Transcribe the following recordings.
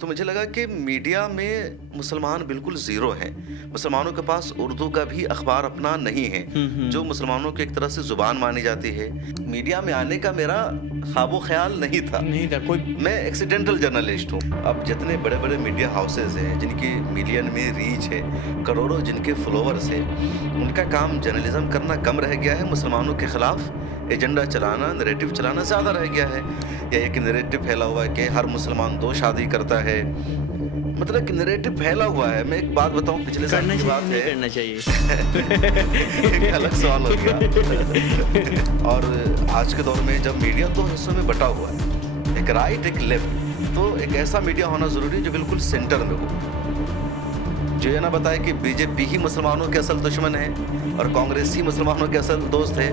तो मुझे लगा कि मीडिया में मुसलमान बिल्कुल ज़ीरो हैं। मुसलमानों के पास उर्दू का भी अखबार अपना नहीं है, हुँ, जो हुँ। मुसलमानों की एक तरह से ज़ुबान मानी जाती है। मीडिया में आने का मेरा ख्वाब-ओ-ख़याल नहीं था। नहीं था कोई। मैं एक्सीडेंटल जर्नलिस्ट हूँ। अब जितने बड़े-बड़े मीडिया हाउसेज़ हैं, जिनकी मिलियन में रीच है, करोड़ों जिनके फॉलोवर्स हैं, उनका काम जर्नलिज़्म करना कम रह गया है, मुसलमानों के खिलाफ एजेंडा चलाना, नैरेटिव चलाना ज़्यादा रह गया है। या एक नैरेटिव फैला हुआ है कि हर मुसलमान 2 शादी करता है। मतलब कि नैरेटिव फैला हुआ है। मैं एक बात बताऊँ, पिछले साल करना की चाहिए, बात नहीं है। करना चाहिए? एक अलग सवाल हो गया। और आज के दौर में जब मीडिया 2 हिस्सों में बँटा हुआ है, एक राइट, एक लेफ्ट, तो एक ऐसा मीडिया होना ज़रूरी है जो बिल्कुल सेंटर में हो। जो ये ना बताए कि बीजेपी ही मुसलमानों के असल दुश्मन है और कांग्रेस ही मुसलमानों के असल दोस्त है।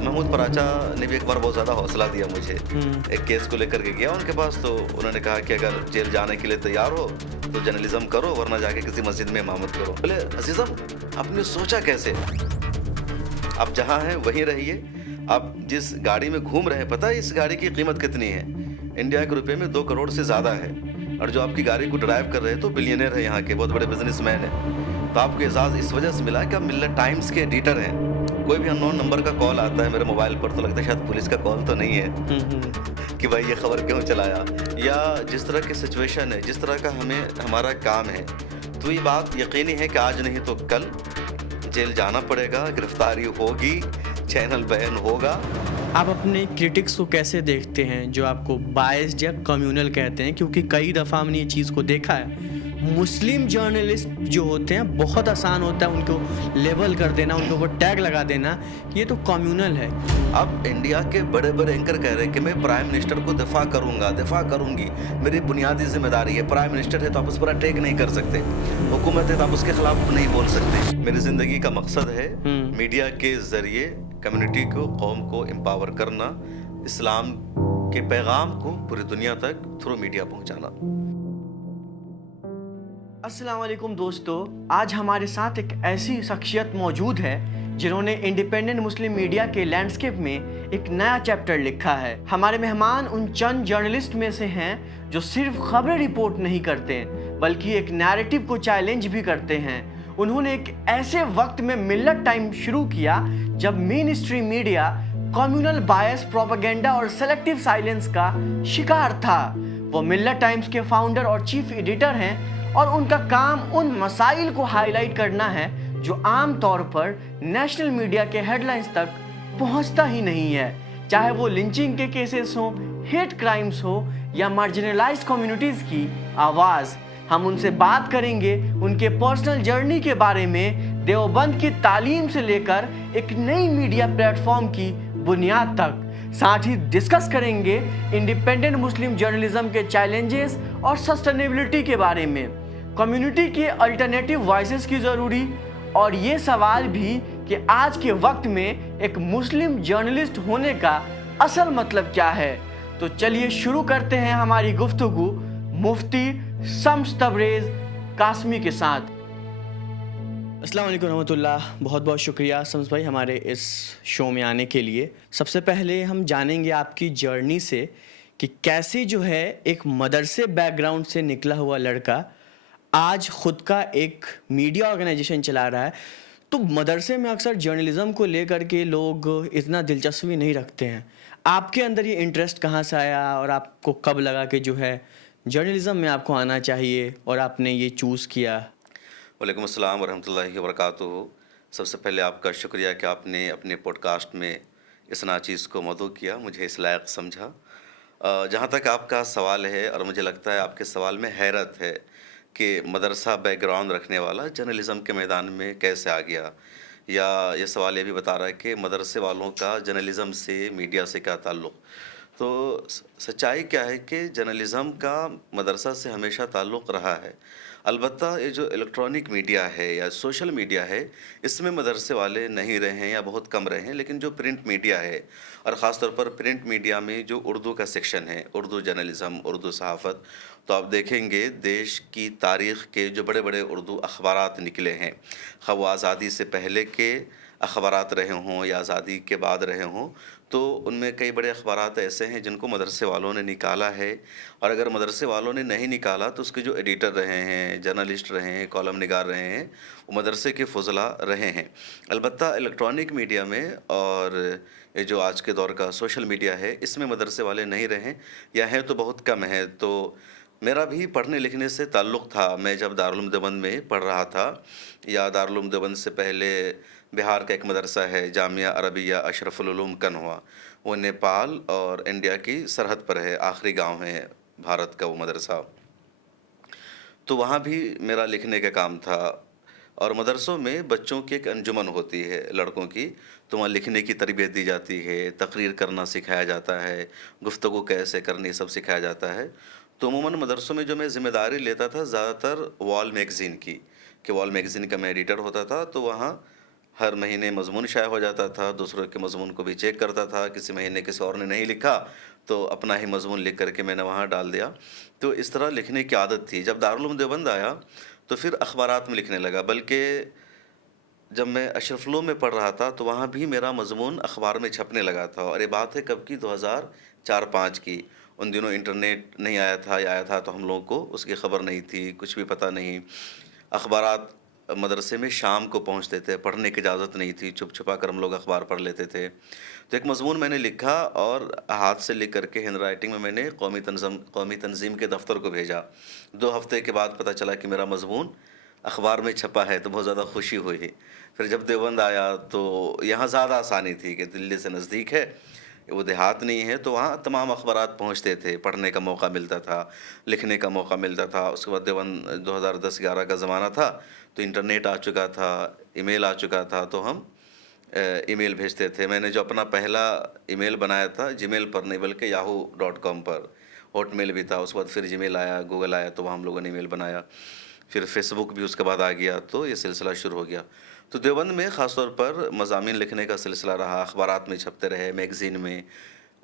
महमूद पराचा ने भी एक बार बहुत ज़्यादा हौसला दिया मुझे। हुँ। एक केस को लेकर के गया उनके पास, तो उन्होंने कहा कि अगर जेल जाने के लिए तैयार हो तो जर्नलिज्म करो, वरना जाके किसी मस्जिद में इमामत करो। बोले अजीज़म, आपने सोचा कैसे? आप जहाँ हैं वहीं रहिए। आप जिस गाड़ी में घूम रहे हैं, पता है इस गाड़ी की कीमत कितनी है? इंडिया के रुपए में 2 करोड़ से ज़्यादा है। और जो आपकी गाड़ी को ड्राइव कर रहे हैं तो बिलियनेयर है, यहाँ के बहुत बड़े बिजनेसमैन हैं। तो आपको एजाज़ इस वजह से मिला कि आप मिल्लत टाइम्स के एडिटर हैं। कोई भी अननोन नंबर का कॉल आता है मेरे मोबाइल पर तो लगता है शायद पुलिस का कॉल तो नहीं है हुँ, हुँ। कि भाई ये खबर क्यों चलाया। या जिस तरह की सिचुएशन है, जिस तरह का हमें हमारा काम है, तो ये बात यकीनी है कि आज नहीं तो कल जेल जाना पड़ेगा, गिरफ्तारी होगी, चैनल बैन होगा। आप अपने क्रिटिक्स को कैसे देखते हैं जो आपको बायस्ड या कम्युनल कहते हैं? क्योंकि कई दफ़ा हमने ये चीज़ को देखा है। मुस्लिम जर्नलिस्ट जो होते हैं बहुत आसान होता है उनको लेबल कर देना, उनके ऊपर टैग लगा देना, ये तो कम्युनल है। अब इंडिया के बड़े-बड़े एंकर कह रहे हैं कि मैं प्राइम मिनिस्टर को दिफा करूँगा, दिफा करूँगी, मेरी बुनियादी ज़िम्मेदारी है। प्राइम मिनिस्टर है तो आप उस पर अटैक नहीं कर सकते, हुकूमत है तो आप उसके खिलाफ नहीं बोल सकते। मेरी ज़िंदगी का मकसद है हुँ। मीडिया के ज़रिए कम्युनिटी को, कौम को एम्पावर करना, इस्लाम के पैगाम को पूरी दुनिया तक थ्रू मीडिया पहुँचाना। अस्सलाम वालेकुम दोस्तों, आज हमारे साथ एक ऐसी शख्सियत मौजूद है जिन्होंने इंडिपेंडेंट मुस्लिम मीडिया के लैंडस्केप में एक नया चैप्टर लिखा है। हमारे मेहमान उन चंद जर्नलिस्ट में से हैं जो सिर्फ खबरें रिपोर्ट नहीं करते बल्कि एक नैरेटिव को चैलेंज भी करते हैं। उन्होंने एक ऐसे वक्त में मिल्लत टाइम शुरू किया जब मेन स्ट्रीम मीडिया कम्युनल बायस, प्रोपेगेंडा और सेलेक्टिव साइलेंस का शिकार था। वो मिल्लत टाइम्स के फाउंडर और चीफ एडिटर हैं और उनका काम उन मसाइल को हाईलाइट करना है जो आम तौर पर नेशनल मीडिया के हेडलाइंस तक पहुंचता ही नहीं है। चाहे वो लिंचिंग के केसेस हो, हेट क्राइम्स हो या मार्जिनलाइज्ड कम्युनिटीज़ की आवाज़। हम उनसे बात करेंगे उनके पर्सनल जर्नी के बारे में, देवबंद की तालीम से लेकर एक नई मीडिया प्लेटफॉर्म की बुनियाद तक। साथ ही डिस्कस करेंगे इंडिपेंडेंट मुस्लिम जर्नलिज्म के चैलेंजेस और सस्टेनेबिलिटी के बारे में, कम्युनिटी के अल्टरनेटिव वॉइसेस की ज़रूरी, और ये सवाल भी कि आज के वक्त में एक मुस्लिम जर्नलिस्ट होने का असल मतलब क्या है। तो चलिए शुरू करते हैं हमारी गुफ्तगू मुफ्ती शम्स तबरेज़ कासमी के साथ। अस्सलाम वालेकुम रहमतुल्लाह, बहुत बहुत शुक्रिया शम्स भाई हमारे इस शो में आने के लिए। सबसे पहले हम जानेंगे आपकी जर्नी से कि कैसे जो है एक मदरसे बैकग्राउंड से निकला हुआ लड़का आज ख़ुद का एक मीडिया ऑर्गेनाइजेशन चला रहा है। तो मदरसे में अक्सर जर्नलिज़्म को लेकर के लोग इतना दिलचस्पी नहीं रखते हैं। आपके अंदर ये इंटरेस्ट कहाँ से आया और आपको कब लगा कि जो है जर्नलिज़्म में आपको आना चाहिए और आपने ये चूज़ किया? वालेकुम अस्सलाम वरहमतुल्लाहि वबरकातुहू। सबसे पहले आपका शुक्रिया कि आपने अपने पॉडकास्ट में इस नाचीज़ को मौदू किया, मुझे इस लायक समझा। जहाँ तक आपका सवाल है, और मुझे लगता है आपके सवाल में हैरत है कि मदरसा बैकग्राउंड रखने वाला जर्नलिज़्म के मैदान में कैसे आ गया, या ये सवाल ये भी बता रहा है कि मदरसे वालों का जर्नलिज़्म से, मीडिया से क्या ताल्लुक़। तो सच्चाई क्या है कि जर्नलिज़्म का मदरसा से हमेशा ताल्लुक़ रहा है। अलबत्ता ये जो इलेक्ट्रॉनिक मीडिया है या सोशल मीडिया है, इसमें मदरसे वाले नहीं रहे हैं या बहुत कम रहे हैं। लेकिन जो प्रिंट मीडिया है, और ख़ास तौर पर प्रिंट मीडिया में जो उर्दू का सेक्शन है, उर्दू जर्नलिज़्म, उर्दू सहाफ़त, तो आप देखेंगे देश की तारीख़ के जो बड़े-बड़े उर्दू अख़बारात निकले हैं, ख़वाह वो आज़ादी से पहले के अखबारात रहे हों या आज़ादी के बाद रहे हों, तो उनमें कई बड़े अखबारात ऐसे हैं जिनको मदरसे वालों ने निकाला है, और अगर मदरसे वालों ने नहीं निकाला तो उसके जो एडिटर रहे हैं, जर्नलिस्ट रहे हैं, कॉलम निगार रहे हैं, वो मदरसे के फ़ुज़ला रहे हैं। अलबत्ता इलेक्ट्रॉनिक मीडिया में और ये जो आज के दौर का सोशल मीडिया है, इसमें मदरसे वाले नहीं रहे, या हैं तो बहुत कम हैं। तो मेरा भी पढ़ने लिखने से ताल्लुक़ था। मैं जब दारुल उलूम देवबंद में पढ़ रहा था, या दारुल उलूम देवबंद से पहले बिहार का एक मदरसा है जामिया अरबिया अशरफुल उलूम कन्हवा, वो नेपाल और इंडिया की सरहद पर है, आखिरी गांव है भारत का वो मदरसा। तो वहाँ भी मेरा लिखने का काम था। और मदरसों में बच्चों की एक अंजुमन होती है लड़कों की, तो वहाँ लिखने की तरबियत दी जाती है, तकरीर करना सिखाया जाता है, गुफ्तगू कैसे करनी सब सिखाया जाता है। तो अमूमन मदरसों में जो मैं ज़िम्मेदारी लेता था ज़्यादातर वॉल मैगज़ीन की, कि वॉल मैगज़ीन का मैं एडिटर होता था। तो वहाँ हर महीने मज़मून शाया हो जाता था, दूसरों के मज़मून को भी चेक करता था, किसी महीने किसी और ने नहीं लिखा तो अपना ही मज़मून लिख करके मैंने वहाँ डाल दिया। तो इस तरह लिखने की आदत थी। जब दारुल उलूम देवबंद आया तो फिर अखबारात में लिखने लगा, बल्कि जब मैं अशरफ उलूम में पढ़ रहा था तो वहाँ भी मेरा मज़मून अखबार में छपने लगा था। और ये बात है कब की, 2004-5 की। उन दिनों इंटरनेट नहीं आया था, या आया था तो हम लोगों को उसकी खबर नहीं थी, कुछ भी पता नहीं। अखबारात मदरसे में शाम को पहुँचते थे, पढ़ने की इजाज़त नहीं थी, छुप छुपा कर हम लोग अखबार पढ़ लेते थे। तो एक मज़मून मैंने लिखा और हाथ से लिख करके हैंड राइटिंग में मैंने कौमी तंज़ीम के दफ़्तर को भेजा। 2 हफ़्ते के बाद पता चला कि मेरा मज़मून अखबार में छपा है, तो बहुत ज़्यादा खुशी हुई। फिर जब देवबंद आया तो यहाँ ज़्यादा आसानी थी कि दिल्ली से नज़दीक है, वो देहात नहीं है, तो वहाँ तमाम अखबारात पहुँचते थे, पढ़ने का मौका मिलता था, लिखने का मौका मिलता था। उसके बाद देवबंद 2010-11 का ज़माना था, तो इंटरनेट आ चुका था, ईमेल आ चुका था, तो हम ईमेल भेजते थे। मैंने जो अपना पहला ईमेल बनाया था जीमेल पर नहीं बल्कि yahoo.com पर, हॉटमेल भी था, उसके बाद फिर जीमेल आया, गूगल आया, तो वहाँ हम लोगों ने ईमेल बनाया। फिर फेसबुक भी उसके बाद आ गया, तो ये सिलसिला शुरू हो गया। तो देवबंद में ख़ास तौर पर मज़ामीन लिखने का सिलसिला रहा, अखबारात में छपते रहे, मैगज़ीन में,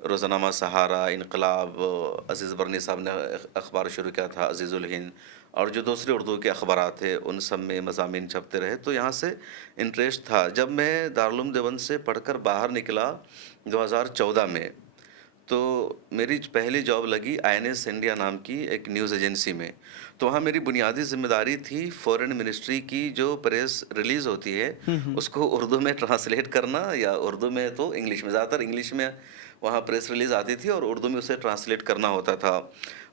रोज़नामा सहारा, इनकलाब, अज़ीज़ बरनी साहब ने अखबार शुरू किया था, अज़ीज़ुल हिंद, और जो दूसरे उर्दू के अखबारात थे उन सब में मज़ामीन छपते रहे। तो यहाँ से इंटरेस्ट था। जब मैं दारुल उलूम देवबंद से पढ़कर बाहर निकला 2014 में, तो मेरी पहली जॉब लगी आईएनएस इंडिया नाम की एक न्यूज़ एजेंसी में। तो वहाँ मेरी बुनियादी ज़िम्मेदारी थी फ़ॉरेन मिनिस्ट्री की जो प्रेस रिलीज़ होती है, उसको उर्दू में ट्रांसलेट करना, या उर्दू में तो इंग्लिश में, ज़्यादातर इंग्लिश में वहाँ प्रेस रिलीज़ आती थी और उर्दू में उसे ट्रांसलेट करना होता था।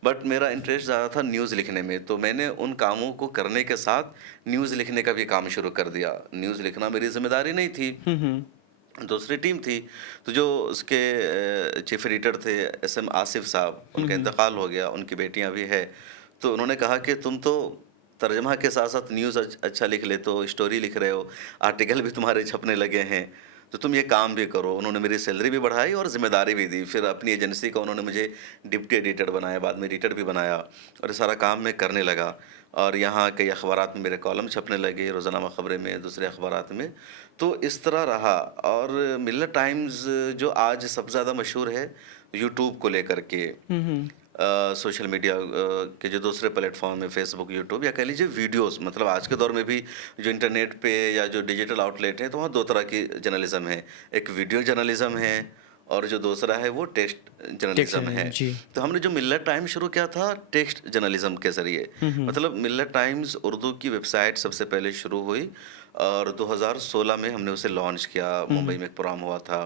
बट मेरा इंटरेस्ट ज़्यादा था न्यूज़ लिखने में, तो मैंने उन कामों को करने के साथ न्यूज़ लिखने का भी काम शुरू कर दिया। न्यूज़ लिखना मेरी ज़िम्मेदारी नहीं थी, दूसरी टीम थी। तो जो उसके चीफ एडिटर थे एसएम आसिफ साहब, उनका इंतकाल हो गया, उनकी बेटियां भी है। तो उन्होंने कहा कि तुम तो तर्जमा के साथ साथ न्यूज़ अच्छा लिख लेते हो, स्टोरी लिख रहे हो, आर्टिकल भी तुम्हारे छपने लगे हैं, तो तुम ये काम भी करो। उन्होंने मेरी सैलरी भी बढ़ाई और ज़िम्मेदारी भी दी। फिर अपनी एजेंसी का उन्होंने मुझे डिप्टी एडिटर बनाया, बाद में एडिटर भी बनाया, और ये सारा काम मैं करने लगा। और यहाँ कई अखबारात में मेरे कॉलम छपने लगे, रोज़ाना ख़बरें में, दूसरे अखबारात में। तो इस तरह रहा। और मिल्लत टाइम्स जो आज सबसे ज़्यादा मशहूर है यूट्यूब को लेकर के, सोशल मीडिया के जो दूसरे प्लेटफॉर्म है, फेसबुक, यूट्यूब, या कह लीजिए वीडियोस, मतलब आज के दौर में भी जो इंटरनेट पे या जो डिजिटल आउटलेट है, तो वहाँ 2 तरह की जर्नलिज्म है। एक वीडियो जर्नलिज्म है और जो दूसरा है वो टेक्स्ट जर्नलिज्म है। जी। तो हमने जो मिल्लत टाइम्स शुरू किया था टेक्स्ट जर्नलिज्म के ज़रिए, मतलब मिल्लत टाइम्स उर्दू की वेबसाइट सबसे पहले शुरू हुई और 2016 में हमने उसे लॉन्च किया। मुंबई में एक प्रोग्राम हुआ था।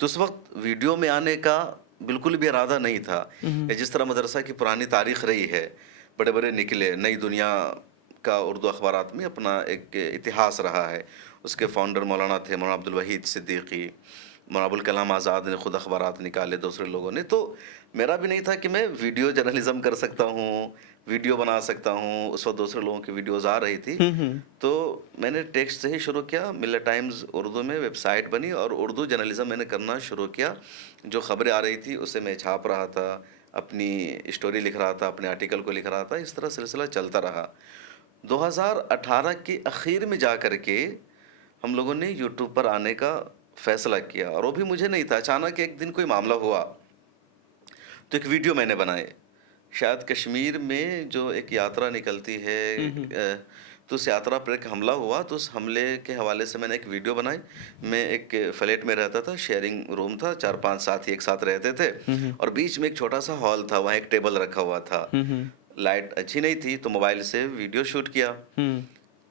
तो उस वक्त वीडियो में आने का बिल्कुल भी इरादा नहीं था। या जिस तरह मदरसा की पुरानी तारीख रही है, बड़े बड़े निकले, नई दुनिया का उर्दू अखबारात में अपना एक इतिहास रहा है। उसके फाउंडर मौलाना थे, मौलाना अब्दुल वहीद सिद्दीकी, मौलाना अबुल कलाम आज़ाद ने खुद अखबारात निकाले, दूसरे लोगों ने। तो मेरा भी नहीं था कि मैं वीडियो जर्नलिज्म कर सकता हूँ, वीडियो बना सकता हूँ। उस वक्त दूसरे लोगों की वीडियोज़ आ रही थी, तो मैंने टेक्स्ट से ही शुरू किया। मिल्लत टाइम्स उर्दू में वेबसाइट बनी और उर्दू जर्नलिज्म मैंने करना शुरू किया। जो ख़बरें आ रही थी उसे मैं छाप रहा था, अपनी स्टोरी लिख रहा था, अपने आर्टिकल को लिख रहा था। इस तरह सिलसिला चलता रहा। 2018 के आखिर में जा कर के हम लोगों ने यूट्यूब पर आने का फ़ैसला किया, और वो भी मुझे नहीं था। अचानक एक दिन कोई मामला हुआ, तो एक वीडियो मैंने बनाए। शायद कश्मीर में जो एक यात्रा निकलती है, तो उस यात्रा पर एक हमला हुआ, तो उस हमले के हवाले से मैंने एक वीडियो बनाई। मैं एक फ्लैट में रहता था, शेयरिंग रूम था, 4-5 साथी एक साथ रहते थे और बीच में एक छोटा-सा हॉल था, वहाँ एक टेबल रखा हुआ था। लाइट अच्छी नहीं थी, तो मोबाइल से वीडियो शूट किया।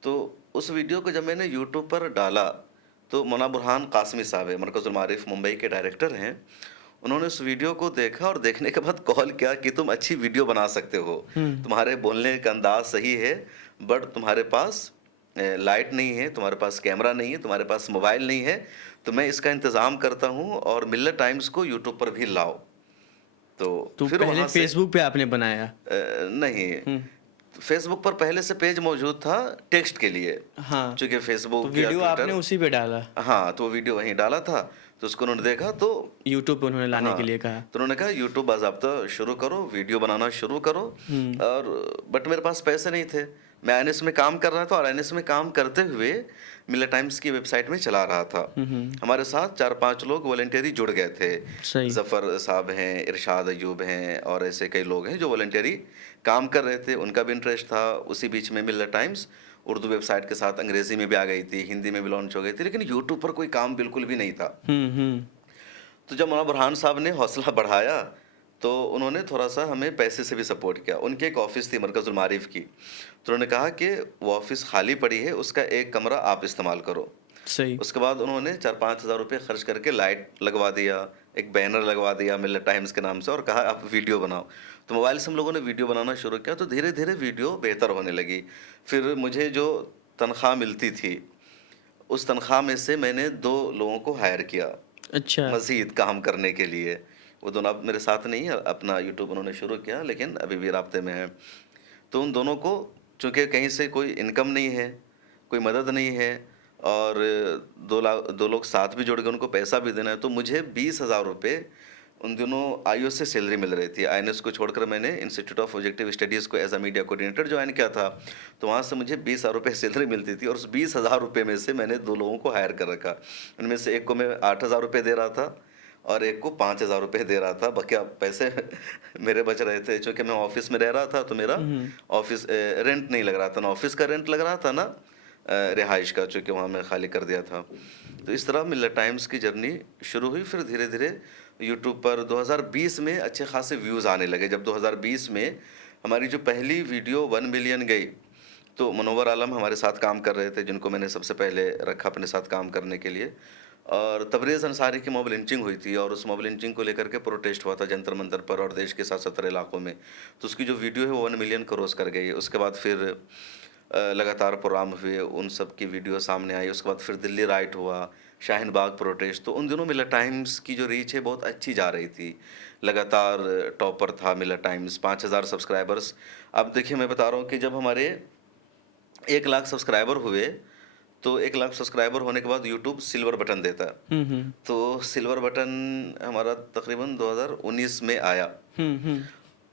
तो उस वीडियो को जब मैंने यूट्यूब पर डाला, तो मौलाना बुरहान कासमी साहब है, मरकज़ुल मारिफ मुंबई के डायरेक्टर हैं। उन्होंने उस वीडियो को देखा और देखने के बाद कॉल किया कि तुम अच्छी वीडियो बना सकते हो, तुम्हारे बोलने का अंदाज सही है, बट तुम्हारे पास लाइट नहीं है, तुम्हारे पास कैमरा नहीं है, तुम्हारे पास मोबाइल नहीं है, तो मैं इसका इंतज़ाम करता हूँ और मिल्लत टाइम्स को यूट्यूब पर भी लाओ। तो फिर पहले वहाँ से फेसबुक पे आपने बनाया? नहीं, फेसबुक पर पहले से पेज मौजूद था टेक्स्ट के लिए, हाँ, चूँकि तो फेसबुक या वीडियो आपने ट्विटर, उसी पे डाला? हाँ, तो वो वीडियो वहीं डाला था, तो उसको उन्होंने देखा तो यूट्यूब पे उन्होंने लाने हाँ, के लिए कहा? तो उन्होंने कहा यूट्यूब बाज़ाब्ता शुरू करो, वीडियो बनाना शुरू करो। और बट मेरे पास पैसे नहीं थे। मैं आईएनएस में काम कर रहा था और आईएनएस में काम करते हुए मिल्लत टाइम्स की वेबसाइट में चला रहा था। हमारे साथ 4-5 लोग वॉलंटियरी जुड़ गए थे। सही। ज़फ़र साहब हैं, इरशाद अयूब हैं और ऐसे कई लोग हैं जो वॉलंटियरी काम कर रहे थे, उनका भी इंटरेस्ट था। उसी बीच में मिल्लत टाइम्स उर्दू वेबसाइट के साथ अंग्रेज़ी में भी आ गई थी, हिंदी में भी लॉन्च हो गई थी, लेकिन यूट्यूब पर कोई काम बिल्कुल भी नहीं था। तो जब मौलाना बुरहान साहब ने हौसला बढ़ाया, तो उन्होंने थोड़ा-सा हमें पैसे से भी सपोर्ट किया। उनकी एक ऑफ़िस थी मरकज़ुल मारिफ की, तो उन्होंने कहा कि वो ऑफ़िस खाली पड़ी है, उसका एक कमरा आप इस्तेमाल करो। सही। उसके बाद उन्होंने 4-5 हज़ार रुपये खर्च करके लाइट लगवा दिया, एक बैनर लगवा दिया मिल्लत टाइम्स के नाम से और कहा आप वीडियो बनाओ। तो मोबाइल से हम लोगों ने वीडियो बनाना शुरू किया, तो धीरे-धीरे वीडियो बेहतर होने लगी। फिर मुझे जो तनख्वाह मिलती थी, उस तनख्वाह में से मैंने 2 लोगों को हायर किया अच्छा। मज़ीद काम करने के लिए। वो दोनों अब मेरे साथ नहीं है, अपना यूट्यूब उन्होंने शुरू किया, लेकिन अभी भी राब्ते में हैं। तो उन दोनों को चूँकि कहीं से कोई इनकम नहीं है, कोई मदद नहीं है और 2 लोग साथ भी जुड़ गए, उनको पैसा भी देना है, तो मुझे 20,000 रुपये उन दिनों आईओ से सैलरी मिल रही थी। आईएनएस को छोड़कर मैंने इंस्टीट्यूट ऑफ ऑब्जेक्टिव स्टडीज़ को as a media coordinator join किया था, तो वहाँ से मुझे 20,000 रुपये सैलरी मिलती थी और उस 20,000 रुपये में से मैंने 2 लोगों को हायर कर रखा। उनमें से एक को मैं 8,000 रुपये दे रहा था और एक को 5,000 रुपये दे रहा था, बकिया पैसे मेरे बच रहे थे। चूँकि मैं ऑफ़िस में रह रहा था, तो मेरा ऑफ़िस रेंट नहीं लग रहा था, ना ऑफ़िस का रेंट लग रहा था, ना रिहाइश का, चूँकि वहाँ मैं खाली कर दिया था। तो इस तरह मिल्लत टाइम्स की जर्नी शुरू हुई। फिर धीरे-धीरे यूट्यूब पर 2020 में अच्छे खासे व्यूज़ आने लगे। जब 2020 में हमारी जो पहली वीडियो 1 मिलियन गई, तो मुनव्वर आलम हमारे साथ काम कर रहे थे, जिनको मैंने सबसे पहले रखा अपने साथ काम करने के लिए। और तबरेज़ अंसारी की मॉब लिंचिंग हुई थी और उस मॉब लिंचिंग को लेकर के प्रोटेस्ट हुआ था जंतर मंतर पर और देश के 77 इलाकों में। तो उसकी जो वीडियो है वो 1 मिलियन क्रॉस कर गई। उसके बाद फिर लगातार प्रोग्राम हुए, उन सब की वीडियो सामने आई। उसके बाद फिर दिल्ली राइट हुआ, शाहीन बाग प्रोटेस्ट। तो उन दिनों मिल्लत टाइम्स की जो रीच है बहुत अच्छी जा रही थी, लगातार टॉपर था मिल्लत टाइम्स, 5,000 सब्सक्राइबर्स। अब देखिए, मैं बता रहा हूँ कि जब हमारे 1 लाख सब्सक्राइबर हुए, तो 1 लाख सब्सक्राइबर होने के बाद यूट्यूब सिल्वर बटन देता है। तो सिल्वर बटन हमारा तकरीबन 2019 में आया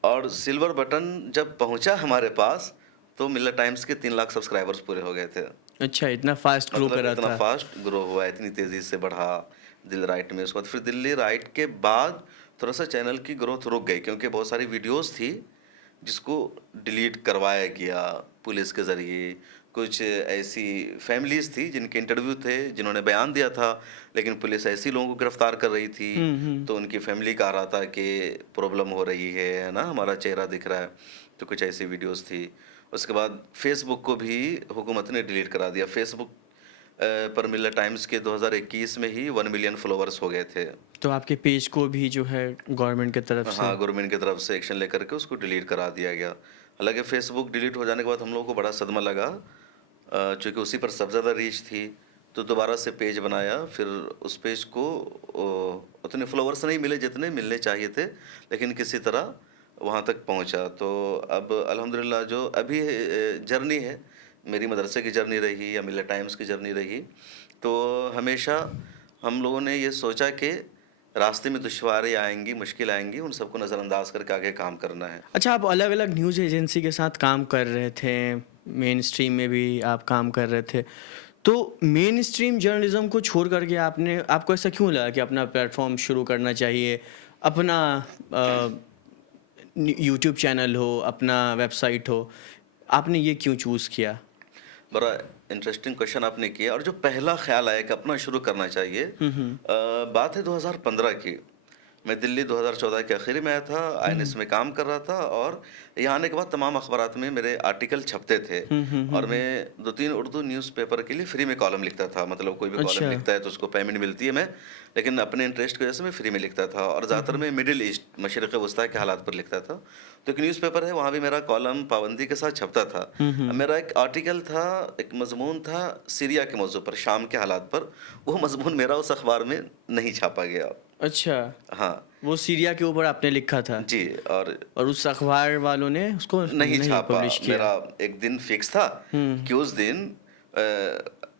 और सिल्वर बटन जब पहुंचा हमारे पास, तो मिल्लत टाइम्स के 3 लाख सब्सक्राइबर्स पूरे हो गए थे। अच्छा, इतना फास्ट ग्रो मतलब करा इतना था? फास्ट ग्रो हुआ, इतनी तेज़ी से बढ़ा दिल्ली राइट में। उसके बाद फिर दिल्ली राइट के बाद थोड़ा-सा चैनल की ग्रोथ रुक गई, क्योंकि बहुत सारी वीडियोज़ थी जिसको डिलीट करवाया गया पुलिस के ज़रिए। कुछ ऐसी फैमिलीज़ थी जिनके इंटरव्यू थे, जिन्होंने बयान दिया था, लेकिन पुलिस ऐसी लोगों को गिरफ्तार कर रही थी, तो उनकी फैमिली का आ रहा था कि प्रॉब्लम हो रही है ना, हमारा चेहरा दिख रहा है। तो कुछ ऐसी वीडियोज़ थी। उसके बाद फेसबुक को भी हुकूमत ने डिलीट करा दिया। फेसबुक पर मिल्लत टाइम्स के 2021 में ही 1 मिलियन फॉलोवर्स हो गए थे। तो आपके पेज को भी जो है गवर्नमेंट की तरफ से? हाँ, गवर्नमेंट की तरफ से एक्शन लेकर के उसको डिलीट करा दिया गया। हालाँकि फेसबुक डिलीट हो जाने के बाद हम लोगों को बड़ा सदमा लगा, चूँकि उसी पर सबसे ज़्यादा रीच थी, तो दोबारा से पेज बनाया। फिर उस पेज को उतने फॉलोवर्स नहीं मिले जितने मिलने चाहिए थे, लेकिन किसी तरह वहाँ तक पहुँचा। तो अब अल्हम्दुलिल्लाह जो अभी जर्नी है, मेरी मदरसे की जर्नी रही या मिल्लत टाइम्स की जर्नी रही, तो हमेशा हम लोगों ने ये सोचा कि रास्ते में दुश्वारी आएँगी, मुश्किल आएँगी, उन सबको नज़रअंदाज करके आगे काम करना है। अच्छा, आप अलग-अलग न्यूज़ एजेंसी के साथ काम कर रहे थे, मेन स्ट्रीम में भी आप काम कर रहे थे। तो मेन स्ट्रीम जर्नलिज़्म को छोड़ कर के आपको ऐसा क्यों लगा कि अपना प्लेटफ़ॉर्म शुरू करना चाहिए, अपना यूट्यूब चैनल हो, अपना वेबसाइट हो, आपने ये क्यों चूज़ किया? बड़ा इंटरेस्टिंग क्वेश्चन आपने किया और जो पहला ख्याल आया कि अपना शुरू करना चाहिए, बात है 2015 की। मैं दिल्ली 2014 के आखिरी में आया था, आईएनएस में काम कर रहा था और यहाँ आने के बाद तमाम अखबारात में मेरे आर्टिकल छपते थे और मैं 2-3 उर्दू न्यूज़पेपर के लिए फ्री में कॉलम लिखता था। मतलब कोई भी कॉलम अच्छा। लिखता है तो उसको पेमेंट मिलती है, मैं लेकिन अपने इंटरेस्ट की वजह से मैं फ्री में लिखता था और ज़्यादातर मैं मिडिल ईस्ट, मशरिक़ वस्ता के हालात पर लिखता था। तो एक न्यूज़पेपर है, वहाँ भी मेरा कॉलम पाबंदी के साथ छपता था। मेरा एक आर्टिकल था, एक मज़मून था सीरिया के मौजू पर, शाम के हालात पर। वो मज़मून मेरा उस अखबार में नहीं छापा गया। अच्छा, हाँ, वो सीरिया के ऊपर आपने लिखा था जी। और उस अखबार वालों ने उसको नहीं छापा। पब्लिश किया। मेरा एक दिन फिक्स था कि उस दिन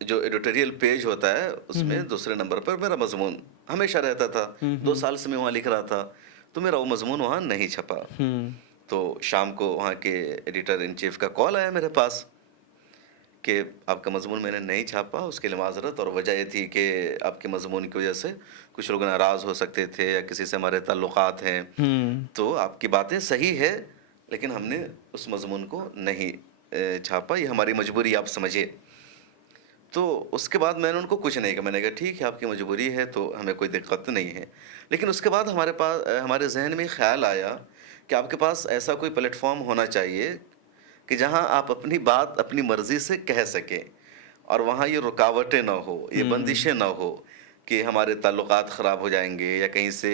जो एडिटोरियल पेज होता है उसमें दूसरे नंबर पर मेरा मजमून हमेशा रहता था। 2 साल से मैं वहाँ लिख रहा था, तो मेरा वो मजमून वहाँ नहीं छपा। तो शाम को वहाँ के एडिटर इन चीफ का कॉल आया मेरे पास कि आपका मजमून मैंने नहीं छापा, उसके लिए माजरत, और वजह ये थी कि आपके मजमून की वजह से कुछ लोग नाराज़ हो सकते थे या किसी से हमारे ताल्लुकात हैं, तो आपकी बातें सही है लेकिन हमने उस मजमून को नहीं छापा, ये हमारी मजबूरी आप समझिए। तो उसके बाद मैंने उनको कुछ नहीं कहा, मैंने कहा ठीक है आपकी मजबूरी है तो हमें कोई दिक्कत नहीं है। लेकिन उसके बाद हमारे जहन में ख्याल आया कि आपके पास ऐसा कोई प्लेटफॉर्म होना चाहिए कि जहां आप अपनी बात अपनी मर्जी से कह सकें और वहां ये रुकावटें ना हो, ये बंदिशें ना हो कि हमारे ताल्लुकात ख़राब हो जाएंगे या कहीं से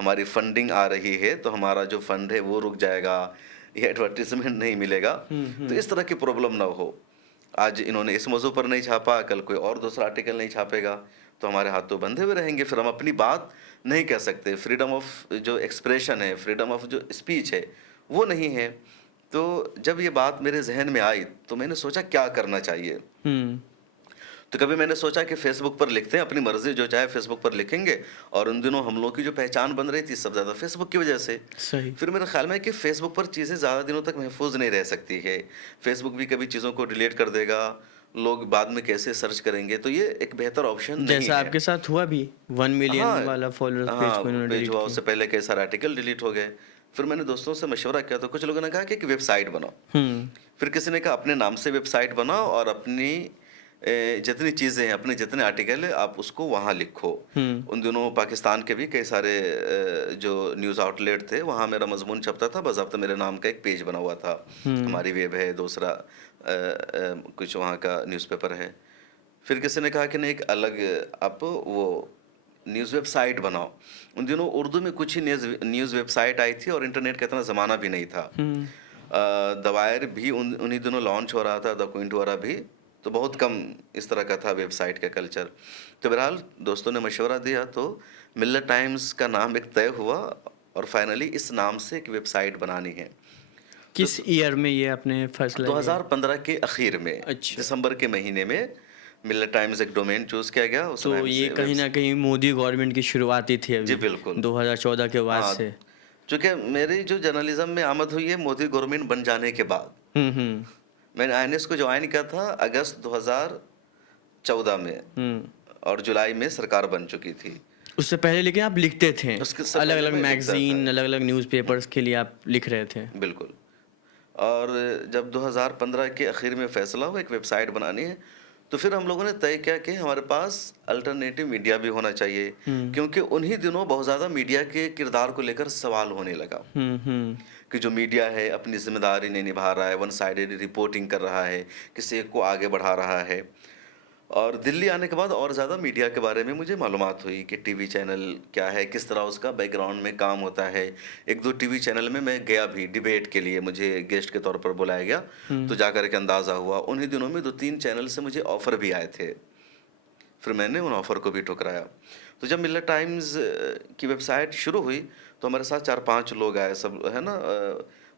हमारी फंडिंग आ रही है तो हमारा जो फंड है वो रुक जाएगा, ये एडवर्टीजमेंट नहीं मिलेगा, तो इस तरह की प्रॉब्लम ना हो। आज इन्होंने इस मौजू पर नहीं छापा, कल कोई और दूसरा आर्टिकल नहीं छापेगा तो हमारे हाथ तो बंधे हुए रहेंगे, फिर हम अपनी बात नहीं कह सकते। फ्रीडम ऑफ जो एक्सप्रेशन है, फ्रीडम ऑफ जो स्पीच है वो नहीं है। तो जब ये बात मेरे जहन में आई तो मैंने सोचा क्या करना चाहिए। तो कभी मैंने सोचा कि फेसबुक पर लिखते हैं, अपनी मर्जी जो चाहे फेसबुक पर लिखेंगे, और उन दिनों हम लोग की जो पहचान बन रही थी सब ज़्यादा फेसबुक की वजह से। सही। फिर मेरे ख्याल में कि फेसबुक पर चीज़ें ज़्यादा दिनों तक महफूज नहीं रह सकती है, फेसबुक भी कभी चीज़ों को डिलीट कर देगा, लोग बाद में कैसे सर्च करेंगे, तो ये एक बेहतर ऑप्शन नहीं जैसा है। आपके साथ हुआ भी 1 मिलियन हाँ, वाला फॉलोअर्स पेज हाँ, को इन्होंने पेज डिलीट हुआ, किया। उससे पहले कई सारे आर्टिकल डिलीट हो गए। फिर मैंने दोस्तों से मशवरा किया तो कुछ लोगों ने कहा कि एक वेबसाइट बनाओ। फिर किसी ने कहा अपने नाम से वेबसाइट बनाओ और अपनी जितनी चीज़ें हैं, अपने जितने आर्टिकल है आप उसको वहाँ लिखो। उन दिनों पाकिस्तान के भी कई सारे जो न्यूज़ आउटलेट थे वहाँ मेरा मजमून छपता था, बाज़ाब्ता मेरे नाम का एक पेज बना हुआ था। हमारी वेब है, दूसरा कुछ वहाँ का न्यूज़पेपर है। फिर किसी ने कहा कि नहीं, एक अलग आप वो न्यूज़ वेबसाइट बनाओ। उन दिनों उर्दू में कुछ ही न्यूज़ वेबसाइट आई थी और इंटरनेट का इतना ज़माना भी नहीं था। दवायर भी उन्हीं दिनों लॉन्च हो रहा था, द क्विंट वगैरह भी, तो बहुत कम इस तरह का था वेबसाइट का कल्चर। तो बहरहाल दोस्तों ने मशवरा दिया तो मिल्लत टाइम्स का नाम एक तय हुआ और फाइनली इस नाम से एक वेबसाइट बनानी है। किस ईयर में ये आपने फैसला लिया? 2015 के आखिर में, अच्छा। दिसंबर के महीने में मिल्लत टाइम्स एक डोमेन चूज़ किया गया। उस तो नाम ये से कहीं ना कहीं मोदी गवर्नमेंट की शुरुआत ही थी अभी जी बिल्कुल। 2014 के बाद हाँ, से। चूँकि मेरी जो जर्नलिज्म में आमद हुई है मोदी गवर्नमेंट बन जाने के बाद। मैंने आईएनएस को ज्वाइन किया था अगस्त 2014 में और जुलाई में सरकार बन चुकी थी। उससे पहले लेकिन आप लिखते थे, उसके से अलग पहले अलग मैं लिखता मैगजीन, था। अलग अलग न्यूज़पेपर्स के लिए आप लिख रहे थे। बिल्कुल। और जब 2015 के आखिर में फ़ैसला हुआ एक वेबसाइट बनानी है, तो फिर हम लोगों ने तय किया कि हमारे पास अल्टरनेटिव मीडिया भी होना चाहिए, क्योंकि उन्हीं दिनों बहुत ज़्यादा मीडिया के किरदार को लेकर सवाल होने लगा कि जो मीडिया है अपनी जिम्मेदारी नहीं निभा रहा है, वन साइडेड रिपोर्टिंग कर रहा है, किसी एक को आगे बढ़ा रहा है। और दिल्ली आने के बाद और ज़्यादा मीडिया के बारे में मुझे मालूमात हुई कि टीवी चैनल क्या है, किस तरह उसका बैकग्राउंड में काम होता है। 1-2 टीवी चैनल में मैं गया भी डिबेट के लिए, मुझे गेस्ट के तौर पर बुलाया गया, तो जाकर के अंदाज़ा हुआ। उन्हीं दिनों में 2-3 चैनल से मुझे ऑफ़र भी आए थे, फिर मैंने उन ऑफ़र को भी ठुकराया। तो जब मिल्लत टाइम्स की वेबसाइट शुरू हुई तो हमारे साथ 4-5 लोग आए, सब है ना,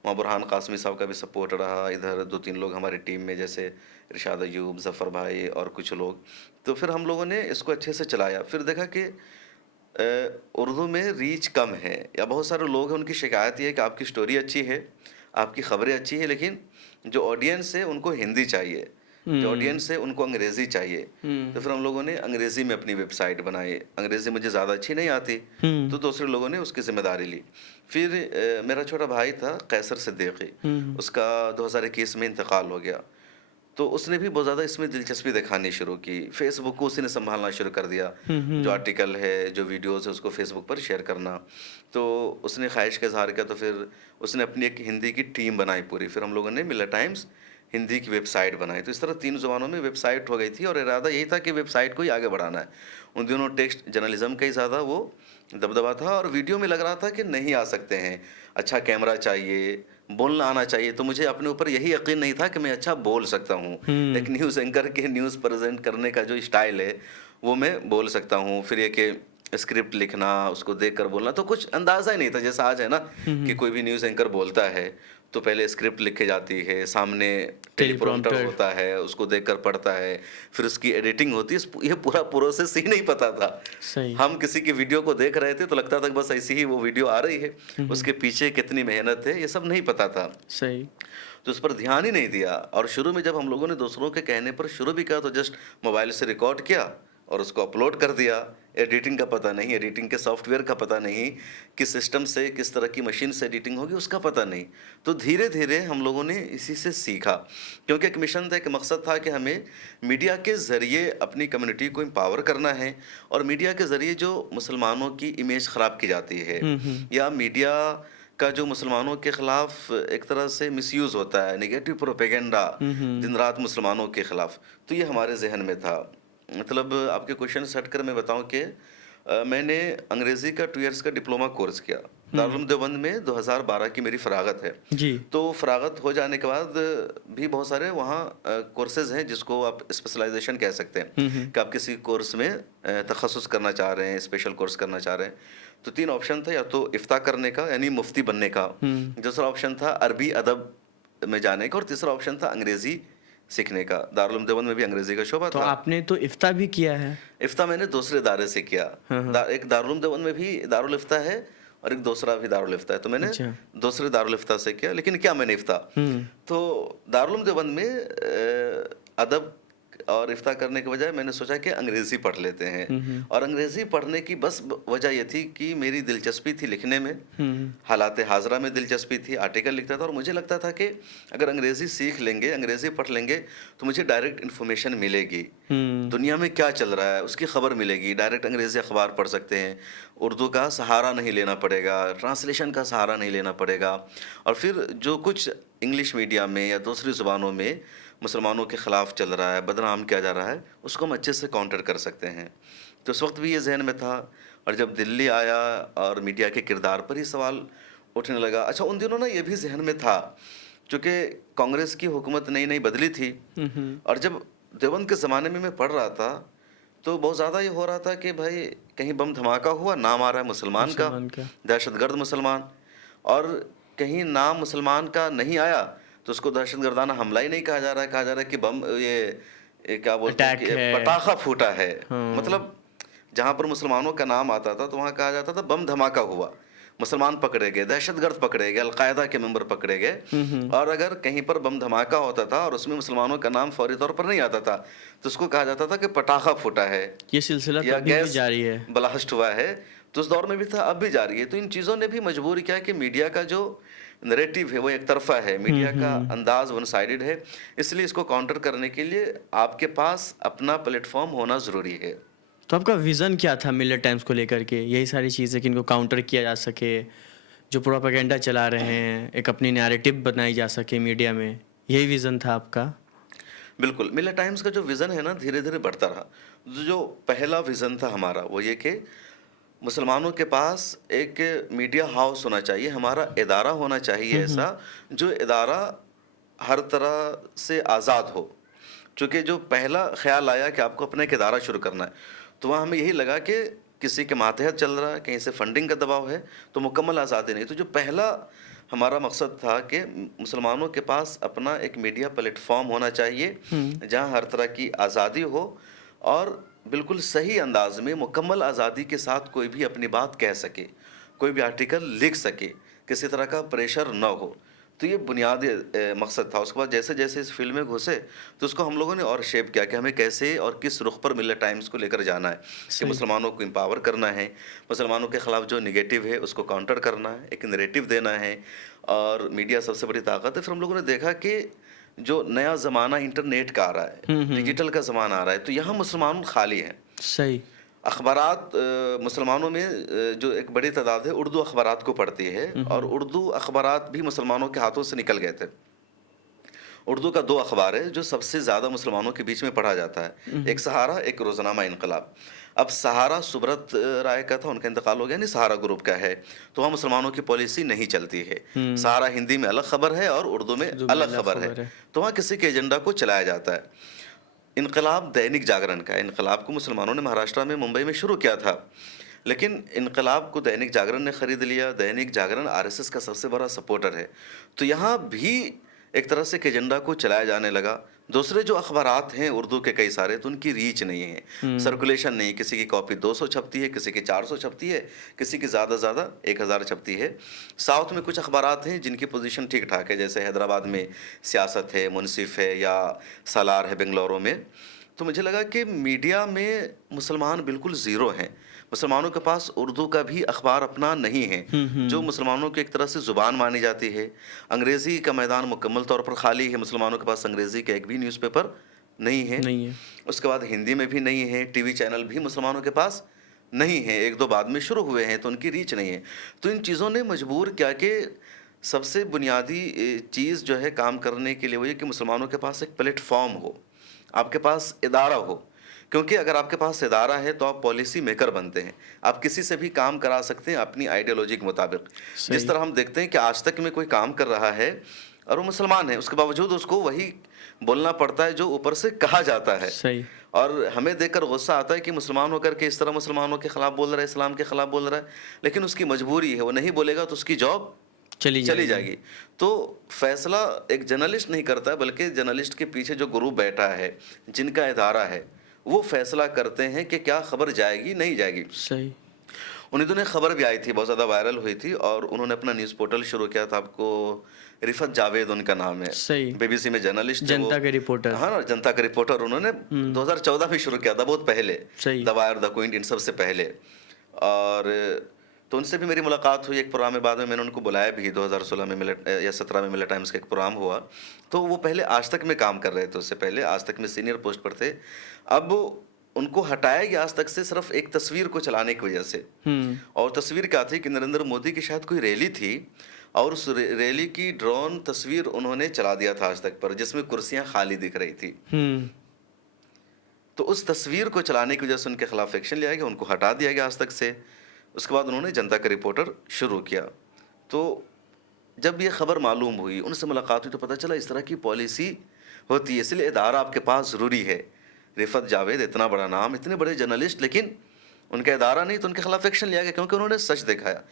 वहाँ बुरहान कासमी साहब का भी सपोर्ट रहा, इधर 2-3 लोग हमारी टीम में जैसे इरशाद अयूब, ज़फ़र भाई और कुछ लोग। तो फिर हम लोगों ने इसको अच्छे से चलाया। फिर देखा कि उर्दू में रीच कम है, या बहुत सारे लोग हैं उनकी शिकायत ये है कि आपकी स्टोरी अच्छी है, आपकी ख़बरें अच्छी है, लेकिन जो ऑडियंस है उनको हिंदी चाहिए, जो ऑडियंस है उनको अंग्रेज़ी चाहिए। तो फिर हम लोगों ने अंग्रेज़ी में अपनी वेबसाइट बनाई। अंग्रेज़ी मुझे ज़्यादा अच्छी नहीं आती, तो दूसरे लोगों ने उसकी ज़िम्मेदारी ली। फिर मेरा छोटा भाई था कैसर सिद्दीकी, उसका 2021 में इंतकाल हो गया। तो उसने भी बहुत ज़्यादा इसमें दिलचस्पी दिखानी शुरू की। फ़ेसबुक को उसी ने सँभालना शुरू कर दिया। जो आर्टिकल है, जो वीडियोज़ है उसको फ़ेसबुक पर शेयर करना। तो उसने ख़्वाहिश का इज़हार किया तो फिर उसने अपनी एक हिंदी की टीम बनाई पूरी। फिर हम लोगों ने मिलर टाइम्स हिंदी की वेबसाइट बनाई। तो इस तरह 3 ज़ुबानों में वेबसाइट हो गई थी और इरादा यही था कि वेबसाइट को ही आगे बढ़ाना है। उन दिनों टेक्स्ट जर्नलिज़्म का ही ज़्यादा वो दबदबा था और वीडियो में लग रहा था कि नहीं आ सकते हैं। अच्छा कैमरा चाहिए, बोलना आना चाहिए। तो मुझे अपने ऊपर यही यकीन नहीं था कि मैं अच्छा बोल सकता हूँ। एक न्यूज़ एंकर के न्यूज़ प्रेज़ेंट करने का जो स्टाइल है, वो मैं बोल सकता हूँ। फिर ये कि स्क्रिप्ट लिखना, उसको देखकर बोलना, तो कुछ अंदाज़ा ही नहीं था। जैसा आज है ना कि कोई भी न्यूज़ एंकर बोलता है, तो पहले स्क्रिप्ट लिखी जाती है, सामने टेलीप्रॉम्प्टर टेलीप्रॉम्प्टर। होता है, उसको देखकर पढ़ता है, फिर उसकी एडिटिंग होती है। ये पूरा प्रोसेस ही नहीं पता था। सही। हम किसी की वीडियो को देख रहे थे तो लगता था कि बस ऐसी ही वो वीडियो आ रही है, उसके पीछे कितनी मेहनत है, ये सब नहीं पता था। सही। तो उस पर ध्यान ही नहीं दिया और शुरू में जब हम लोगों ने दूसरों के कहने पर शुरू भी किया तो जस्ट मोबाइल से रिकॉर्ड किया और उसको अपलोड कर दिया। एडिटिंग का पता नहीं, एडिटिंग के सॉफ्टवेयर का पता नहीं, किस सिस्टम से, किस तरह की मशीन से एडिटिंग होगी उसका पता नहीं। तो धीरे-धीरे हम लोगों ने इसी से सीखा, क्योंकि एक मिशन था, एक मकसद था कि हमें मीडिया के ज़रिए अपनी कम्युनिटी को एम्पावर करना है और मीडिया के ज़रिए जो मुसलमानों की इमेज ख़राब की जाती है या मीडिया का जो मुसलमानों के ख़िलाफ़ एक तरह से मिसयूज़ होता है, नेगेटिव प्रोपेगेंडा दिन रात मुसलमानों के ख़िलाफ़, तो ये हमारे ज़हन में था। मतलब आपके क्वेश्चन से हटकर मैं बताऊँ कि मैंने अंग्रेज़ी का 2 इयर्स का डिप्लोमा कोर्स किया। दारुल उलूम देवबंद में 2012 की मेरी फ़रागत है। जी। तो फ़रागत हो जाने के बाद भी बहुत सारे वहाँ कोर्सेज़ हैं जिसको आप स्पेशलाइज़ेशन कह सकते हैं कि आप किसी कोर्स में तख़स्सुस करना चाह रहे हैं, स्पेशल कोर्स करना चाह रहे हैं। तो 3 ऑप्शन था, या तो इफ्ता करने का यानी मुफ्ती बनने का, दूसरा ऑप्शन था अरबी अदब में जाने का और तीसरा ऑप्शन था अंग्रेज़ी सीखने का। दारुल उलूम देवबंद में भी अंग्रेज़ी का शोबा तो था। आपने तो इफ्ता भी किया है? इफ्ता मैंने दूसरे इदारे से किया। एक दारुल उलूम देवबंद में भी दारुल इफ्ता है और एक दूसरा भी दारुल इफ्ता है। तो मैंने अच्छा। दूसरे दारुल इफ्ता से किया, लेकिन किया मैंने इफ्ता। तो दारुल उलूम देवबंद में अदब और इफ्ता करने के बजाय मैंने सोचा कि अंग्रेज़ी पढ़ लेते हैं और अंग्रेज़ी पढ़ने की बस वजह ये थी कि मेरी दिलचस्पी थी लिखने में, हालात हाज़रा में दिलचस्पी थी, आर्टिकल लिखता था और मुझे लगता था कि अगर अंग्रेज़ी सीख लेंगे, अंग्रेज़ी पढ़ लेंगे तो मुझे डायरेक्ट इन्फॉर्मेशन मिलेगी। दुनिया में क्या चल रहा है उसकी खबर मिलेगी। डायरेक्ट अंग्रेज़ी अखबार पढ़ सकते हैं, उर्दू का सहारा नहीं लेना पड़ेगा, ट्रांसलेशन का सहारा नहीं लेना पड़ेगा और फिर जो कुछ इंग्लिश मीडिया में या दूसरी ज़ुबानों में मुसलमानों के ख़िलाफ़ चल रहा है, बदनाम किया जा रहा है, उसको हम अच्छे से काउंटर कर सकते हैं। तो उस वक्त भी ये ज़हन में था और जब दिल्ली आया और मीडिया के किरदार पर ही सवाल उठने लगा। अच्छा, उन दिनों ना ये भी ज़हन में था, चूँकि कांग्रेस की हुकूमत नई-नई बदली थी और जब देवबंद के ज़माने में मैं पढ़ रहा था, तो बहुत ज़्यादा ये हो रहा था कि भाई कहीं बम धमाका हुआ, नाम आ रहा है मुसलमान का, दहशतगर्द मुसलमान, और कहीं नाम मुसलमान का नहीं आया तो उसको दहशतगर्दाना हमला ही नहीं कहा जा रहा है, कहा जा रहा है कि बम ये क्या बोलते हैं अटैक कि है। पटाखा फूटा है। मतलब जहाँ पर मुसलमानों का नाम आता था तो वहाँ कहा जाता था बम धमाका हुआ, मुसलमान पकड़े गए, दहशतगर्द पकड़े गए, अलकायदा के मेंबर पकड़े गए। और अगर कहीं पर बम धमाका होता था और उसमें मुसलमानों का नाम फौरी तौर पर नहीं आता था तो उसको कहा जाता था कि पटाखा फूटा है ये सिलसिला तो या अभी भी गैस जारी है। ब्लास्ट हुआ है। तो उस दौर में भी था, अब भी जारी है। तो इन चीज़ों ने भी मजबूर किया कि मीडिया का जो नैरेटिव है वो एक तरफा है, मीडिया का अंदाज वन साइडेड है, इसलिए इसको काउंटर करने के लिए आपके पास अपना प्लेटफॉर्म होना ज़रूरी है। तो आपका विज़न क्या था मिलर टाइम्स को लेकर के? यही सारी चीज़ें कि इनको काउंटर किया जा सके, जो प्रोपेगेंडा चला रहे हैं, एक अपनी नैरेटिव बनाई जा सके मीडिया में, यही विज़न था आपका? बिल्कुल, मिलर टाइम्स का जो विज़न है ना धीरे-धीरे बढ़ता रहा। जो पहला विज़न था हमारा वो ये कि मुसलमानों के पास एक मीडिया हाउस होना चाहिए, हमारा इदारा होना चाहिए ऐसा जो इदारा हर तरह से आज़ाद हो। चूँकि जो पहला ख़्याल आया कि आपको अपना एक इदारा शुरू करना है, तो वहाँ हमें यही लगा कि किसी के मातहत चल रहा है, कहीं से फंडिंग का दबाव है, तो मुकम्मल आज़ादी नहीं। तो जो पहला हमारा मकसद था कि मुसलमानों के पास अपना एक मीडिया प्लेटफ़ॉर्म होना चाहिए, जहाँ हर तरह की आज़ादी हो और बिल्कुल सही अंदाज में मुकम्मल आज़ादी के साथ कोई भी अपनी बात कह सके, कोई भी आर्टिकल लिख सके, किसी तरह का प्रेशर न हो। तो ये बुनियादी मकसद था। उसके बाद जैसे-जैसे इस फ़ील्ड में घुसे, तो उसको हम लोगों ने और शेप किया कि हमें कैसे और किस रुख पर मिलर टाइम्स को लेकर जाना है, कि सही। मुसलमानों को एम्पावर करना है, मुसलमानों के ख़िलाफ़ जो नेगेटिव है उसको काउंटर करना है, एक नैरेटिव देना है और मीडिया सबसे बड़ी ताकत है। फिर हम लोगों ने देखा कि जो नया ज़माना इंटरनेट का आ रहा है, डिजिटल का ज़माना आ रहा है, तो यहाँ मुसलमान खाली हैं। सही। अखबारात मुसलमानों में जो एक बड़ी तादाद है उर्दू अखबारात को पढ़ती है, और उर्दू अखबारात भी मुसलमानों के हाथों से निकल गए थे। उर्दू का 2 अखबार है जो सबसे ज़्यादा मुसलमानों के बीच में पढ़ा जाता है, एक सहारा, एक रोज़नामा इनकलाब। अब सहारा सुब्रत राय का था, उनका इंतकाल हो गया, नहीं सहारा ग्रुप का है, तो वहाँ मुसलमानों की पॉलिसी नहीं चलती है। सहारा हिंदी में अलग खबर है और उर्दू में अलग खबर है, तो वहाँ किसी के एजेंडा को चलाया जाता है। इनकलाब दैनिक जागरण का है। इनकलाब को मुसलमानों ने महाराष्ट्र में, मुंबई में शुरू किया था, लेकिन इनकलाब को दैनिक जागरण ने ख़रीद लिया। दैनिक जागरण आरएसएस का सबसे बड़ा सपोर्टर है, तो यहाँ भी एक तरह से एक एजेंडा को चलाया जाने लगा। दूसरे जो अखबारात हैं उर्दू के कई सारे, तो उनकी रीच नहीं है, सर्कुलेशन नहीं। किसी की कॉपी 200 छपती है, किसी की 400 छपती है, किसी की ज़्यादा 1000 छपती है। साउथ में कुछ अखबारात हैं जिनकी पोजीशन ठीक ठाक है, जैसे हैदराबाद में सियासत है, मुनसिफ है, या सालार है बेंगलुरु में। तो मुझे लगा कि मीडिया में मुसलमान बिल्कुल ज़ीरो हैं। मुसलमानों के पास उर्दू का भी अखबार अपना नहीं है, जो मुसलमानों की एक तरह से ज़ुबान मानी जाती है। अंग्रेज़ी का मैदान मुकम्मल तौर पर खाली है, मुसलमानों के पास अंग्रेज़ी का एक भी न्यूज़पेपर नहीं है। उसके बाद हिंदी में भी नहीं है, टीवी चैनल भी मुसलमानों के पास नहीं है, 1-2 बाद में शुरू हुए हैं, तो उनकी रीच नहीं है। तो इन चीज़ों ने मजबूर किया कि सबसे बुनियादी चीज़ जो है काम करने के लिए वो ये कि मुसलमानों के पास एक प्लेटफॉर्म हो, आपके पास इदारा हो। क्योंकि अगर आपके पास इदारा है तो आप पॉलिसी मेकर बनते हैं, आप किसी से भी काम करा सकते हैं अपनी आइडियोलॉजी के मुताबिक। जिस तरह हम देखते हैं कि आज तक में कोई काम कर रहा है और वो मुसलमान है, उसके बावजूद उसको वही बोलना पड़ता है जो ऊपर से कहा जाता है। सही। और हमें देखकर गुस्सा आता है कि मुसलमान होकर के इस तरह मुसलमानों के खिलाफ बोल रहा है, इस्लाम के खिलाफ बोल रहा है, लेकिन उसकी मजबूरी है, वो नहीं बोलेगा तो उसकी जॉब चली जाएगी। तो फैसला एक जर्नलिस्ट नहीं करता है, बल्कि जर्नलिस्ट के पीछे जो ग्रुप बैठा है, जिनका इदारा है, वो फैसला करते हैं कि क्या खबर जाएगी नहीं जाएगी। सही। उन्हीं दिनों खबर भी आई थी, बहुत ज़्यादा वायरल हुई थी, और उन्होंने अपना न्यूज़ पोर्टल शुरू किया था। आपको रिफत जावेद उनका नाम है, सही। बीबीसी में जर्नलिस्ट, जनता के रिपोर्टर। हाँ ना, जनता का रिपोर्टर। उन्होंने 2014 में शुरू किया था, बहुत पहले, द वायर, द क्वीन, इन सबसे पहले। और तो उनसे भी मेरी मुलाकात हुई एक प्रोग्राम में, बाद में मैंने उनको बुलाया भी। 2016 में मिले या 17 में मिले टाइम्स का एक प्रोग्राम हुआ। तो वो पहले आज तक में काम कर रहे थे, उससे पहले आज तक में सीनियर पोस्ट पर थे। अब उनको हटाया गया आज तक से सिर्फ एक तस्वीर को चलाने की वजह से। और तस्वीर क्या थी कि नरेंद्र मोदी की शायद कोई रैली थी, और उस रैली की ड्रोन तस्वीर उन्होंने चला दिया था आज तक पर, जिसमें कुर्सियां खाली दिख रही थी। तो उस तस्वीर को चलाने की वजह से उनके खिलाफ एक्शन लिया गया, उनको हटा दिया गया आज तक से। उसके बाद उन्होंने जनता का रिपोर्टर शुरू किया। तो जब ये खबर मालूम हुई, उनसे मुलाकात हुई, तो पता चला इस तरह की पॉलिसी होती है, इसलिए इदारा आपके पास ज़रूरी है। रिफत जावेद इतना बड़ा नाम, इतने बड़े जर्नलिस्ट, लेकिन उनका इदारा नहीं, तो उनके खिलाफ एक्शन लिया गया क्योंकि उन्होंने सच दिखाया।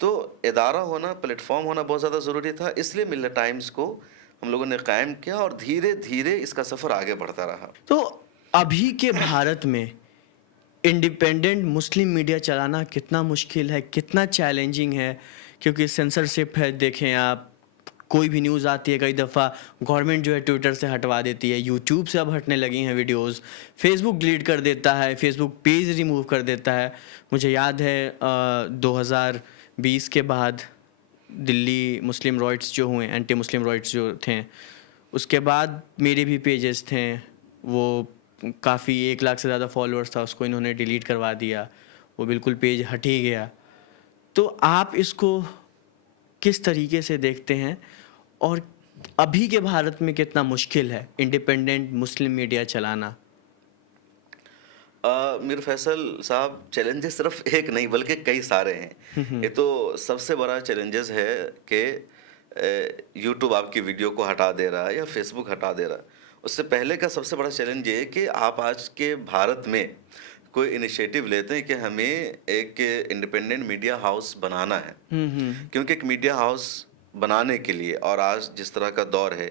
तो इदारा होना, प्लेटफॉर्म होना बहुत ज़्यादा ज़रूरी था, इसलिए मिल्लत टाइम्स को हम लोगों ने कायम किया, और धीरे धीरे इसका सफ़र आगे बढ़ता रहा। तो अभी के भारत में इंडिपेंडेंट मुस्लिम मीडिया चलाना कितना मुश्किल है, कितना चैलेंजिंग है? क्योंकि सेंसरशिप है, देखें आप, कोई भी न्यूज़ आती है, कई दफ़ा गवर्नमेंट जो है ट्विटर से हटवा देती है, यूट्यूब से अब हटने लगी हैं वीडियोस, फेसबुक डिलीट कर देता है, फेसबुक पेज रिमूव कर देता है। मुझे याद है 2020 के बाद दिल्ली मुस्लिम राइट्स जो हुए, एंटी मुस्लिम राइट्स जो थे, उसके बाद मेरे भी पेजेस थे, वो काफ़ी 1 लाख से ज़्यादा फॉलोअर्स था, उसको इन्होंने डिलीट करवा दिया, वो बिल्कुल पेज हट ही गया। तो आप इसको किस तरीके से देखते हैं, और अभी के भारत में कितना मुश्किल है इंडिपेंडेंट मुस्लिम मीडिया चलाना? मीर फैसल साहब, चैलेंजेस सिर्फ एक नहीं बल्कि कई सारे हैं। ये तो सबसे बड़ा चैलेंजेस है कि यूट्यूब आपकी वीडियो को हटा दे रहा है या फेसबुक हटा दे रहा है। उससे पहले का सबसे बड़ा चैलेंज ये है कि आप आज के भारत में कोई इनिशिएटिव लेते हैं कि हमें एक इंडिपेंडेंट मीडिया हाउस बनाना है। क्योंकि एक मीडिया हाउस बनाने के लिए, और आज जिस तरह का दौर है,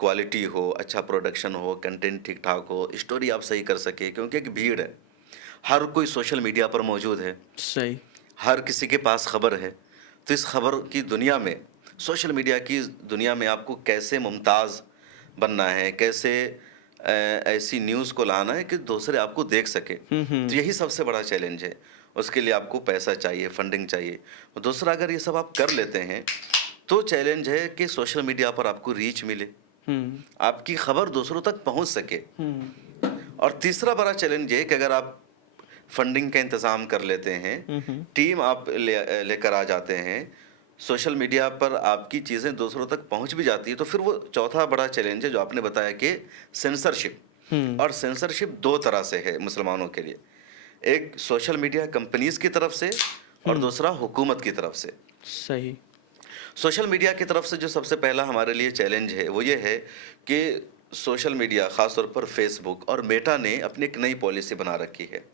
क्वालिटी हो, अच्छा प्रोडक्शन हो, कंटेंट ठीक ठाक हो, स्टोरी आप सही कर सके, क्योंकि एक भीड़ है, हर कोई सोशल मीडिया पर मौजूद है, सही, हर किसी के पास खबर है। तो इस खबर की दुनिया में, सोशल मीडिया की दुनिया में आपको कैसे मुमताज़ बनना है, कैसे ऐसी न्यूज़ को लाना है कि दूसरे आपको देख सके, तो यही सबसे बड़ा चैलेंज है। उसके लिए आपको पैसा चाहिए, फंडिंग चाहिए। और दूसरा, अगर ये सब आप कर लेते हैं तो चैलेंज है कि सोशल मीडिया पर आपको रीच मिले, आपकी खबर दूसरों तक पहुंच सके। और तीसरा बड़ा चैलेंज ये कि अगर आप फंडिंग का इंतज़ाम कर लेते हैं, टीम आप लेकर आ जाते हैं, सोशल मीडिया पर आपकी चीज़ें दूसरों तक पहुंच भी जाती है, तो फिर वो चौथा बड़ा चैलेंज है जो आपने बताया कि सेंसरशिप। और सेंसरशिप दो तरह से है मुसलमानों के लिए, एक सोशल मीडिया कंपनीज की तरफ से और दूसरा हुकूमत की तरफ से। सही। सोशल मीडिया की तरफ से जो सबसे पहला हमारे लिए चैलेंज है वो ये है कि सोशल मीडिया, ख़ासतौर पर फेसबुक और मेटा ने अपनी एक नई पॉलिसी बना रखी है।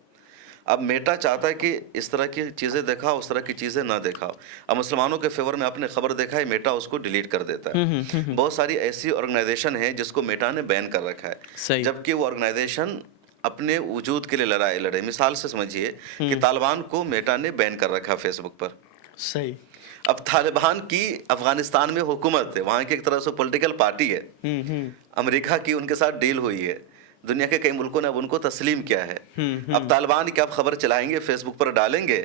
अब मेटा चाहता है कि इस तरह की चीज़ें दिखाओ, उस तरह की चीज़ें ना दिखाओ। अब मुसलमानों के फेवर में आपने खबर देखा है, मेटा उसको डिलीट कर देता है। बहुत सारी ऐसी ऑर्गेनाइजेशन है जिसको मेटा ने बैन कर रखा है, सही। जबकि वो ऑर्गेनाइजेशन अपने वजूद के लिए लड़े। मिसाल से समझिए कि तालिबान को मेटा ने बैन कर रखा फेसबुक पर। सही। अब तालिबान की अफगानिस्तान में हुकूमत है, वहाँ की एक तरह से पॉलिटिकल पार्टी है। अमेरिका की उनके साथ डील हुई है, दुनिया के कई मुल्कों ने अब उनको तस्लीम किया है। अब तालिबान की आप खबर चलाएंगे, फेसबुक पर डालेंगे,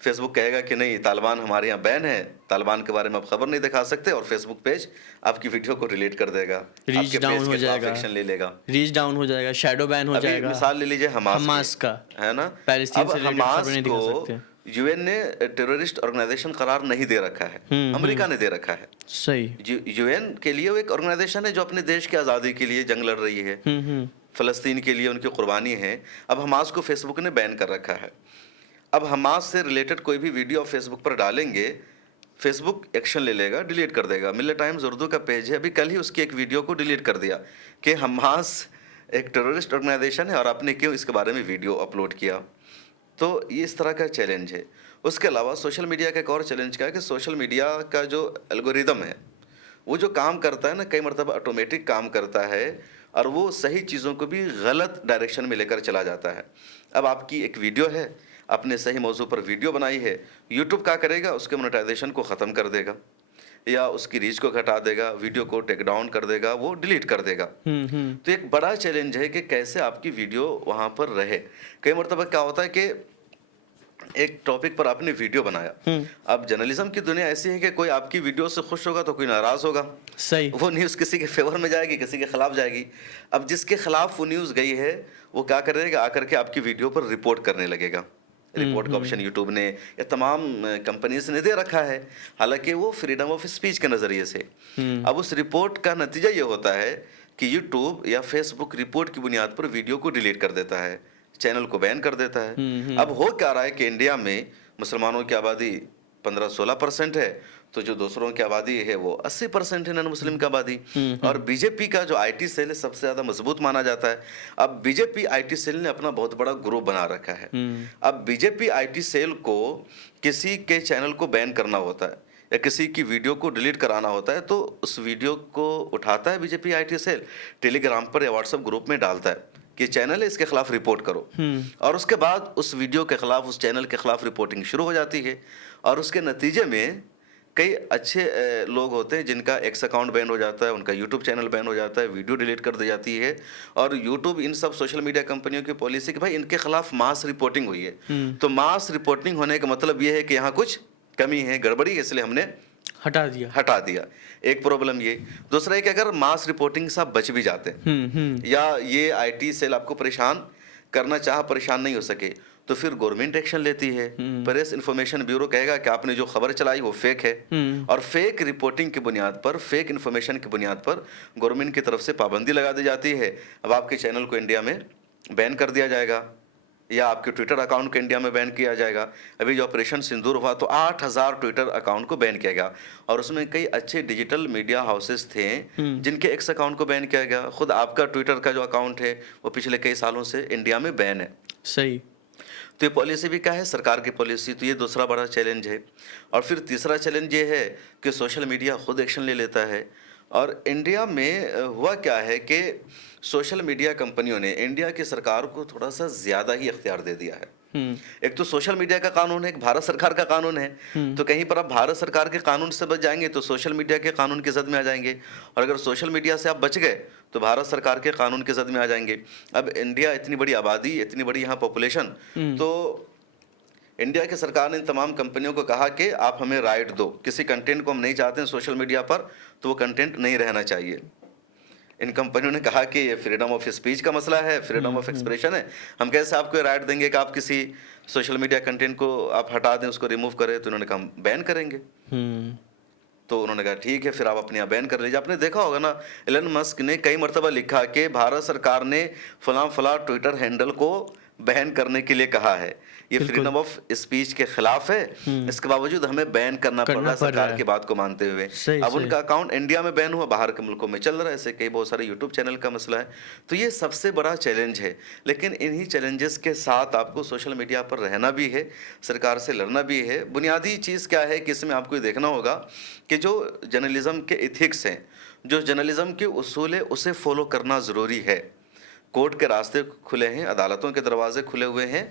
फेसबुक कहेगा कि नहीं, तालिबान हमारे यहाँ बैन है, तालिबान के बारे में आप खबर नहीं दिखा सकते, और फेसबुक पेज आपकी वीडियो को डिलीट कर देगा, रीच डाउन हो जाएगा, एक्शन ले लेगा, रीच डाउन हो जाएगा, शैडो बैन हो जाएगा। मिसाल ले लीजिए हमास का, है ना। पैलेस्टीन से रिलेटेड हमास खबर नहीं दिखा को सकते। यूएन ने टेररिस्ट ऑर्गेनाइजेशन करार नहीं दे रखा है, अमेरिका ने दे रखा है। सही। यूएन के लिए वो एक ऑर्गेनाइजेशन है जो अपने देश की आज़ादी के लिए जंग लड़ रही है, फ़लस्तीन के लिए उनकी कुर्बानी है। अब हमास को फेसबुक ने बैन कर रखा है। अब हमास से रिलेटेड कोई भी वीडियो फेसबुक पर डालेंगे, फेसबुक एक्शन ले लेगा, डिलीट कर देगा। मिल्ले टाइम्स उर्दू का पेज है, अभी कल ही उसकी एक वीडियो को डिलीट कर दिया कि हमास एक टेररिस्ट ऑर्गेनाइजेशन है और आपने क्यों इसके बारे में वीडियो अपलोड किया। तो ये इस तरह का चैलेंज है। उसके अलावा सोशल मीडिया का एक और चैलेंज क्या है कि सोशल मीडिया का जो एल्गोरिदम है वो जो काम करता है ना, कई मरतबा ऑटोमेटिक काम करता है और वो सही चीज़ों को भी गलत डायरेक्शन में लेकर चला जाता है। अब आपकी एक वीडियो है, आपने सही मौजू पर वीडियो बनाई है, यूट्यूब क्या करेगा, उसके मोनेटाइजेशन को ख़त्म कर देगा या उसकी रीच को घटा देगा, वीडियो को टेक डाउन कर देगा, वो डिलीट कर देगा। तो एक बड़ा चैलेंज है कि कैसे आपकी वीडियो वहाँ पर रहे। कई मरतबा क्या होता है कि एक टॉपिक पर आपने वीडियो बनाया, अब जर्नलिज्म की दुनिया ऐसी है कि कोई आपकी वीडियो से खुश होगा तो कोई नाराज़ होगा। सही। वो न्यूज़ किसी के फेवर में जाएगी, किसी के खिलाफ जाएगी। अब जिसके खिलाफ वो न्यूज़ गई है वो क्या करेगा, आकर के आपकी वीडियो पर रिपोर्ट करने लगेगा। रिपोर्ट का ऑप्शन यूट्यूब ने या तमाम कंपनीज ने दे रखा है, हालांकि वो फ्रीडम ऑफ स्पीच के नज़रिए से। अब उस रिपोर्ट का नतीजा ये होता है कि यूट्यूब या फेसबुक रिपोर्ट की बुनियाद पर वीडियो को डिलीट कर देता है, चैनल को बैन कर देता है। अब हो क्या रहा है कि इंडिया में मुसलमानों की आबादी 15-16% है, तो जो दूसरों की आबादी है वो 80% है, नॉन मुस्लिम की आबादी। और बीजेपी का जो आईटी सेल है सबसे ज़्यादा मजबूत माना जाता है। अब बीजेपी आईटी सेल ने अपना बहुत बड़ा ग्रुप बना रखा है। अब बीजेपी आईटी सेल को किसी के चैनल को बैन करना होता है या किसी की वीडियो को डिलीट कराना होता है, तो उस वीडियो को उठाता है बीजेपी आईटी सेल, टेलीग्राम पर या व्हाट्सएप ग्रुप में डालता है कि चैनल है, इसके खिलाफ रिपोर्ट करो। और उसके बाद उस वीडियो के खिलाफ, उस चैनल के खिलाफ रिपोर्टिंग शुरू हो जाती है। और उसके नतीजे में कई अच्छे लोग होते हैं जिनका एक्स अकाउंट बैन हो जाता है, उनका यूट्यूब चैनल बैन हो जाता है, वीडियो डिलीट कर दी जाती है। और यूट्यूब इन सब सोशल मीडिया कंपनियों की पॉलिसी कि भाई इनके खिलाफ मास रिपोर्टिंग हुई है। तो मास रिपोर्टिंग होने का मतलब ये है कि यहाँ कुछ कमी है, गड़बड़ी है, इसलिए हमने हटा दिया। एक प्रॉब्लम ये। दूसरा है कि अगर मास रिपोर्टिंग से आप बच भी जाते या ये आईटी सेल आपको परेशान करना चाह, परेशान नहीं हो सके, तो फिर गवर्नमेंट एक्शन लेती है। प्रेस इंफॉर्मेशन ब्यूरो कहेगा कि आपने जो खबर चलाई वो फेक है, और फेक रिपोर्टिंग की बुनियाद पर, फेक इंफॉर्मेशन की बुनियाद पर गवर्नमेंट की तरफ से पाबंदी लगा दी जाती है। अब आपके चैनल को इंडिया में बैन कर दिया जाएगा या आपके ट्विटर अकाउंट को इंडिया में बैन किया जाएगा। अभी जो ऑपरेशन सिंदूर हुआ तो 8000 ट्विटर अकाउंट को बैन किया गया, और उसमें कई अच्छे डिजिटल मीडिया हाउसेस थे जिनके एक्स अकाउंट को बैन किया गया। खुद आपका ट्विटर का जो अकाउंट है वो पिछले कई सालों से इंडिया में बैन है। सही। तो ये पॉलिसी भी क्या है, सरकार की पॉलिसी। तो ये दूसरा बड़ा चैलेंज है। और फिर तीसरा चैलेंज ये है कि सोशल मीडिया खुद एक्शन ले लेता है। और इंडिया में हुआ क्या है कि सोशल मीडिया कंपनियों ने इंडिया की सरकार को थोड़ा सा ज़्यादा ही इख्तियार दे दिया है। एक तो सोशल मीडिया का कानून है, एक भारत सरकार का कानून है। तो कहीं पर आप भारत सरकार के कानून से बच जाएंगे तो सोशल मीडिया के कानून की जद में आ जाएंगे, और अगर सोशल मीडिया से आप बच गए तो भारत सरकार के कानून की जद में आ जाएंगे। अब इंडिया इतनी बड़ी आबादी, इतनी बड़ी यहाँ पॉपुलेशन, तो इंडिया की सरकार ने इन तमाम कंपनियों को कहा कि आप हमें राइट दो, किसी कंटेंट को हम नहीं चाहते हैं सोशल मीडिया पर तो वो कंटेंट नहीं रहना चाहिए। इन कंपनियों ने कहा कि ये फ्रीडम ऑफ स्पीच का मसला है, फ्रीडम ऑफ एक्सप्रेशन है, हम कैसे आपको राइट देंगे कि आप किसी सोशल मीडिया कंटेंट को आप हटा दें, उसको रिमूव करें। तो उन्होंने कहा हम बैन करेंगे। तो उन्होंने कहा ठीक है, फिर आप अपने यहाँ बैन कर लीजिए। आपने देखा होगा ना, एलन मस्क ने कई मरतबा लिखा कि भारत सरकार ने फलां फलां ट्विटर हैंडल को बैन करने के लिए कहा है, ये फ्रीडम ऑफ स्पीच के खिलाफ है, इसके बावजूद हमें बैन करना पड़ रहा है सरकार की बात को मानते हुए। अब उनका अकाउंट इंडिया में बैन हुआ, बाहर के मुल्कों में चल रहा है, ऐसे कई बहुत सारे यूट्यूब चैनल का मसला है। तो ये सबसे बड़ा चैलेंज है, लेकिन इन्हीं चैलेंजेस के साथ आपको सोशल मीडिया पर रहना भी है, सरकार से लड़ना भी है। बुनियादी चीज़ क्या है कि इसमें आपको ये देखना होगा कि जो जर्नलिज्म के इथिक्स हैं, जो जर्नलिज्म के उसूल है, उसे फॉलो करना ज़रूरी है। कोर्ट के रास्ते खुले हैं, अदालतों के दरवाजे खुले हुए हैं।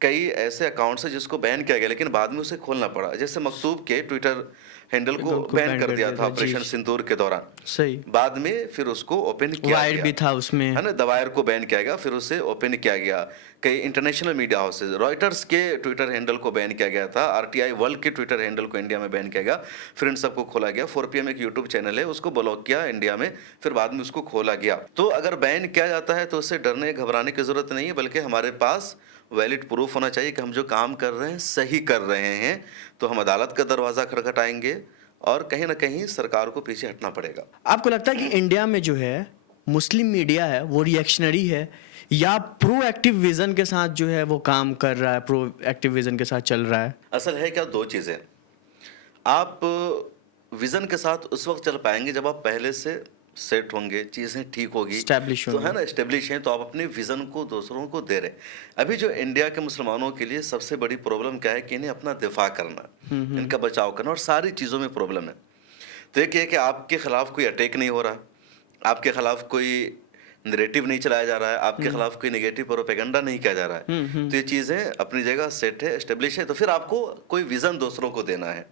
कई ऐसे अकाउंट्स हैं जिसको बैन किया गया, लेकिन बाद में उसे खोलना पड़ा। जैसे मकतूब के ट्विटर हैंडल को बैन कर दिया था ऑपरेशन सिंदूर के दौरान, सही। बाद में फिर उसको ओपन किया वायर गया, भी था उसमें, है ना, दवायर को बैन किया गया, फिर उसे ओपन किया गया। कई इंटरनेशनल मीडिया हाउसेज, रॉयटर्स के ट्विटर हैंडल को बैन किया गया था, आरटीआई वर्ल्ड के ट्विटर हैंडल को इंडिया में बैन किया गया, फिर इन सबको खोला गया। 4PM एक यूट्यूब चैनल है, उसको ब्लॉक किया इंडिया में, फिर बाद में उसको खोला गया। तो अगर बैन किया जाता है तो उससे डरने घबराने की जरूरत नहीं है, बल्कि हमारे पास वैलिड प्रूफ होना चाहिए कि हम जो काम कर रहे हैं सही कर रहे हैं। तो हम अदालत का दरवाज़ा खटखटाएंगे और कहीं ना कहीं सरकार को पीछे हटना पड़ेगा। आपको लगता है कि इंडिया में जो है मुस्लिम मीडिया है वो रिएक्शनरी है या प्रोएक्टिव विजन के साथ जो है वो काम कर रहा है, प्रोएक्टिव विजन के साथ चल रहा है? असल है क्या, दो चीज़ें। आप विजन के साथ उस वक्त चल पाएंगे जब आप पहले से सेट होंगे, चीज़ें ठीक होगी, Establish तो होंगे। है ना, एस्टेब्लिश हैं, तो आप अपने विज़न को दूसरों को दे रहे हैं। अभी जो इंडिया के मुसलमानों के लिए सबसे बड़ी प्रॉब्लम क्या है कि इन्हें अपना दिफा करना, इनका बचाव करना, और सारी चीज़ों में प्रॉब्लम है। तो एक है कि आपके खिलाफ कोई अटैक नहीं हो रहा, आपके खिलाफ कोई नैरेटिव नहीं चलाया जा रहा है, आपके खिलाफ कोई नेगेटिव प्रोपेगेंडा नहीं किया जा रहा है। तो ये चीज़ें अपनी जगह सेट है, एस्टेब्लिश है। तो फिर आपको कोई विज़न दूसरों को देना है,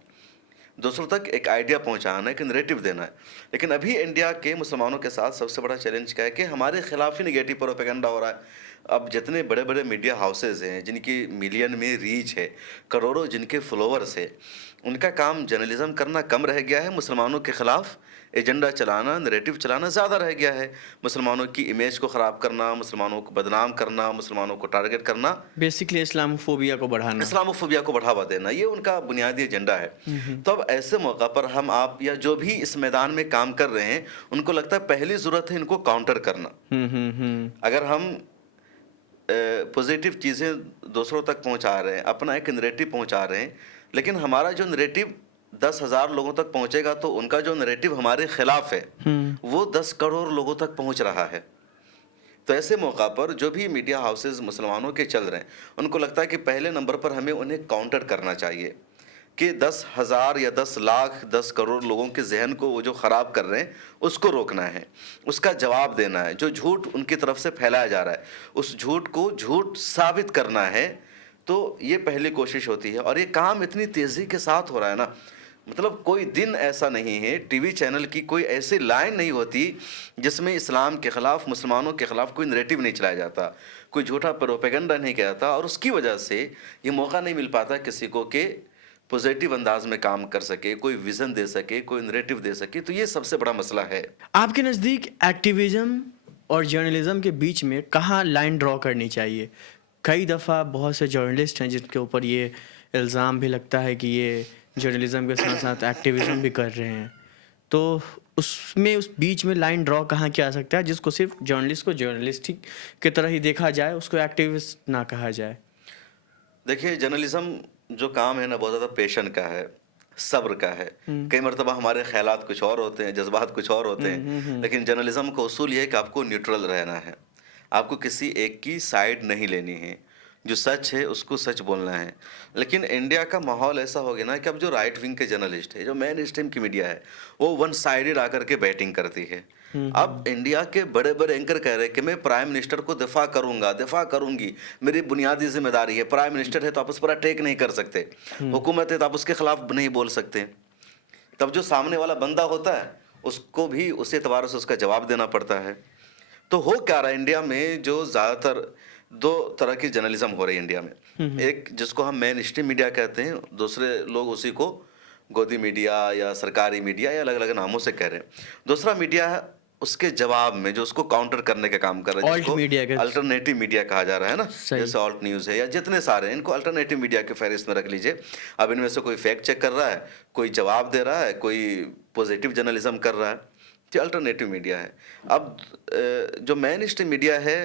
दूसरों तक एक आइडिया पहुंचाना है, कि नैरेटिव देना है। लेकिन अभी इंडिया के मुसलमानों के साथ सबसे बड़ा चैलेंज क्या है कि हमारे खिलाफ ही नेगेटिव प्रोपेगेंडा हो रहा है। अब जितने बड़े बड़े मीडिया हाउसेज हैं, जिनकी मिलियन में रीच है, करोड़ों जिनके फॉलोअर्स है, उनका काम जर्नलिज्म करना कम रह गया है, मुसलमानों के खिलाफ एजेंडा चलाना, नैरेटिव चलाना ज़्यादा रह गया है। मुसलमानों की इमेज को ख़राब करना, मुसलमानों को बदनाम करना, मुसलमानों को टारगेट करना, बेसिकली इस्लामोफोबिया को बढ़ाना, इस्लामोफोबिया को बढ़ावा देना, ये उनका बुनियादी एजेंडा है। तो अब ऐसे मौका पर हम, आप या जो भी इस मैदान में काम कर रहे हैं, उनको लगता है पहली ज़रूरत है इनको काउंटर करना। अगर हम पॉजिटिव चीज़ें दूसरों तक पहुंचा रहे हैं, अपना एक नैरेटिव पहुंचा रहे हैं, लेकिन हमारा जो नैरेटिव 10,000 लोगों तक पहुंचेगा, तो उनका जो नैरेटिव हमारे खिलाफ है वो 10 करोड़ लोगों तक पहुंच रहा है। तो ऐसे मौका पर जो भी मीडिया हाउसेज मुसलमानों के चल रहे हैं, उनको लगता है कि पहले नंबर पर हमें उन्हें काउंटर करना चाहिए, कि 10,000 या 10 लाख 10 करोड़ लोगों के जहन को वो जो ख़राब कर रहे हैं उसको रोकना है, उसका जवाब देना है। जो झूठ उनकी तरफ से फैलाया जा रहा है, उस झूठ को झूठ साबित करना है। तो ये पहली कोशिश होती है, और ये काम इतनी तेज़ी के साथ हो रहा है ना, मतलब कोई दिन ऐसा नहीं है, टीवी चैनल की कोई ऐसी लाइन नहीं होती जिसमें इस्लाम के ख़िलाफ़, मुसलमानों के ख़िलाफ़ कोई नैरेटिव नहीं चलाया जाता, कोई झूठा प्रोपेगेंडा नहीं किया जाता। और उसकी वजह से ये मौका नहीं मिल पाता किसी को कि पॉजिटिव अंदाज में काम कर सके, कोई विज़न दे सके, कोई नैरेटिव दे सके। तो ये सबसे बड़ा मसला है। आपके नज़दीक एक्टिविज़म और जर्नलिज्म के बीच में कहाँ लाइन ड्रॉ करनी चाहिए? कई दफ़ा बहुत से जर्नलिस्ट हैं जिनके ऊपर ये इल्ज़ाम भी लगता है कि ये जर्नलिज्म के साथ साथ एक्टिविज़म भी कर रहे हैं, तो उसमें उस बीच में लाइन ड्रॉ कहाँ किया जा सकता है जिसको सिर्फ जर्नलिस्ट को जर्नलिस्ट की तरह ही देखा जाए, उसको एक्टिविस्ट ना कहा जाए? देखिए, जर्नलिज्म जो काम है ना, बहुत ज़्यादा पेशन का है, सब्र का है। कई मरतबा हमारे ख्यालात कुछ और होते हैं, जज्बात कुछ और होते हैं, लेकिन जर्नलिज्म का उसूल ये है कि आपको न्यूट्रल रहना है, आपको किसी एक की साइड नहीं लेनी है, जो सच है उसको सच बोलना है। लेकिन इंडिया का माहौल ऐसा हो गया ना कि अब जो राइट विंग के जर्नलिस्ट है, जो मेन स्ट्रीम की मीडिया है, वो वन साइडेड आकर के बैटिंग करती है। अब इंडिया के बड़े बड़े एंकर कह रहे हैं कि मैं प्राइम मिनिस्टर को दिफा करूंगा, दिफा करूंगी, मेरी बुनियादी जिम्मेदारी है। प्राइम मिनिस्टर है तो आप उस पर अटैक नहीं कर सकते, हुकूमत है तो आप उसके खिलाफ नहीं बोल सकते। तब जो सामने वाला बंदा होता है उसको भी उसी एतबार से उसका जवाब देना पड़ता है। तो हो क्या रहा है इंडिया में, जो ज़्यादातर दो तरह की जर्नलिज्म हो रही है इंडिया में। एक जिसको हम मेन स्ट्रीम मीडिया कहते हैं, दूसरे लोग उसी को गोदी मीडिया या सरकारी मीडिया या अलग अलग नामों से कह रहे हैं। दूसरा मीडिया है उसके जवाब में जो उसको काउंटर करने का काम कर रहा है, ऑल्ट जिसको मीडिया के अल्टरनेटिव मीडिया कहा जा रहा है ना, सही। जैसे ऑल्ट न्यूज़ है या जितने सारे हैं, इनको अल्टरनेटिव मीडिया के फहरिस्त में रख लीजिए। अब इनमें से कोई फैक्ट चेक कर रहा है, कोई जवाब दे रहा है, कोई पॉजिटिव जर्नलिज्म कर रहा है, तो अल्टरनेटिव मीडिया है। अब जो मेन स्ट्रीम मीडिया है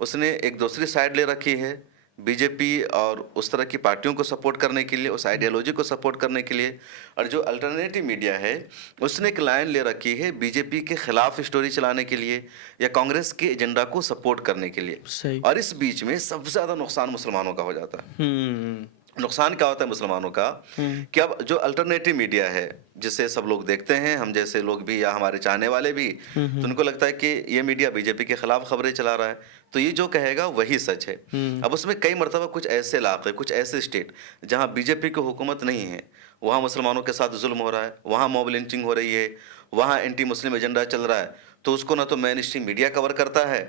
उसने एक दूसरी साइड ले रखी है, बीजेपी और उस तरह की पार्टियों को सपोर्ट करने के लिए, उस आइडियोलॉजी को सपोर्ट करने के लिए। और जो अल्टरनेटिव मीडिया है उसने एक लाइन ले रखी है बीजेपी के खिलाफ स्टोरी चलाने के लिए या कांग्रेस के एजेंडा को सपोर्ट करने के लिए। सही। और इस बीच में सबसे ज़्यादा नुकसान मुसलमानों का हो जाता है। नुकसान क्या होता है मुसलमानों का कि अब जो अल्टरनेटिव मीडिया है जिसे सब लोग देखते हैं, हम जैसे लोग भी या हमारे चाहने वाले भी, तो उनको लगता है कि ये मीडिया बीजेपी के खिलाफ खबरें चला रहा है, तो ये जो कहेगा वही सच है। अब उसमें कई मरतबा कुछ ऐसे इलाके, कुछ ऐसे स्टेट जहाँ बीजेपी की हुकूमत नहीं है, वहाँ मुसलमानों के साथ जुल्म हो रहा है, वहाँ मॉब लिंचिंग हो रही है, वहाँ एंटी मुस्लिम एजेंडा चल रहा है, तो उसको ना तो मेन स्ट्रीम मीडिया कवर करता है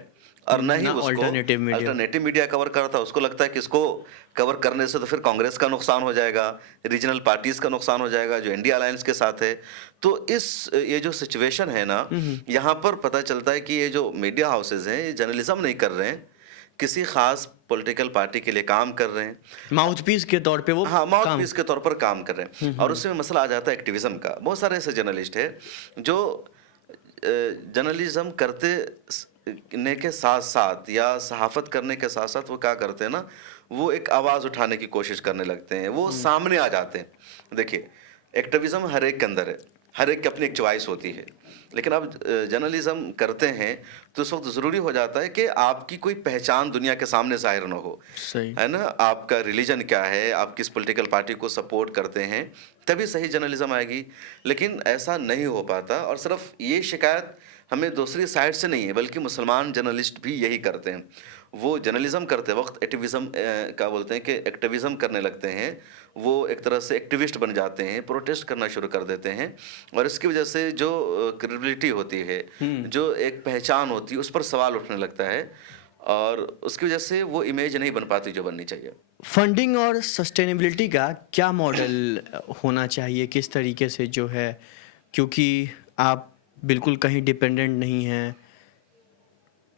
और न ही उसको अल्टरनेटिव मीडिया कवर करता है। उसको लगता है कि इसको कवर करने से तो फिर कांग्रेस का नुकसान हो जाएगा, रीजनल पार्टीज का नुकसान हो जाएगा जो इंडिया अलायंस के साथ है। तो ये जो सिचुएशन है ना, यहाँ पर पता चलता है कि ये जो मीडिया हाउसेज हैं ये जर्नलिज्म नहीं कर रहे हैं, किसी खास पॉलिटिकल पार्टी के लिए काम कर रहे हैं, माउथपीस के तौर पे वो हाँ माउथपीस के तौर पर काम कर रहे हैं। और उसमें मसला आ जाता है एक्टिविज्म का। बहुत सारे ऐसे जर्नलिस्ट हैं जो जर्नलिज्म करते ने के साथ साथ या सहाफ़त करने के साथ साथ वो क्या करते हैं ना, वो एक आवाज़ उठाने की कोशिश करने लगते हैं, वो सामने आ जाते हैं। देखिए एक्टिविज़म हर एक के अंदर है, हर एक की अपनी एक चॉइस होती है, लेकिन आप जर्नलिज्म करते हैं तो उस वक्त ज़रूरी हो जाता है कि आपकी कोई पहचान दुनिया के सामने ज़ाहिर ना हो, सही है ना। आपका रिलीजन क्या है, आप किस पॉलिटिकल पार्टी को सपोर्ट करते हैं, तभी सही जर्नलिज्म आएगी। लेकिन ऐसा नहीं हो पाता और सिर्फ ये शिकायत हमें दूसरी साइड से नहीं है, बल्कि मुसलमान जर्नलिस्ट भी यही करते हैं। वो जर्नलिज्म करते वक्त एक्टिविज़म क्या बोलते हैं कि एक्टिविज़म करने लगते हैं, वो एक तरह से एक्टिविस्ट बन जाते हैं, प्रोटेस्ट करना शुरू कर देते हैं और इसकी वजह से जो क्रेडिबिलिटी होती है, जो एक पहचान होती है, उस पर सवाल उठने लगता है और उसकी वजह से वो इमेज नहीं बन पाती जो बननी चाहिए। फंडिंग और सस्टेनेबिलिटी का क्या मॉडल होना चाहिए, किस तरीके से जो है, क्योंकि आप बिल्कुल कहीं डिपेंडेंट नहीं हैं,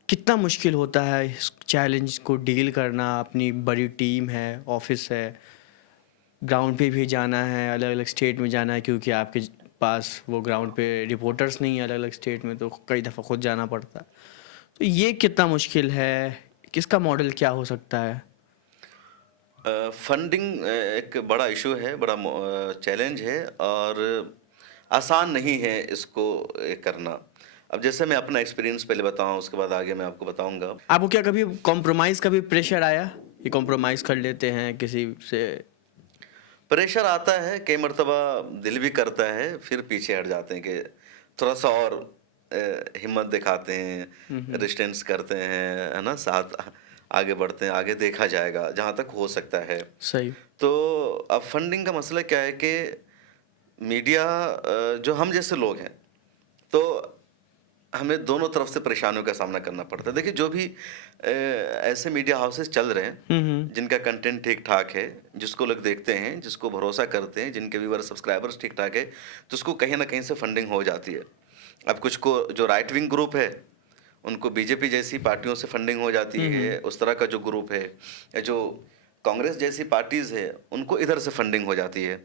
कितना मुश्किल होता है इस चैलेंज को डील करना। अपनी बड़ी टीम है, ऑफिस है, ग्राउंड पे भी जाना है, अलग अलग स्टेट में जाना है, क्योंकि आपके पास वो ग्राउंड पे रिपोर्टर्स नहीं है अलग अलग स्टेट में, तो कई दफ़ा खुद जाना पड़ता है। तो ये कितना मुश्किल है, किसका मॉडल क्या हो सकता है? फंडिंग एक बड़ा इशू है, बड़ा चैलेंज है और आसान नहीं है इसको करना। अब जैसे मैं अपना एक्सपीरियंस पहले बताऊं, उसके बाद आगे मैं आपको बताऊंगा। आपको क्या कभी कॉम्प्रोमाइज़ का भी प्रेशर आया, ये कॉम्प्रोमाइज़ कर लेते हैं किसी से? प्रेशर आता है, कई मरतबा दिल भी करता है, फिर पीछे हट जाते हैं कि थोड़ा सा और हिम्मत दिखाते हैं, रेजिस्टेंस करते हैं, है ना, साथ आगे बढ़ते हैं, आगे देखा जाएगा जहाँ तक हो सकता है। सही। तो अब फंडिंग का मसला क्या है कि मीडिया जो हम जैसे लोग हैं, तो हमें दोनों तरफ से परेशानियों का सामना करना पड़ता है। देखिए जो भी ऐसे मीडिया हाउसेस चल रहे हैं जिनका कंटेंट ठीक ठाक है, जिसको लोग देखते हैं, जिसको भरोसा करते हैं, जिनके व्यूअर सब्सक्राइबर्स ठीक ठाक है, तो उसको कहीं ना कहीं से फंडिंग हो जाती है। अब कुछ को जो राइट विंग ग्रुप है उनको बीजेपी जैसी पार्टियों से फंडिंग हो जाती है, उस तरह का जो ग्रुप है, या जो कांग्रेस जैसी पार्टीज़ है उनको इधर से फंडिंग हो जाती है।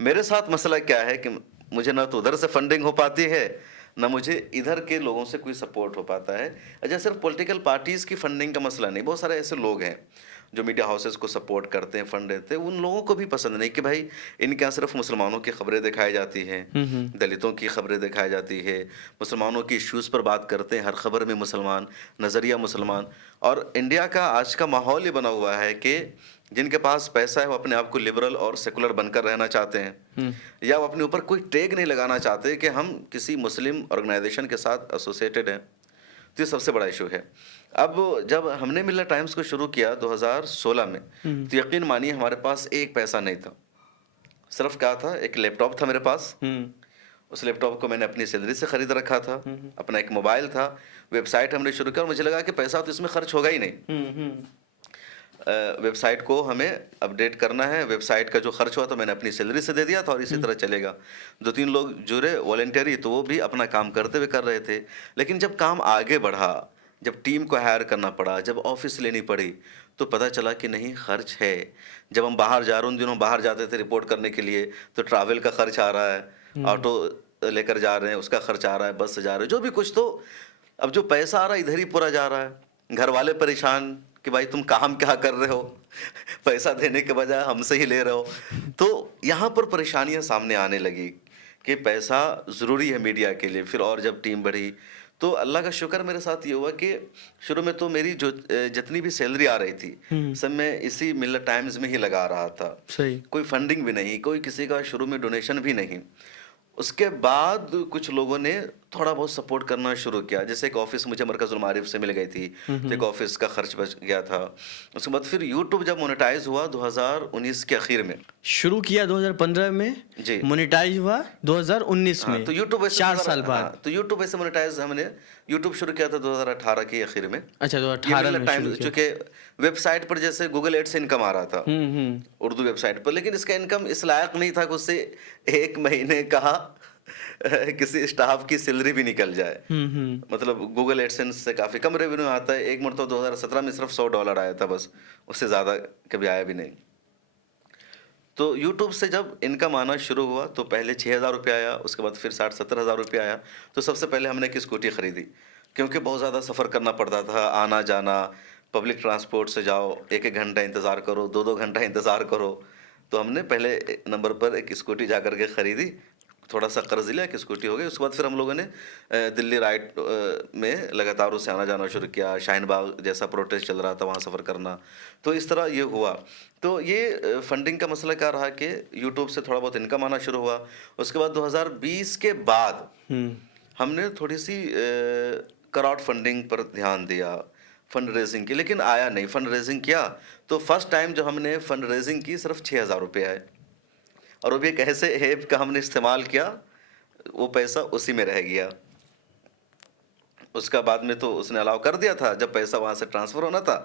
मेरे साथ मसला क्या है कि मुझे ना तो उधर से फंडिंग हो पाती है, ना मुझे इधर के लोगों से कोई सपोर्ट हो पाता है। अच्छा, सिर्फ पॉलिटिकल पार्टीज़ की फंडिंग का मसला नहीं, बहुत सारे ऐसे लोग हैं जो मीडिया हाउसेस को सपोर्ट करते हैं, फंड देते हैं। उन लोगों को भी पसंद नहीं कि भाई इनके यहाँ सिर्फ मुसलमानों की खबरें दिखाई जाती हैं, दलितों की खबरें दिखाई जाती है, मुसलमानों की इश्यूज़ पर बात करते हैं, हर खबर में मुसलमान, नज़रिया मुसलमान। और इंडिया का आज का माहौल ये बना हुआ है कि जिनके पास पैसा है वो अपने आप को लिबरल और सेकुलर बनकर रहना चाहते हैं, या वो अपने ऊपर कोई टैग नहीं लगाना चाहते कि हम किसी मुस्लिम ऑर्गेनाइजेशन के साथ एसोसिएटेड हैं। तो ये सबसे बड़ा इशू है। अब जब हमने मिल्लत टाइम्स को शुरू किया 2016 में, तो यकीन मानिए हमारे पास एक पैसा नहीं था। सिर्फ क्या था, एक लैपटॉप था मेरे पास, उस लैपटॉप को मैंने अपनी सैलरी से ख़रीद रखा था, अपना एक मोबाइल था, वेबसाइट हमने शुरू किया और मुझे लगा कि पैसा तो इसमें खर्च होगा ही नहीं। वेबसाइट को हमें अपडेट करना है। वेबसाइट का जो खर्च हुआ तो मैंने अपनी सैलरी से दे दिया था और इसी तरह चलेगा। 2-3 लोग जुड़े वॉलंटियरी, तो वो भी अपना काम करते हुए कर रहे थे। लेकिन जब काम आगे बढ़ा, जब टीम को हायर करना पड़ा, जब ऑफ़िस लेनी पड़ी, तो पता चला कि नहीं, खर्च है। जब हम बाहर जा रहे, उन दिनों बाहर जाते थे रिपोर्ट करने के लिए, तो ट्रैवल का खर्च आ रहा है, ऑटो लेकर जा रहे हैं उसका खर्च आ रहा है, बस से जा रहे हैं, जो भी कुछ। तो अब जो पैसा आ रहा है इधर ही पूरा जा रहा है। घर वाले परेशान कि भाई तुम काम क्या कर रहे हो, पैसा देने के बजाय हमसे ही ले रहे हो। तो यहाँ पर परेशानियाँ सामने आने लगी कि पैसा ज़रूरी है मीडिया के लिए। फिर और जब टीम बढ़ी, तो अल्लाह का शुक्र मेरे साथ ये हुआ कि शुरू में तो मेरी जो जितनी भी सैलरी आ रही थी, सब मैं इसी मिल्लत टाइम्स में ही लगा रहा था। सही। कोई फंडिंग भी नहीं, कोई किसी का शुरू में डोनेशन भी नहीं। उसके बाद कुछ लोगों ने थोड़ा बहुत सपोर्ट करना शुरू किया। जैसे एक ऑफ़िस मुझे मरकज़ुल मारिफ से मिल गई थी, तो एक ऑफ़िस का खर्च बच गया था। उसके बाद फिर यूट्यूब जब मोनेटाइज़ हुआ 2019 के आखिर में। शुरू किया 2015 में, जी। मोनेटाइज हुआ 2019 हाँ, में, तो यूट्यूब वैसे 4 साल बाद। हाँ, तो यूट्यूब वैसे मोनेटाइज़ हमने यूट्यूब शुरू किया था 2018 के आखिर में। अच्छा, ये 2018 मिला में टाइम, शुरू किया। चूँकि वेबसाइट पर जैसे गूगल एड से इनकम आ रहा था, उर्दू वेबसाइट पर, लेकिन इसका इनकम इस लायक नहीं था कि उससे 1 महीने का किसी स्टाफ की सैलरी भी निकल जाए। मतलब गूगल एडसेंस से काफ़ी कम रेवेन्यू आता है। एक मरतबा 2017 में सिर्फ $100 आया था बस, उससे ज़्यादा कभी आया भी नहीं। तो यूट्यूब से जब इनकम आना शुरू हुआ तो पहले 6,000 रुपये आया, उसके बाद फिर 60-70 हज़ार रुपये आया। तो सबसे पहले हमने एक स्कूटी ख़रीदी, क्योंकि बहुत ज़्यादा सफ़र करना पड़ता था, आना जाना, पब्लिक ट्रांसपोर्ट से जाओ, 1-1 घंटा इंतज़ार करो, 2-2 घंटा इंतज़ार करो। तो हमने पहले नंबर पर एक स्कूटी जा कर के ख़रीदी, थोड़ा सा कर्ज लिया, एक स्कूटी हो गई। उसके बाद फिर हम लोगों ने दिल्ली राइट में लगातार उससे आना जाना शुरू किया। शाहीन बाग जैसा प्रोटेस्ट चल रहा था, वहाँ सफ़र करना। तो इस तरह ये हुआ। तो ये फंडिंग का मसला क्या रहा कि यूट्यूब से थोड़ा बहुत इनकम आना शुरू हुआ। उसके बाद 2020 के बाद हमने थोड़ी सी क्राउड फंडिंग पर ध्यान दिया, फंड रेजिंग की, लेकिन आया नहीं। फंड रेजिंग किया तो फर्स्ट टाइम जो हमने फंड रेजिंग की सिर्फ 6,000 रुपये आए, और वो भी एक ऐसे ऐप का हमने इस्तेमाल किया, वो पैसा उसी में रह गया। उसका बाद में तो उसने अलाउ कर दिया था, जब पैसा वहाँ से ट्रांसफ़र होना था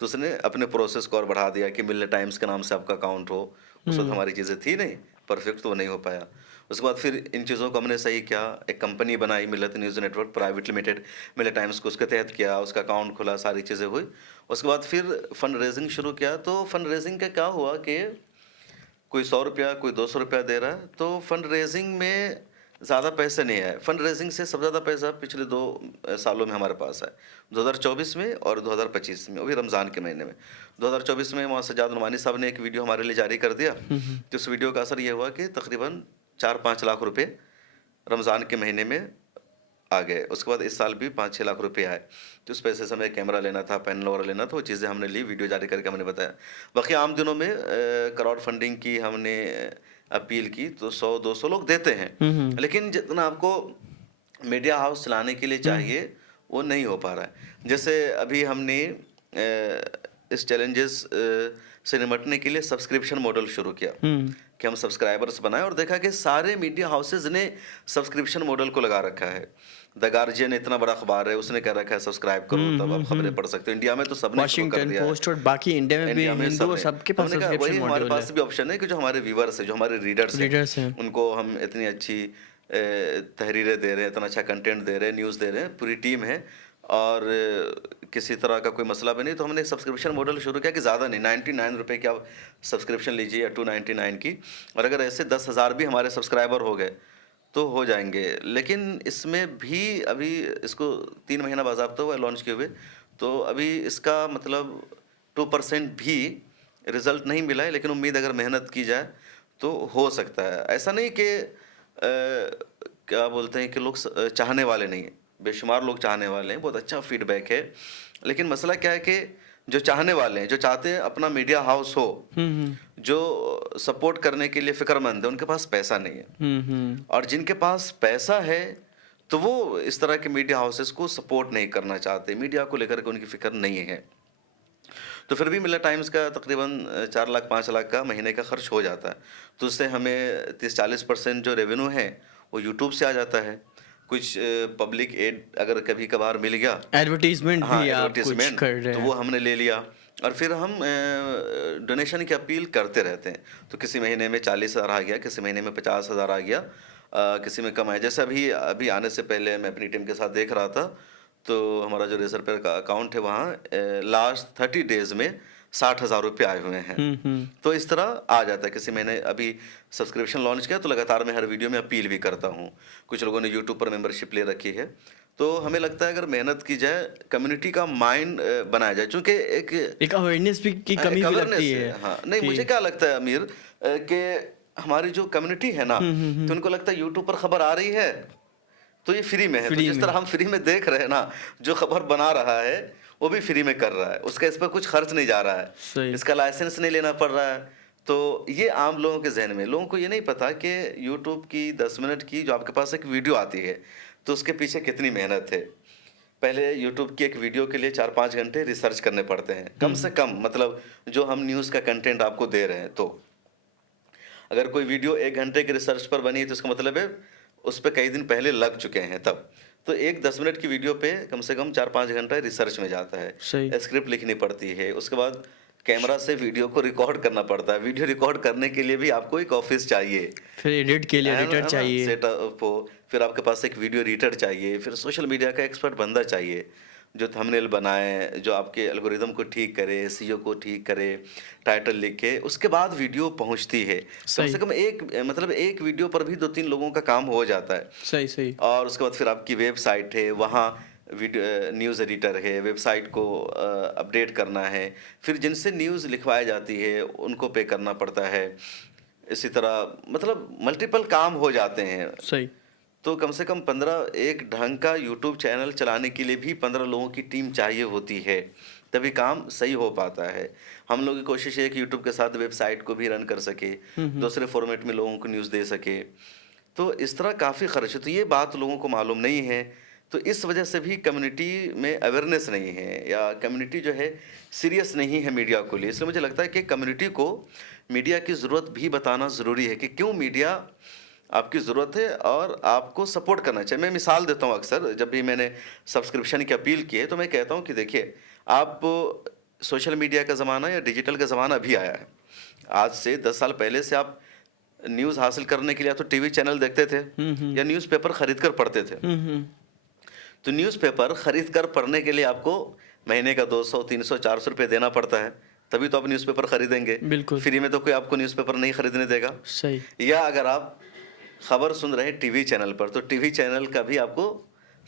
तो उसने अपने प्रोसेस को और बढ़ा दिया कि मिल्लत टाइम्स के नाम से आपका अकाउंट हो। उस वक्त हमारी चीज़ें थी नहीं परफेक्ट, तो वो नहीं हो पाया। उसके बाद फिर इन चीज़ों को हमने सही किया, एक कंपनी बनाई मिल्लत न्यूज़ नेटवर्क प्राइवेट लिमिटेड, मिल्लत टाइम्स को उसके तहत किया, उसका अकाउंट खुला, सारी चीज़ें हुई। उसके बाद फिर फंड रेजिंग शुरू किया। तो फंड रेजिंग का क्या हुआ कि कोई 100 रुपया, कोई 200 रुपया दे रहा है। तो फंड रेजिंग में ज़्यादा पैसे नहीं आए। फंड रेजिंग से सबसे ज़्यादा पैसा पिछले 2 सालों में हमारे पास है, 2024 में और 2025 में, वो भी रमज़ान के महीने में। 2024 में वहाँ सज्जाद नुमानी साहब ने एक वीडियो हमारे लिए जारी कर दिया। तो उस वीडियो का असर ये हुआ कि तकरीबन 4-5 लाख रुपए रमज़ान के महीने में आ गए। उसके बाद इस साल भी 5-6 लाख रुपए आए। तो उस पैसे से हमें कैमरा लेना था, पैनल वगैरह लेना था, वो चीज़ें हमने ली, वीडियो जारी करके हमने बताया। बाकी आम दिनों में क्राउड फंडिंग की हमने अपील की तो 100-200 लोग देते हैं, लेकिन जितना आपको मीडिया हाउस चलाने के लिए चाहिए वो नहीं हो पा रहा है। जैसे अभी हमने इस चैलेंजेस से निपटने के लिए सब्सक्रिप्शन मॉडल शुरू किया कि हम सब्सक्राइबर्स बनाए, और देखा कि सारे मीडिया हाउसेज ने सब्सक्रिप्शन मॉडल को लगा रखा है। द गार्जियन इतना बड़ा अखबार है, उसने कह रखा है सब्सक्राइब करो तब आप खबरें पढ़ सकते हो। इंडिया में तो सबने शुरू कर वॉशिंगटन दिया है। पोस्ट और बाकी इंडिया में भी इंडिया में हिंदू और सबने। सबके पास हमने कहा सब्सक्रिप्शन वही हमारे मॉड्यूल पास भी ऑप्शन है कि जो हमारे व्यूवर्स है, जो हमारे रीडर्स हैं। हैं, उनको हम इतनी अच्छी तहरीरें दे रहे हैं, इतना अच्छा कंटेंट दे रहे हैं, न्यूज़ दे रहे हैं, पूरी टीम है, और किसी तरह का कोई मसला भी नहीं। तो हमने सब्सक्रिप्शन मॉडल शुरू किया कि ज़्यादा नहीं, 99 रुपये की आप सब्सक्रिप्शन लीजिए या 299 की, और अगर ऐसे 10,000 भी हमारे सब्सक्राइबर हो गए तो हो जाएंगे। लेकिन इसमें भी अभी इसको 3 महीना बाज़ाब्ता हुआ है लॉन्च किए हुए, तो अभी इसका मतलब 2% भी रिज़ल्ट नहीं मिला है, लेकिन उम्मीद अगर मेहनत की जाए तो हो सकता है। ऐसा नहीं कि क्या बोलते हैं कि लोग चाहने वाले नहीं हैं, बेशुमार लोग चाहने वाले हैं, बहुत अच्छा फीडबैक है। लेकिन मसला क्या है कि जो चाहने वाले हैं, जो चाहते हैं अपना मीडिया हाउस हो, जो सपोर्ट करने के लिए फ़िक्रमंद है, उनके पास पैसा नहीं है। और जिनके पास पैसा है तो वो इस तरह के मीडिया हाउसेस को सपोर्ट नहीं करना चाहते, मीडिया को लेकर के उनकी फ़िक्र नहीं है। तो फिर भी मिल्लत टाइम्स का तकरीबन 4 लाख 5 लाख का महीने का खर्च हो जाता है। तो उससे हमें 30-40% जो रेवेन्यू है वो यूट्यूब से आ जाता है। कुछ पब्लिक एड अगर कभी कभार मिल गया, एडवर्टीजमेंट हाँ भी आप कुछ एडवर्टीजमेंट, कर रहे तो हैं। वो हमने ले लिया। और फिर हम डोनेशन की अपील करते रहते हैं। तो किसी महीने में 40,000 आ गया, किसी महीने में 50,000 आ गया, किसी में कम आया। जैसे अभी अभी आने से पहले मैं अपनी टीम के साथ देख रहा था, तो हमारा जो रेजर पे का अकाउंट है वहाँ लास्ट 30 डेज़ में 60,000 रुपये आए हुए हैं। तो इस तरह आ जाता है। किसी मैंने अभी सब्सक्रिप्शन लॉन्च किया तो लगातार मैं हर वीडियो में अपील भी करता हूँ। कुछ लोगों ने यूट्यूब पर मेंबरशिप ले रखी है। तो हमें लगता है अगर मेहनत की जाए, कम्युनिटी का माइंड बनाया जाए, चूँकि एक अवेयरनेस भी की कमी भी लगती है। हाँ, नहीं मुझे क्या लगता है अमीर कि हमारी जो कम्युनिटी है ना, तो उनको लगता है यूट्यूब पर खबर आ रही है तो ये फ्री में है। तो जिस तरह हम फ्री में देख रहे हैं ना, जो खबर बना रहा है वो भी फ्री में कर रहा है, उसका इस पर कुछ खर्च नहीं जा रहा है, इसका लाइसेंस नहीं लेना पड़ रहा है। तो ये आम लोगों के जहन में, लोगों को ये नहीं पता कि यूट्यूब की 10 मिनट की जो आपके पास एक वीडियो आती है तो उसके पीछे कितनी मेहनत है। पहले यूट्यूब की एक वीडियो के लिए 4-5 घंटे रिसर्च करने पड़ते हैं कम से कम, मतलब जो हम न्यूज़ का कंटेंट आपको दे रहे हैं। तो अगर कोई वीडियो 1 घंटे के रिसर्च पर बनी है तो इसका मतलब है उस पर कई दिन पहले लग चुके हैं तब। तो एक 10 मिनट की वीडियो पे कम से कम 4-5 घंटा रिसर्च में जाता है, स्क्रिप्ट लिखनी पड़ती है, उसके बाद कैमरा से वीडियो को रिकॉर्ड करना पड़ता है। वीडियो रिकॉर्ड करने के लिए भी आपको एक ऑफिस चाहिए, फिर एडिट के लिए एडिटर चाहिए, सेटअप हो, फिर आपके पास एक वीडियो एडिटर चाहिए, फिर सोशल मीडिया का एक्सपर्ट बंदा चाहिए जो थंबनेल बनाए, जो आपके एल्गोरिदम को ठीक करे, एसईओ को ठीक करे, टाइटल लिखे, उसके बाद वीडियो पहुंचती है। कम से कम एक वीडियो पर भी 2-3 लोगों का काम हो जाता है। सही। और उसके बाद फिर आपकी वेबसाइट है, वहाँ वीडियो न्यूज़ एडिटर है, वेबसाइट को अपडेट करना है, फिर जिनसे न्यूज़ लिखवाई जाती है उनको पे करना पड़ता है। इसी तरह मतलब मल्टीपल काम हो जाते हैं। सही। तो कम से कम 15 एक ढंग का यूट्यूब चैनल चलाने के लिए भी 15 लोगों की टीम चाहिए होती है, तभी काम सही हो पाता है। हम लोग की कोशिश है कि यूट्यूब के साथ वेबसाइट को भी रन कर सके, दूसरे फॉर्मेट में लोगों को न्यूज़ दे सके। तो इस तरह काफ़ी खर्च है। तो ये बात लोगों को मालूम नहीं है, तो इस वजह से भी कम्युनिटी में अवेयरनेस नहीं है, या कम्युनिटी जो है सीरियस नहीं है मीडिया को लिए। इसलिए मुझे लगता है कि कम्युनिटी को मीडिया की ज़रूरत भी बताना ज़रूरी है कि क्यों मीडिया आपकी ज़रूरत है और आपको सपोर्ट करना चाहिए। मैं मिसाल देता हूँ, अक्सर जब भी मैंने सब्सक्रिप्शन की अपील की है तो मैं कहता हूँ कि देखिए, आप सोशल मीडिया का ज़माना या डिजिटल का ज़माना अभी आया है। आज से 10 साल पहले से आप न्यूज़ हासिल करने के लिए तो टीवी चैनल देखते थे या न्यूज़पेपर खरीद कर पढ़ते थे। तो न्यूज़पेपर खरीद कर पढ़ने के लिए आपको महीने का 200, 300, 400 रुपये देना पड़ता है, तभी तो आप न्यूज़पेपर खरीदेंगे। बिल्कुल। फ्री में तो कोई आपको न्यूज़पेपर नहीं खरीदने देगा। सही। या अगर आप खबर सुन रहे हैं टीवी चैनल पर, तो टीवी चैनल का भी आपको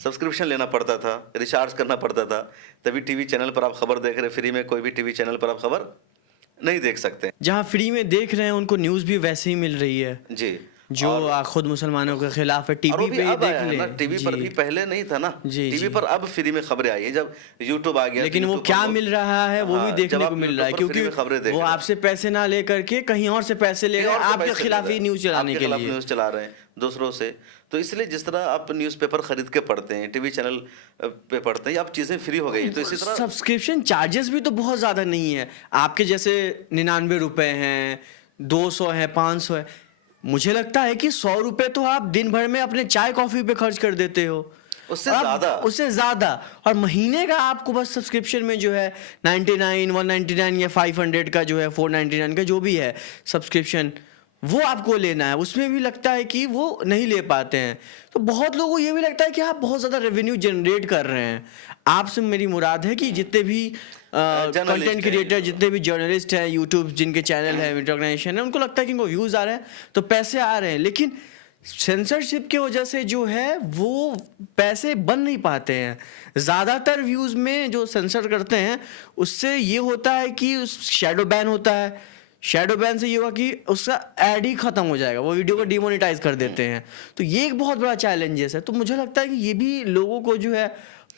सब्सक्रिप्शन लेना पड़ता था, रिचार्ज करना पड़ता था, तभी टीवी चैनल पर आप खबर देख रहे हैं। फ्री में कोई भी टीवी चैनल पर आप खबर नहीं देख सकते। जहाँ फ्री में देख रहे हैं उनको न्यूज़ भी वैसे ही मिल रही है जी, जो खुद मुसलमानों के खिलाफ है। टीवी पे ही देख ले, टीवी पर भी पहले नहीं था ना। टीवी पर अब फ्री में खबरें आई है जब यूट्यूब आ गया। लेकिन वो क्या मिल रहा है वो भी देखने को मिल रहा है, क्योंकि वो आपसे पैसे ना ले करके कहीं और से पैसे ले रहे हैं, आपके खिलाफ ही न्यूज़ चलाने के लिए न्यूज़ चला रहे हैं दूसरों से। तो इसलिए जिस तरह आप न्यूज़पेपर खरीद के पढ़ते हैं, टीवी चैनल पे पढ़ते हैं, अब चीज़ें फ्री हो गई। तो इसी तरह सब्सक्रिप्शन चार्जेस भी तो बहुत ज़्यादा नहीं है। आपके जैसे 99 रुपए हैं, 200 है, 500 है। मुझे लगता है कि 100 रुपए तो आप दिन भर में अपने चाय कॉफ़ी पे खर्च कर देते हो, उससे ज़्यादा। और महीने का आपको बस सब्सक्रिप्शन में जो है 99, 199 या 500 का जो है 499 का जो भी है सब्सक्रिप्शन, वो आपको लेना है। उसमें भी लगता है कि वो नहीं ले पाते हैं। तो बहुत लोगों को ये भी लगता है कि आप बहुत ज़्यादा रेवेन्यू जनरेट कर रहे हैं। आपसे मेरी मुराद है कि जितने भी कंटेंट क्रिएटर, जितने भी जर्नलिस्ट हैं, यूट्यूब जिनके चैनल है, ऑर्गेनाइजेशन है, उनको लगता है कि इनको व्यूज़ आ रहे हैं तो पैसे आ रहे हैं, लेकिन सेंसरशिप की वजह से जो है वो पैसे बन नहीं पाते हैं। ज़्यादातर व्यूज़ में जो सेंसर करते हैं उससे ये होता है कि शैडो बैन होता है। शैडो बैन से ये हुआ कि उसका ऐड ही खत्म हो जाएगा, वो वीडियो को डिमोनेटाइज कर देते हैं। तो ये एक बहुत बड़ा चैलेंजेस है। तो मुझे लगता है कि ये भी लोगों को जो है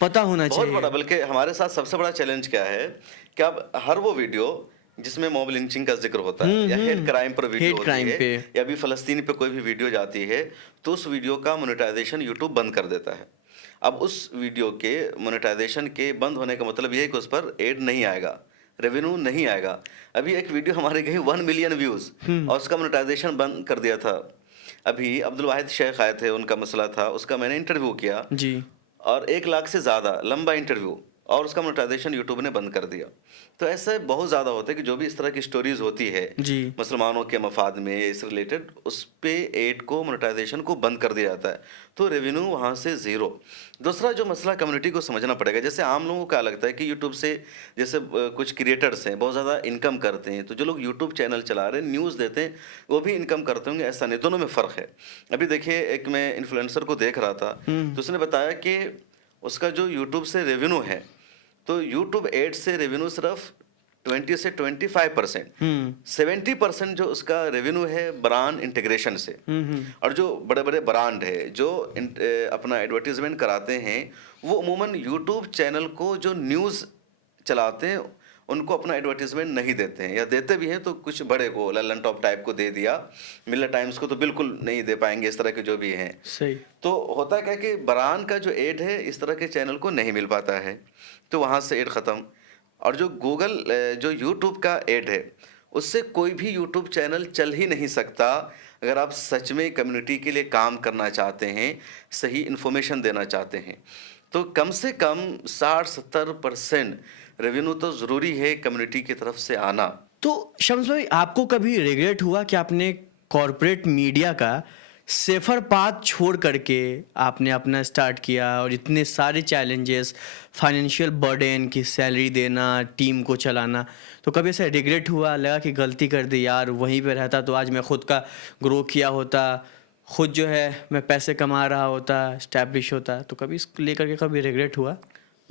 पता होना चाहिए। बहुत बड़ा, बल्कि हमारे साथ सबसे बड़ा चैलेंज क्या है कि अब हर वो वीडियो जिसमें मॉब लिंचिंग का जिक्र होता है या हेट क्राइम पर वीडियो होती है या अभी फ़लस्तीन पे कोई भी वीडियो जाती है, तो उस वीडियो का मोनेटाइजेशन यूट्यूब बंद कर देता है। अब उस वीडियो के मोनेटाइजेशन के बंद होने का मतलब ये है कि उस पर एड नहीं आएगा, रेवेन्यू नहीं आएगा। अभी एक वीडियो हमारे गई 1 मिलियन व्यूज़ और उसका मोनेटाइजेशन बंद कर दिया था। अभी अब्दुल वाहिद शेख आए थे, उनका मसला था, उसका मैंने इंटरव्यू किया जी, और 1 लाख से ज़्यादा लंबा इंटरव्यू, और उसका मोनेटाइजेशन यूट्यूब ने बंद कर दिया। तो ऐसे बहुत ज़्यादा होता है कि जो भी इस तरह की स्टोरीज होती है जी। मुसलमानों के मफाद में इस रिलेटेड, उस पे एड को, मोनेटाइजेशन को बंद कर दिया जाता है, तो रेवेन्यू वहाँ से ज़ीरो। दूसरा जो मसला कम्युनिटी को समझना पड़ेगा, जैसे आम लोगों को क्या लगता है कि यूट्यूब से जैसे कुछ क्रिएटर्स हैं बहुत ज़्यादा इनकम करते हैं, तो जो लोग यूट्यूब चैनल चला रहे हैं, न्यूज़ देते हैं, वो भी इनकम करते होंगे, ऐसा नहीं, दोनों में फ़र्क है। अभी देखिए, एक मैं इन्फ्लुएंसर को देख रहा था, तो उसने बताया कि उसका जो यूट्यूब से रेवेन्यू है, तो यूट्यूब एड से रेवेन्यू सिर्फ 20 से 25%, 70% जो उसका रेवेन्यू है ब्रांड इंटीग्रेशन से। और जो बड़े बड़े ब्रांड है जो अपना एडवर्टीजमेंट कराते हैं, वो अमूमन यूट्यूब चैनल को जो न्यूज़ चलाते हैं उनको अपना एडवर्टीजमेंट नहीं देते हैं, या देते भी हैं तो कुछ बड़े को, ललन टॉप टाइप को दे दिया, मिलर टाइम्स को तो बिल्कुल नहीं दे पाएंगे, इस तरह के जो भी हैं। सही। तो होता क्या कि ब्रांड का जो एड है इस तरह के चैनल को नहीं मिल पाता है, तो वहाँ से एड ख़त्म। और जो गूगल जो यूट्यूब का एड है, उससे कोई भी यूट्यूब चैनल चल ही नहीं सकता अगर आप सच में कम्युनिटी के लिए काम करना चाहते हैं, सही इन्फॉर्मेशन देना चाहते हैं। तो कम से कम 60-70% रेवेन्यू तो ज़रूरी है कम्युनिटी की तरफ से आना। तो शम्स भाई, आपको कभी रिग्रेट हुआ कि आपने कॉरपोरेट मीडिया का सेफर पाथ छोड़ करके आपने अपना स्टार्ट किया, और इतने सारे चैलेंजेस, फाइनेंशियल बर्डन की सैलरी देना, टीम को चलाना, तो कभी ऐसा रिग्रेट हुआ, लगा कि गलती कर दी यार, वहीं पे रहता तो आज मैं खुद का ग्रो किया होता, खुद जो है मैं पैसे कमा रहा होता, स्टैब्लिश होता, तो कभी इसको लेकर के कभी रिग्रेट हुआ?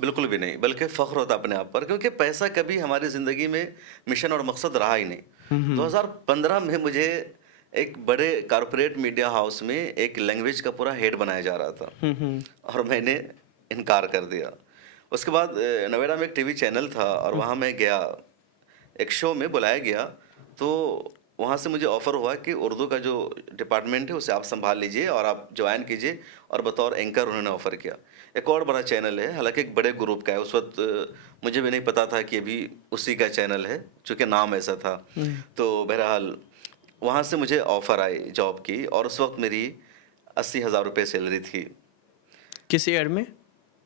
बिल्कुल भी नहीं, बल्कि फ़ख्र होता अपने आप पर, क्योंकि पैसा कभी हमारी ज़िंदगी में मिशन और मकसद रहा ही नहीं। 2015 में मुझे एक बड़े कॉरपोरेट मीडिया हाउस में एक लैंग्वेज का पूरा हेड बनाया जा रहा था, और मैंने इनकार कर दिया। उसके बाद नोएडा में एक टीवी चैनल था, और वहाँ मैं गया, एक शो में बुलाया गया, तो वहाँ से मुझे ऑफ़र हुआ कि उर्दू का जो डिपार्टमेंट है उसे आप संभाल लीजिए और आप ज्वाइन कीजिए, और बतौर एंकर उन्होंने ऑफ़र किया। एक और बड़ा चैनल है, हालांकि एक बड़े ग्रुप का है, उस वक्त मुझे भी नहीं पता था कि अभी उसी का चैनल है, चूँकि नाम ऐसा था। तो बहरहाल वहाँ से मुझे ऑफ़र आई जॉब की, और उस वक्त मेरी 80,000 रुपये सैलरी थी। किस ईयर में?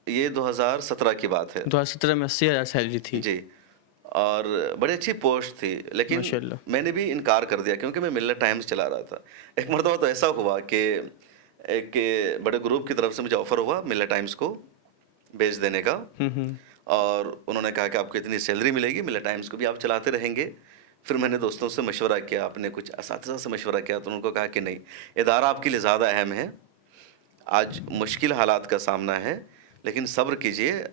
ये 2017 की बात है। 2017 में 80,000 सैलरी थी जी, और बड़ी अच्छी पोस्ट थी, लेकिन माशाल्लाह। मैंने भी इनकार कर दिया क्योंकि मैं मिलर टाइम्स चला रहा था। एक मरतबा तो ऐसा हुआ कि एक बड़े ग्रुप की तरफ से मुझे ऑफ़र हुआ मिलर टाइम्स को बेच देने का, और उन्होंने कहा कि आपको इतनी सैलरी मिलेगी, मिलर टाइम्स को भी आप चलाते रहेंगे। फिर मैंने दोस्तों से मशवरा किया, अपने कुछ असातिज़ा से मशवरा किया, तो उनको कहा कि नहीं, इदारा आपके लिए ज़्यादा अहम है, आज मुश्किल हालात का सामना है, लेकिन सब्र कीजिए,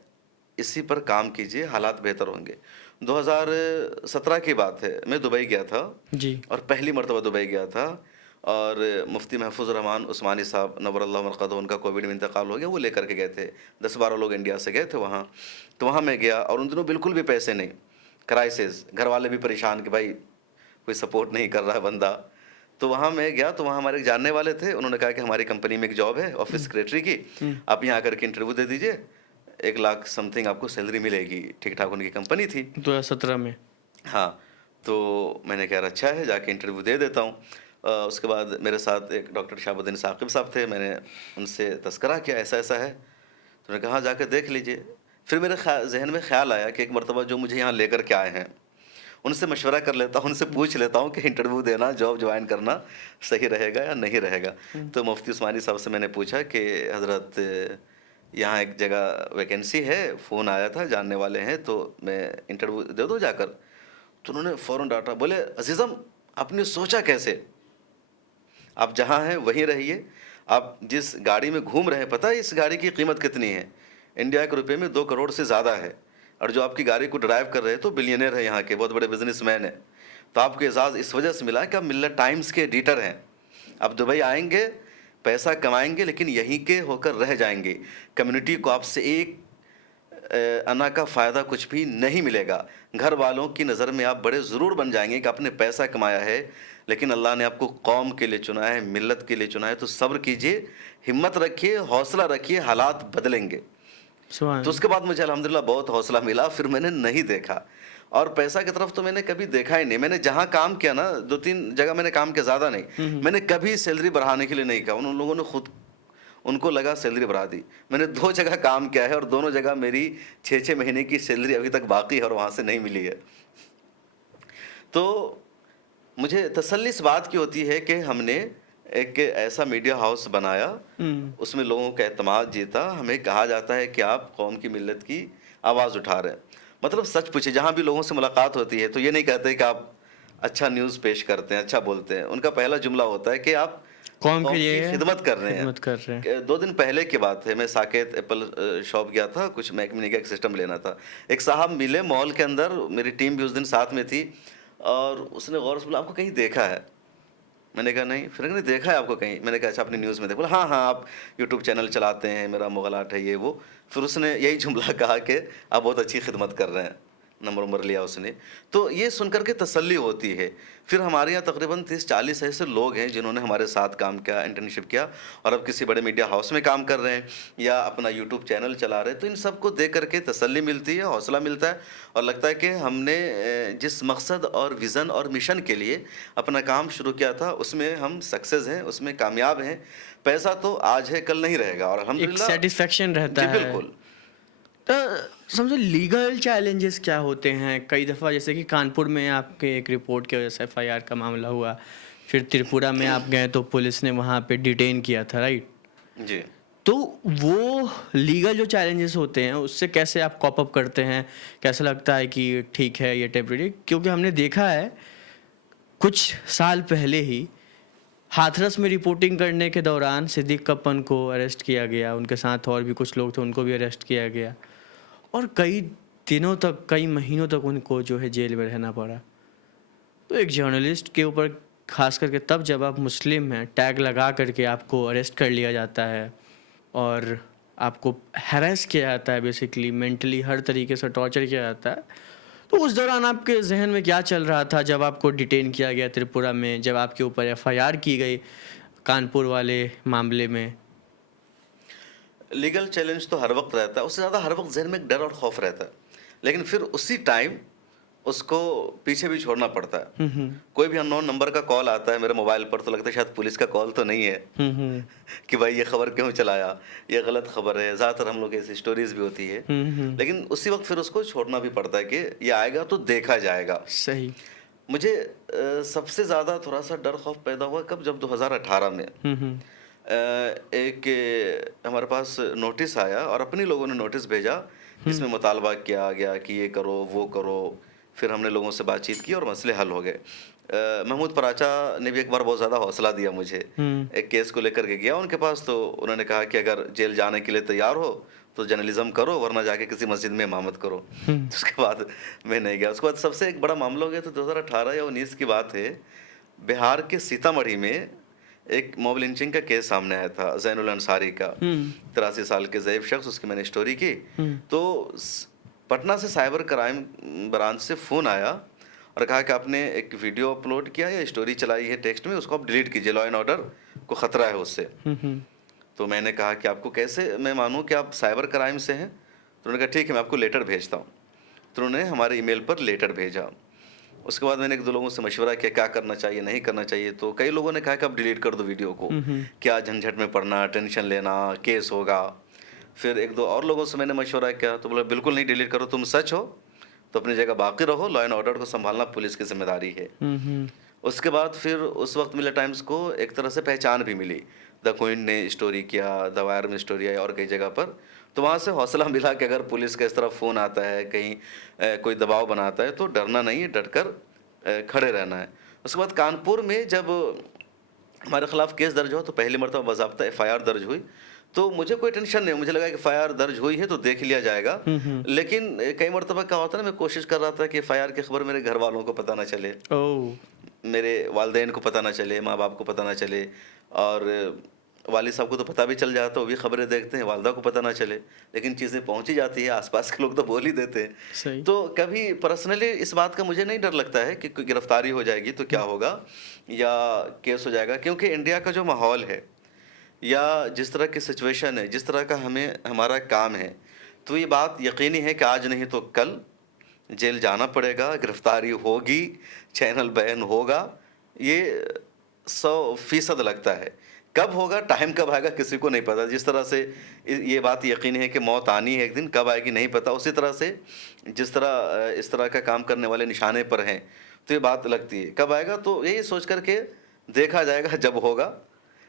इसी पर काम कीजिए, हालात बेहतर होंगे। 2017 की बात है, मैं दुबई गया था जी। और पहली मरतबा दुबई गया था, और मुफ्ती महफूज रहमान उस्मानी साहब नव्वरल्लाहु मरक़दहु, उनका कोविड में इंतकाल हो गया, वो लेकर के गए थे। 10-12 लोग इंडिया से गए थे वहाँ। तो वहाँ मैं गया, और उन दिनों बिल्कुल भी पैसे नहीं, क्राइसिस, घर वाले भी परेशान कि भाई कोई सपोर्ट नहीं कर रहा है बंदा। तो वहाँ मैं गया, तो वहाँ हमारे एक जानने वाले थे, उन्होंने कहा कि हमारी कंपनी में एक जॉब है ऑफिस सेक्रेटरी की, आप यहाँ आकर के इंटरव्यू दे दीजिए, 1 लाख समथिंग आपको सैलरी मिलेगी। ठीक ठाक उनकी कंपनी थी 2017 में। हाँ, तो मैंने कहा अच्छा है, जाके इंटरव्यू दे देता हूँ। उसके बाद मेरे साथ एक डॉक्टर शहाबुद्दीन साकिब साहब थे, मैंने उनसे तज़किरा किया ऐसा ऐसा है, तो उन्होंने कहा हाँ जाकर देख लीजिए। फिर मेरे जहन में ख्याल आया कि एक मरतबा जो मुझे यहाँ लेकर के आए हैं उनसे मशवरा कर लेता हूँ, उनसे पूछ लेता हूँ कि इंटरव्यू देना, जॉब ज्वाइन करना सही रहेगा या नहीं रहेगा। तो मुफ्ती उस्मानी साहब से मैंने पूछा कि हज़रत यहाँ एक जगह वैकेंसी है, फ़ोन आया था, जानने वाले हैं, तो मैं इंटरव्यू दे दूँ जाकर? तो उन्होंने फ़ौरन डांटा, बोले अज़ीज़म आपने सोचा कैसे? आप जहाँ हैं वहीं रहिए, आप जिस गाड़ी में घूम रहे हैं पता है इस गाड़ी की कीमत कितनी है? इंडिया के रुपये में 2 करोड़ से ज़्यादा है, और जो आपकी गाड़ी को ड्राइव कर रहे हैं तो बिलियनर है, यहाँ के बहुत बड़े बिजनेसमैन हैं। तो आपको एजाज़ इस वजह से मिला कि आप मिलर टाइम्स के एडिटर हैं। आप दुबई आएंगे, पैसा कमाएंगे, लेकिन यहीं के होकर रह जाएंगे। कम्युनिटी को आपसे एक अना का फ़ायदा कुछ भी नहीं मिलेगा। घर वालों की नज़र में आप बड़े ज़रूर बन जाएंगे कि आपने पैसा कमाया है, लेकिन अल्लाह ने आपको कौम के लिए चुना है, मिल्लत के लिए चुना है। तो सब्र कीजिए, हिम्मत रखिए, हौसला रखिए, हालात बदलेंगे। तो उसके बाद मुझे अल्हम्दुलिल्लाह बहुत हौसला मिला, फिर मैंने नहीं देखा, और पैसा की तरफ तो मैंने कभी देखा ही नहीं। मैंने जहाँ काम किया ना, 2-3 जगह मैंने काम किया, ज़्यादा नहीं, मैंने कभी सैलरी बढ़ाने के लिए नहीं कहा। उन लोगों ने खुद उनको लगा सैलरी बढ़ा दी। मैंने 2 जगह काम किया है और दोनों जगह मेरी 6-6 महीने की सैलरी अभी तक बाकी है और वहाँ से नहीं मिली है। तो मुझे तसल्ली इस बात की होती है कि हमने एक ऐसा मीडिया हाउस बनाया, उसमें लोगों का एतमाद जीता। हमें कहा जाता है कि आप कौम की मिल्लत की आवाज़ उठा रहे हैं। मतलब सच पूछिए, जहाँ भी लोगों से मुलाकात होती है तो ये नहीं कहते कि आप अच्छा न्यूज़ पेश करते हैं, अच्छा बोलते हैं। उनका पहला जुमला होता है कि आप कौम के कौम लिए की खिदमत कर रहे हैं। खिदमत कर रहे हैं। 2 दिन पहले की बात है, मैं साकेत एप्पल शॉप गया था, कुछ मैक मिनी का एक सिस्टम लेना था। एक साहब मिले मॉल के अंदर, मेरी टीम भी उस दिन साथ में थी और उसने गौर से बोला, आपको कहीं देखा है? मैंने कहा नहीं। फिर नहीं देखा है आपको कहीं? मैंने कहा अच्छा, आपने न्यूज़ में देखा? बोला हाँ, हाँ, आप यूट्यूब चैनल चलाते हैं, मेरा मुगलाट है ये वो। फिर उसने यही जुमला कहा कि आप बहुत अच्छी खिदमत कर रहे हैं। नंबर लिया उसने। तो ये सुन कर के तसल्ली होती है। फिर हमारे यहाँ तकरीबन 30-40 ऐसे लोग हैं जिन्होंने हमारे साथ काम किया, इंटर्नशिप किया और अब किसी बड़े मीडिया हाउस में काम कर रहे हैं या अपना यूट्यूब चैनल चला रहे हैं। तो इन सबको देख कर के तसल्ली मिलती है, हौसला मिलता है और लगता है कि हमने जिस मकसद और विज़न और मिशन के लिए अपना काम शुरू किया था, उसमें हम सक्सेस हैं, उसमें कामयाब हैं। पैसा तो आज है, कल नहीं रहेगा और एक अल्हम्दुलिल्लाह। सेटिस्फेक्शन रहता जी, है। बिल्कुल। तो समझो लीगल चैलेंजेस क्या होते हैं? कई दफ़ा जैसे कि कानपुर में आपके एक रिपोर्ट की वजह से एफआईआर का मामला हुआ, फिर त्रिपुरा में आप गए तो पुलिस ने वहाँ पे डिटेन किया था, राइट? जी। तो वो लीगल जो चैलेंजेस होते हैं उससे कैसे आप कॉप अप करते हैं? कैसा लगता है कि ठीक है ये टेम्परेरी? क्योंकि हमने देखा है कुछ साल पहले ही हाथरस में रिपोर्टिंग करने के दौरान सिद्दीक कप्पन को अरेस्ट किया गया, उनके साथ और भी कुछ लोग थे उनको भी अरेस्ट किया गया और कई दिनों तक, कई महीनों तक उनको जो है जेल में रहना पड़ा। तो एक जर्नलिस्ट के ऊपर खास करके तब जब आप मुस्लिम हैं, टैग लगा करके आपको अरेस्ट कर लिया जाता है और आपको हैरेस किया जाता है, बेसिकली मेंटली हर तरीके से टॉर्चर किया जाता है। तो उस दौरान आपके जहन में क्या चल रहा था जब आपको डिटेन किया गया त्रिपुरा में, जब आपके ऊपर एफआईआर की गई कानपुर वाले मामले में? लीगल चैलेंज तो हर वक्त रहता है, उससे ज़्यादा हर वक्त ज़हन में एक डर और खौफ रहता है, लेकिन फिर उसी टाइम उसको पीछे भी छोड़ना पड़ता है। कोई भी अननोन नंबर का कॉल आता है मेरे मोबाइल पर तो लगता है शायद पुलिस का कॉल तो नहीं है कि भाई ये खबर क्यों चलाया, ये गलत खबर है। ज़्यादातर हम लोग ऐसी स्टोरीज भी होती है, लेकिन उसी वक्त फिर उसको छोड़ना भी पड़ता है कि ये आएगा तो देखा जाएगा। सही। मुझे सबसे ज़्यादा थोड़ा सा डर खौफ पैदा हुआ कब, जब 2018 में एक हमारे पास नोटिस आया और अपने लोगों ने नोटिस भेजा जिसमें मुतालबा किया गया कि ये करो वो करो। फिर हमने लोगों से बातचीत की और मसले हल हो गए। महमूद पराचा ने भी एक बार बहुत ज़्यादा हौसला दिया मुझे, एक केस को लेकर के गया उनके पास, तो उन्होंने कहा कि अगर जेल जाने के लिए तैयार हो तो जर्नलिज्म करो वरना जाके किसी मस्जिद में इमामत करो। तो उसके बाद मैं नहीं गया। उसके बाद सबसे एक बड़ा मामला हो गया, तो 2018 या 19 की बात है, बिहार के सीतामढ़ी में एक मॉब लिंचिंग का केस सामने आया था जैनुल अंसारी का, 83 साल के ज़ईफ़ शख्स, उसकी मैंने स्टोरी की। तो पटना से साइबर क्राइम ब्रांच से फ़ोन आया और कहा कि आपने एक वीडियो अपलोड किया या स्टोरी चलाई है टेक्स्ट में, उसको आप डिलीट कीजिए, लॉ एंड ऑर्डर को ख़तरा है उससे। तो मैंने कहा कि आपको कैसे मैं मानूं कि आप साइबर क्राइम से हैं? तो उन्होंने कहा ठीक है मैं आपको लेटर भेजता हूँ। तो उन्होंने हमारे ईमेल पर लेटर भेजा। उसके बाद मैंने 1-2 लोगों से मशवरा किया क्या करना चाहिए नहीं करना चाहिए। तो कई लोगों ने कहा कि आप डिलीट कर दो वीडियो को, क्या झंझट में पड़ना, टेंशन लेना, केस होगा। फिर 1-2 और लोगों से मैंने मशवरा किया तो बोला बिल्कुल नहीं डिलीट करो, तुम सच हो तो अपनी जगह बाकी रहो, लॉ एंड ऑर्डर को संभालना पुलिस की जिम्मेदारी है। उसके बाद फिर उस वक्त मिले टाइम्स को एक तरह से पहचान भी मिली, द क्वीन ने स्टोरी किया, द वायर में स्टोरी आई और कई जगह पर। तो वहाँ से हौसला मिला कि अगर पुलिस का इस तरह फ़ोन आता है, कहीं कोई दबाव बनाता है तो डरना नहीं है, डट कर खड़े रहना है। उसके बाद कानपुर में जब हमारे ख़िलाफ़ केस दर्ज हुआ तो पहली मरतबा बाज़ाब्ता एफ़आईआर दर्ज हुई। तो मुझे कोई टेंशन नहीं, मुझे लगा कि एफ़आईआर दर्ज हुई है तो देख लिया जाएगा। लेकिन कई मरतबा क्या होता है ना, मैं कोशिश कर रहा था कि एफ़आईआर की खबर मेरे घर वालों को पता ना चले, मेरे वालिदैन को पता ना चले, माँ बाप को पता ना चले, और वालिद साहब को तो पता भी चल जाता, वो भी खबरें देखते हैं, वालदा को पता ना चले, लेकिन चीज़ें पहुंच ही जाती है, आसपास के लोग तो बोल ही देते हैं। सही। तो कभी पर्सनली इस बात का मुझे नहीं डर लगता है कि कोई गिरफ्तारी हो जाएगी तो क्या होगा या केस हो जाएगा, क्योंकि इंडिया का जो माहौल है या जिस तरह की सिचुएशन है, जिस तरह का हमारा काम है, तो ये बात यकीनी है कि आज नहीं तो कल जेल जाना पड़ेगा, गिरफ्तारी होगी, चैनल बैन होगा। ये 100% लगता है कब होगा, टाइम कब आएगा किसी को नहीं पता। जिस तरह से ये बात यकीन है कि मौत आनी है एक दिन, कब आएगी नहीं पता, उसी तरह से जिस तरह इस तरह का काम करने वाले निशाने पर हैं, तो ये बात लगती है कब आएगा। तो यही सोच करके देखा जाएगा जब होगा,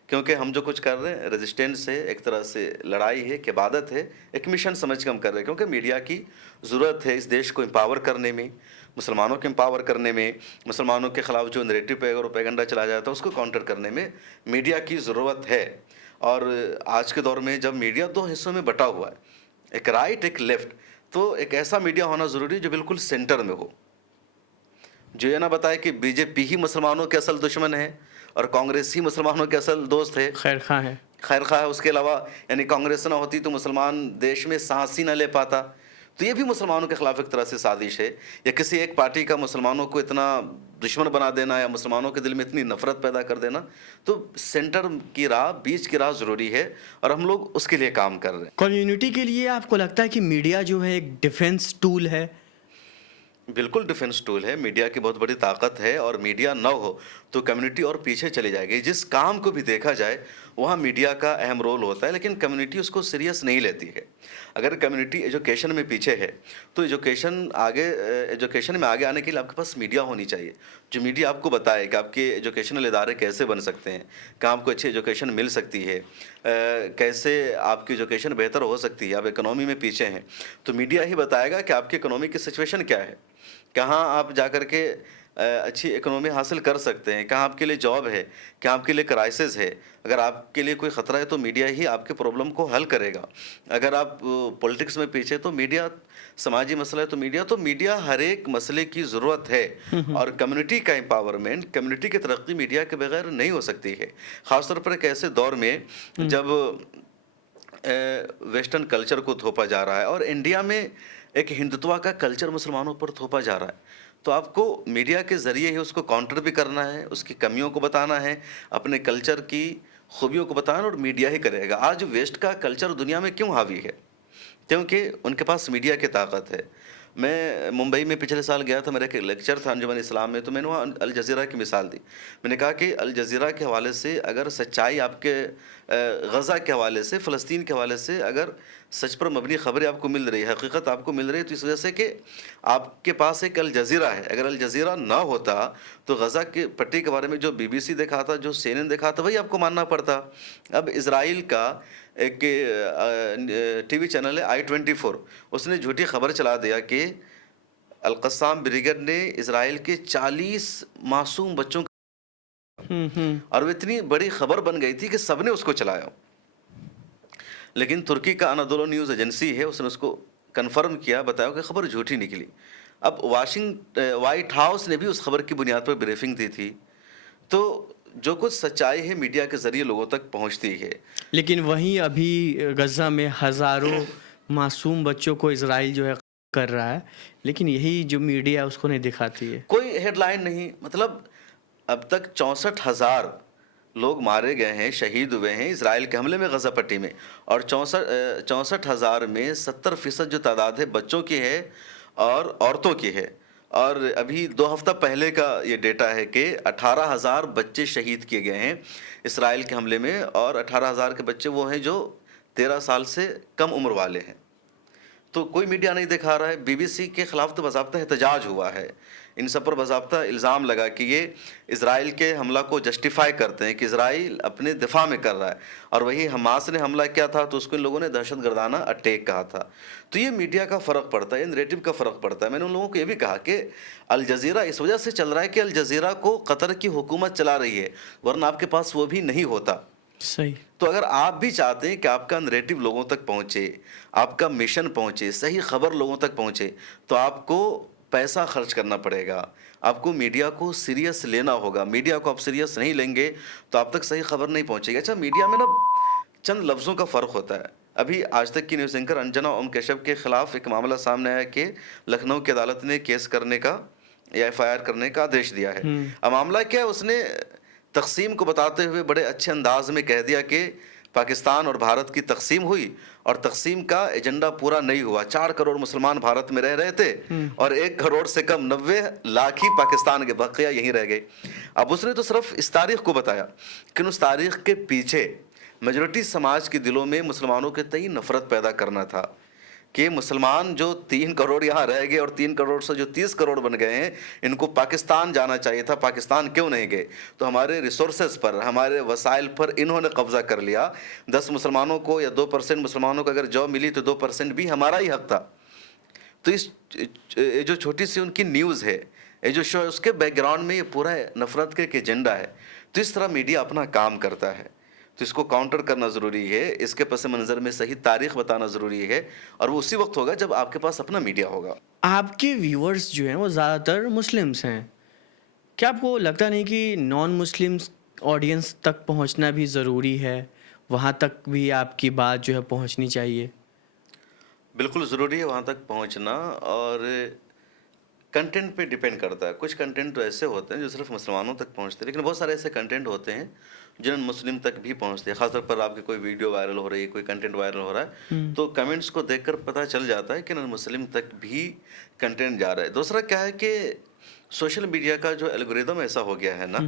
क्योंकि हम जो कुछ कर रहे हैं रेजिस्टेंस है, एक तरह से लड़ाई है, कि इबादत है, एक मिशन समझ के हम कर रहे हैं, क्योंकि मीडिया की ज़रूरत है इस देश को एम्पावर करने में, मुसलमानों को एम्पावर करने में, मुसलमानों के ख़िलाफ़ जो नैरेटिव पे और पैगंडा चला जाता है उसको काउंटर करने में मीडिया की ज़रूरत है। और आज के दौर में जब मीडिया दो हिस्सों में बटा हुआ है, एक राइट एक लेफ़्ट, तो एक ऐसा मीडिया होना ज़रूरी है जो बिल्कुल सेंटर में हो, जो ये ना बताए कि बीजेपी ही मुसलमानों के असल दुश्मन है और कांग्रेस ही मुसलमानों के असल दोस्त है, खैर खा है। खैर खा है। उसके अलावा यानी कांग्रेस ना होती तो मुसलमान देश में सांस ही ना ले पाता, तो ये भी मुसलमानों के ख़िलाफ़ एक तरह से साजिश है। या किसी एक पार्टी का मुसलमानों को इतना दुश्मन बना देना या मुसलमानों के दिल में इतनी नफ़रत पैदा कर देना, तो सेंटर की राह, बीच की राह ज़रूरी है और हम लोग उसके लिए काम कर रहे हैं। कम्युनिटी के लिए आपको लगता है कि मीडिया जो है एक डिफेंस टूल है? बिल्कुल डिफेंस टूल है, मीडिया की बहुत बड़ी ताकत है और मीडिया न हो तो कम्युनिटी और पीछे चली जाएगी। जिस काम को भी देखा जाए वहाँ मीडिया का अहम रोल होता है, लेकिन कम्युनिटी उसको सीरियस नहीं लेती है। अगर कम्युनिटी एजुकेशन में पीछे है तो एजुकेशन में आगे आने के लिए आपके पास मीडिया होनी चाहिए, जो मीडिया आपको बताए कि आपके एजुकेशनल इदारे कैसे बन सकते हैं, कहाँ आपको अच्छी एजुकेशन मिल सकती है, कैसे आपकी एजुकेशन बेहतर हो सकती है। आप इकोनॉमी में पीछे हैं तो मीडिया ही बताएगा कि आपकी इकोनॉमी की सिचुएशन क्या है, कहाँ आप जा कर के अच्छी इकोनॉमी हासिल कर सकते हैं, कहाँ आपके लिए जॉब है, कहाँ आपके लिए क्राइसिस है। अगर आपके लिए कोई ख़तरा है तो मीडिया ही आपके प्रॉब्लम को हल करेगा। अगर आप पॉलिटिक्स में पीछे तो मीडिया, समाजी मसला है तो मीडिया हर एक मसले की ज़रूरत है। और कम्युनिटी का एम्पावरमेंट, कम्युनिटी की तरक्की मीडिया के बगैर नहीं हो सकती है। ख़ासतौर पर एक ऐसे दौर में जब वेस्टर्न कल्चर को थोपा जा रहा है और इंडिया में एक हिंदुत्व का कल्चर मुसलमानों पर थोपा जा रहा है, तो आपको मीडिया के ज़रिए ही उसको काउंटर भी करना है, उसकी कमियों को बताना है, अपने कल्चर की खूबियों को बताना, और मीडिया ही करेगा। आज वेस्ट का कल्चर दुनिया में क्यों हावी है? क्योंकि उनके पास मीडिया की ताकत है। मैं मुंबई में पिछले साल गया था, मेरा एक लेक्चर था अंजुमन इस्लाम में, तो मैंने वहाँ अल जज़ीरा की मिसाल दी। मैंने कहा कि अल जज़ीरा के हवाले से अगर सच्चाई आपके गज़ा के हवाले से, फ़लस्तीन के हवाले से अगर सच पर मबनी ख़बरें आपको मिल रही है, हकीकत आपको मिल रही है, तो इस वजह से कि आपके पास एक अल जज़ीरा है। अगर अल जज़ीरा ना होता तो गज़ा के पट्टी के बारे में जो BBC दिखाता, जो CNN दिखाता, वही आपको मानना पड़ता। अब इज़राइल का एक TV चैनल है I-24, उसने झूठी खबर चला दिया कि अल-क़स्साम ब्रिगेड ने इज़राइल के 40 मासूम बच्चों और वो इतनी बड़ी खबर बन गई थी कि सबने उसको चलाया। लेकिन तुर्की का अनादोलो न्यूज़ एजेंसी है, उसने उसको कन्फर्म किया, बताया कि खबर झूठी निकली। अब वाइट हाउस ने भी उस खबर की बुनियाद पर ब्रीफिंग दी थी। तो जो कुछ सच्चाई है मीडिया के ज़रिए लोगों तक पहुंचती है। लेकिन वहीं अभी गज़ा में हज़ारों मासूम बच्चों को इजराइल जो है कर रहा है, लेकिन यही जो मीडिया है उसको नहीं दिखाती है। कोई हेडलाइन नहीं, मतलब अब तक 64,000 लोग मारे गए हैं, शहीद हुए हैं इजराइल के हमले में गज़ा पट्टी में, और 64,000 में 70% जो तादाद है बच्चों की है और औरतों की है। और अभी 2 हफ्ता पहले का ये डेटा है कि 18,000 बच्चे शहीद किए गए हैं इसराइल के हमले में, और 18,000 के बच्चे वो हैं जो 13 साल से कम उम्र वाले हैं। तो कोई मीडिया नहीं दिखा रहा है। BBC के ख़िलाफ़ तो बाज़ाब्ता एहतजाज हुआ है, इन सब पर बाज़ाब्ता इल्ज़ाम लगा कि ये इज़राइल के हमला को जस्टिफाई करते हैं कि इज़राइल अपने दिफा में कर रहा है, और वही हमास ने हमला किया था तो उसको इन लोगों ने दहशतगर्दाना अटैक कहा था। तो ये मीडिया का फ़र्क पड़ता है, ये नैरेटिव का फ़र्क पड़ता है। मैंने उन लोगों को ये भी कहा कि अल जज़ीरा इस वजह से चल रहा है कि अल जज़ीरा को कतर की हुकूमत चला रही है, वरना आपके पास वो भी नहीं होता। सही। तो अगर आप भी चाहते हैं कि आपका नैरेटिव लोगों तक पहुँचे, आपका मिशन पहुँचे, सही खबर लोगों तक पहुँचे, तो आपको पैसा खर्च करना पड़ेगा, आपको मीडिया को सीरियस लेना होगा। मीडिया को आप सीरियस नहीं लेंगे तो आप तक सही खबर नहीं पहुँचेगी। अच्छा, मीडिया में ना चंद लफ्ज़ों का फ़र्क होता है। अभी आज तक की न्यूज़ एंकर अंजना ओम कश्यप के ख़िलाफ़ एक मामला सामने आया कि लखनऊ की अदालत ने केस करने का या FIR करने का आदेश दिया है। अब मामला क्या है, उसने तक़सीम को बताते हुए बड़े अच्छे अंदाज में कह दिया कि पाकिस्तान और भारत की तकसीम हुई और तकसीम का एजेंडा पूरा नहीं हुआ। 4 करोड़ मुसलमान भारत में रह रहे थे और 1 करोड़ से कम 90 लाख ही पाकिस्तान के बकिया यहीं रह गए। अब उसने तो सिर्फ इस तारीख को बताया, लेकिन उस तारीख के पीछे मेजॉरिटी समाज के दिलों में मुसलमानों के तई नफरत पैदा करना था कि मुसलमान जो 3 करोड़ यहाँ रह गए और 3 करोड़ से जो 30 करोड़ बन गए हैं, इनको पाकिस्तान जाना चाहिए था, पाकिस्तान क्यों नहीं गए? तो हमारे रिसोर्सेज पर, हमारे वसाइल पर इन्होंने कब्जा कर लिया। 10 मुसलमानों को या 2% मुसलमानों को अगर जॉब मिली तो 2% भी हमारा ही हक था। तो इस ये जो छोटी सी उनकी न्यूज़ है, ये जो शो है, उसके बैकग्राउंड में ये पूरा नफरत का एक एजेंडा है। तो इस तरह मीडिया अपना काम करता है, तो इसको काउंटर करना ज़रूरी है, इसके पस मंज़र में सही तारीख बताना ज़रूरी है, और वो उसी वक्त होगा जब आपके पास अपना मीडिया होगा। आपके व्यूअर्स जो हैं वो ज़्यादातर मुस्लिम्स हैं, क्या आपको लगता नहीं कि नॉन मुस्लिम्स ऑडियंस तक पहुंचना भी ज़रूरी है? वहां तक भी आपकी बात जो है पहुंचनी चाहिए। बिल्कुल ज़रूरी है वहाँ तक पहुँचना, और कंटेंट पे डिपेंड करता है। कुछ कंटेंट तो ऐसे होते हैं जो सिर्फ मुसलमानों तक पहुँचते हैं, लेकिन बहुत सारे ऐसे कंटेंट होते हैं जो नॉन मुस्लिम तक भी पहुँचते हैं। ख़ासतौर पर आपकी कोई वीडियो वायरल हो रही है, कोई कंटेंट वायरल हो रहा है, तो कमेंट्स को देखकर पता चल जाता है कि नॉन मुस्लिम तक भी कंटेंट जा रहा है। दूसरा क्या है कि सोशल मीडिया का जो एल्गोरिदम ऐसा हो गया है ना,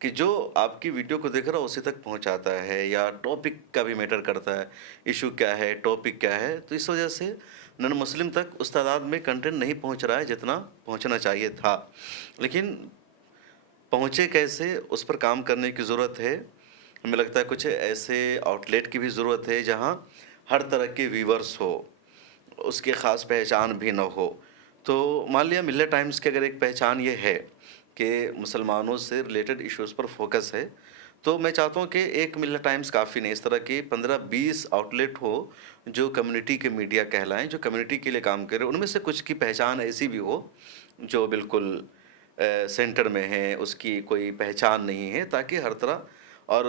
कि जो आपकी वीडियो को देख रहा है उसी तक पहुंचाता है, या टॉपिक का भी मैटर करता है, इशू क्या है, टॉपिक क्या है। तो इस वजह से नॉन मुस्लिम तक उस तादाद में कंटेंट नहीं पहुंच रहा है जितना पहुंचना चाहिए था। लेकिन पहुंचे कैसे, उस पर काम करने की ज़रूरत है। हमें लगता है कुछ ऐसे आउटलेट की भी ज़रूरत है जहां हर तरह के व्यूवर्स हो, उसकी ख़ास पहचान भी न हो। तो मान लिया मिल्लत टाइम्स की अगर एक पहचान ये है कि मुसलमानों से रिलेटेड इश्यूज़ पर फोकस है, तो मैं चाहता हूँ कि एक मिल्लत टाइम्स काफ़ी नहीं, इस तरह के 15-20 आउटलेट हो जो कम्युनिटी के मीडिया कहलाएं, जो कम्युनिटी के लिए काम करें। उनमें से कुछ की पहचान ऐसी भी हो जो बिल्कुल सेंटर में है, उसकी कोई पहचान नहीं है, ताकि हर तरह और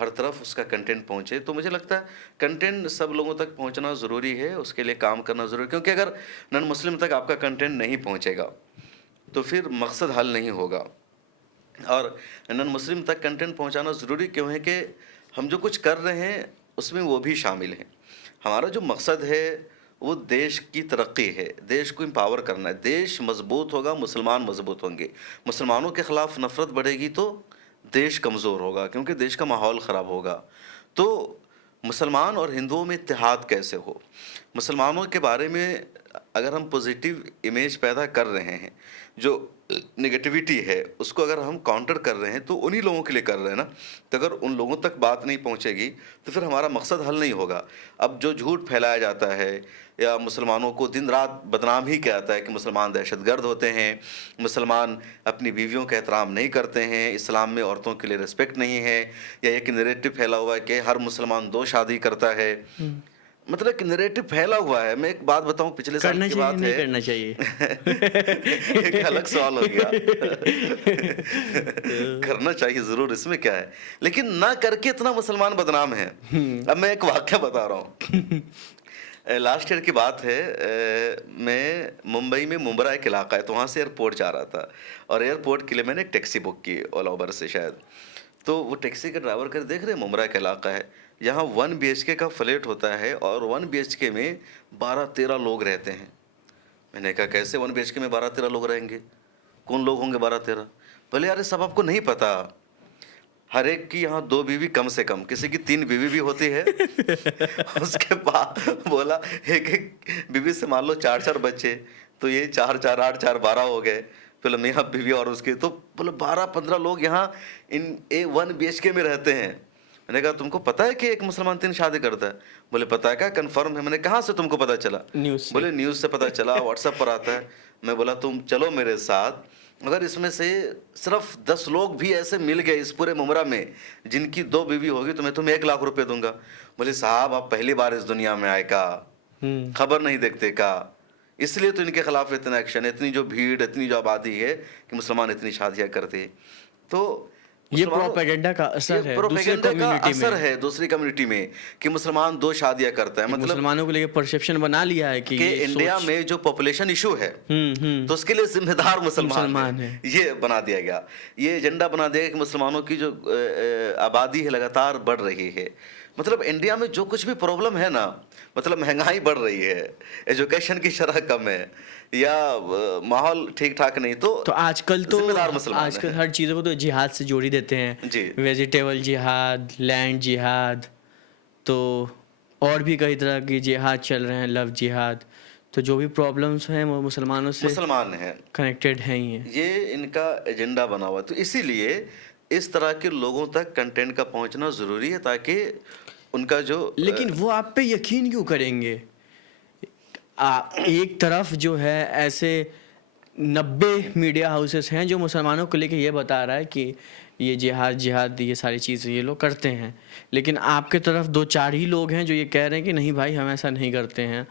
हर तरफ उसका कंटेंट पहुँचे। तो मुझे लगता है कंटेंट सब लोगों तक पहुँचना ज़रूरी है, उसके लिए काम करना ज़रूरी है, क्योंकि अगर नॉन मुस्लिम तक आपका कंटेंट नहीं पहुँचेगा तो फिर मकसद हल नहीं होगा। और नॉन मुस्लिम तक कंटेंट पहुंचाना ज़रूरी क्यों है कि हम जो कुछ कर रहे हैं उसमें वो भी शामिल हैं। हमारा जो मकसद है वो देश की तरक्की है, देश को एम्पावर करना है। देश मजबूत होगा, मुसलमान मजबूत होंगे। मुसलमानों के ख़िलाफ़ नफ़रत बढ़ेगी तो देश कमज़ोर होगा, क्योंकि देश का माहौल ख़राब होगा। तो मुसलमान और हिंदुओं में इत्तेहाद कैसे हो, मुसलमानों के बारे में अगर हम पॉजिटिव इमेज पैदा कर रहे हैं, जो नेगेटिविटी है उसको अगर हम काउंटर कर रहे हैं, तो उन्हीं लोगों के लिए कर रहे हैं ना। तो अगर उन लोगों तक बात नहीं पहुंचेगी तो फिर हमारा मकसद हल नहीं होगा। अब जो झूठ फैलाया जाता है या मुसलमानों को दिन रात बदनाम ही किया जाता है कि मुसलमान दहशतगर्द होते हैं, मुसलमान अपनी बीवियों का एहतराम नहीं करते हैं, इस्लाम में औरतों के लिए रिस्पेक्ट नहीं है, या एक नैरेटिव फैला हुआ है कि हर मुसलमान 2 शादी करता है। मतलब कि नैरेटिव फैला हुआ है। मैं एक बात बताऊं, पिछले साल करना की चाहिए बात नहीं है। करना चाहिए? एक अलग सवाल हो गया। करना चाहिए ज़रूर, इसमें क्या है, लेकिन ना करके इतना मुसलमान बदनाम है। अब मैं एक वाक़या बता रहा हूँ। लास्ट ईयर की बात है, मैं मुंबई में मुंब्रा एक इलाका है, तो वहाँ से एयरपोर्ट जा रहा था, और एयरपोर्ट के लिए मैंने एक टैक्सी बुक की ओला उबर से शायद। तो वो टैक्सी के ड्राइवर कर देख रहे, मुंब्रा का इलाका है, यहाँ 1 BHK का फ्लैट होता है और 1 BHK में 12-13 लोग रहते हैं। मैंने कहा कैसे 1 BHK में 12-13 लोग रहेंगे, कौन लोग होंगे 12-13? बोले यार सब आपको नहीं पता, हर एक की यहाँ 2 बीवी कम से कम, किसी की 3 बीवी भी होती है। उसके बाद बोला एक एक बीवी से मान लो 4-4 बच्चे, तो ये 4-4 8 4 12 हो गए। फिर मियाँ बीवी और उसके, तो बोले 12-15 लोग यहाँ इन 1 BHK में रहते हैं। मैंने कहा तुमको पता है कि एक मुसलमान 3 शादी करता है? बोले पता है, क्या कंफर्म है? मैंने कहाँ से तुमको पता चला? न्यूज़ से। बोले न्यूज़ से पता चला, व्हाट्सएप पर आता है। मैं बोला तुम चलो मेरे साथ, अगर इसमें से सिर्फ 10 लोग भी ऐसे मिल गए इस पूरे मुमरा में जिनकी 2 बीवी होगी, तो मैं तुम्हें 1 लाख रुपए दूंगा। बोले साहब आप पहली बार इस दुनिया में आए का, खबर नहीं देखते का, इसलिए तो इनके खिलाफ इतना एक्शन है, इतनी जो भीड़, इतनी जो आबादी है कि मुसलमान इतनी शादियाँ करते। तो ये मुसलमानों- प्रोपेगेंडा का असर ये है दूसरे प्रोपेगेंडा का कम्युनिटी असर में है दूसरी कम्युनिटी में कि मुसलमान 2 शादियां करता है। मतलब मुसलमानों को लेके परसेप्शन बना लिया है कि कि ये इंडिया सोच में जो पॉपुलेशन इशू है तो उसके लिए जिम्मेदार मुसलमान मुसलमान है। है। ये बना दिया गया, ये एजेंडा बना दिया गया कि मुसलमानों की जो आबादी है लगातार बढ़ रही है। मतलब इंडिया में जो कुछ भी प्रॉब्लम है ना, मतलब महंगाई बढ़ रही है, एजुकेशन की शरह कम है या माहौल ठीक ठाक नहीं, तो आजकल तो जिम्मेदार मुसलमान आजकल है। हर चीज़ों को तो जिहाद से जोड़ ही देते हैं जी। वेजिटेबल जिहाद, लैंड जिहाद, तो और भी कई तरह की जिहाद चल रहे हैं, लव जिहाद। तो जो भी प्रॉब्लम्स हैं वो मुसलमानों से मुसलमान है, कनेक्टेड हैं ही हैं। ये इनका एजेंडा बना हुआ है। तो इसीलिए इस तरह के लोगों तक कंटेंट का पहुंचना ज़रूरी है ताकि उनका जो लेकिन वो आप पे यकीन क्यों करेंगे? एक तरफ जो है ऐसे 90 मीडिया हाउसेस हैं जो मुसलमानों को लेके ये बता रहा है कि ये जिहाद जिहाद ये सारी चीज़ें ये लोग करते हैं, लेकिन आपके तरफ 2-4 ही लोग हैं जो ये कह रहे हैं कि नहीं भाई हम ऐसा नहीं करते हैं।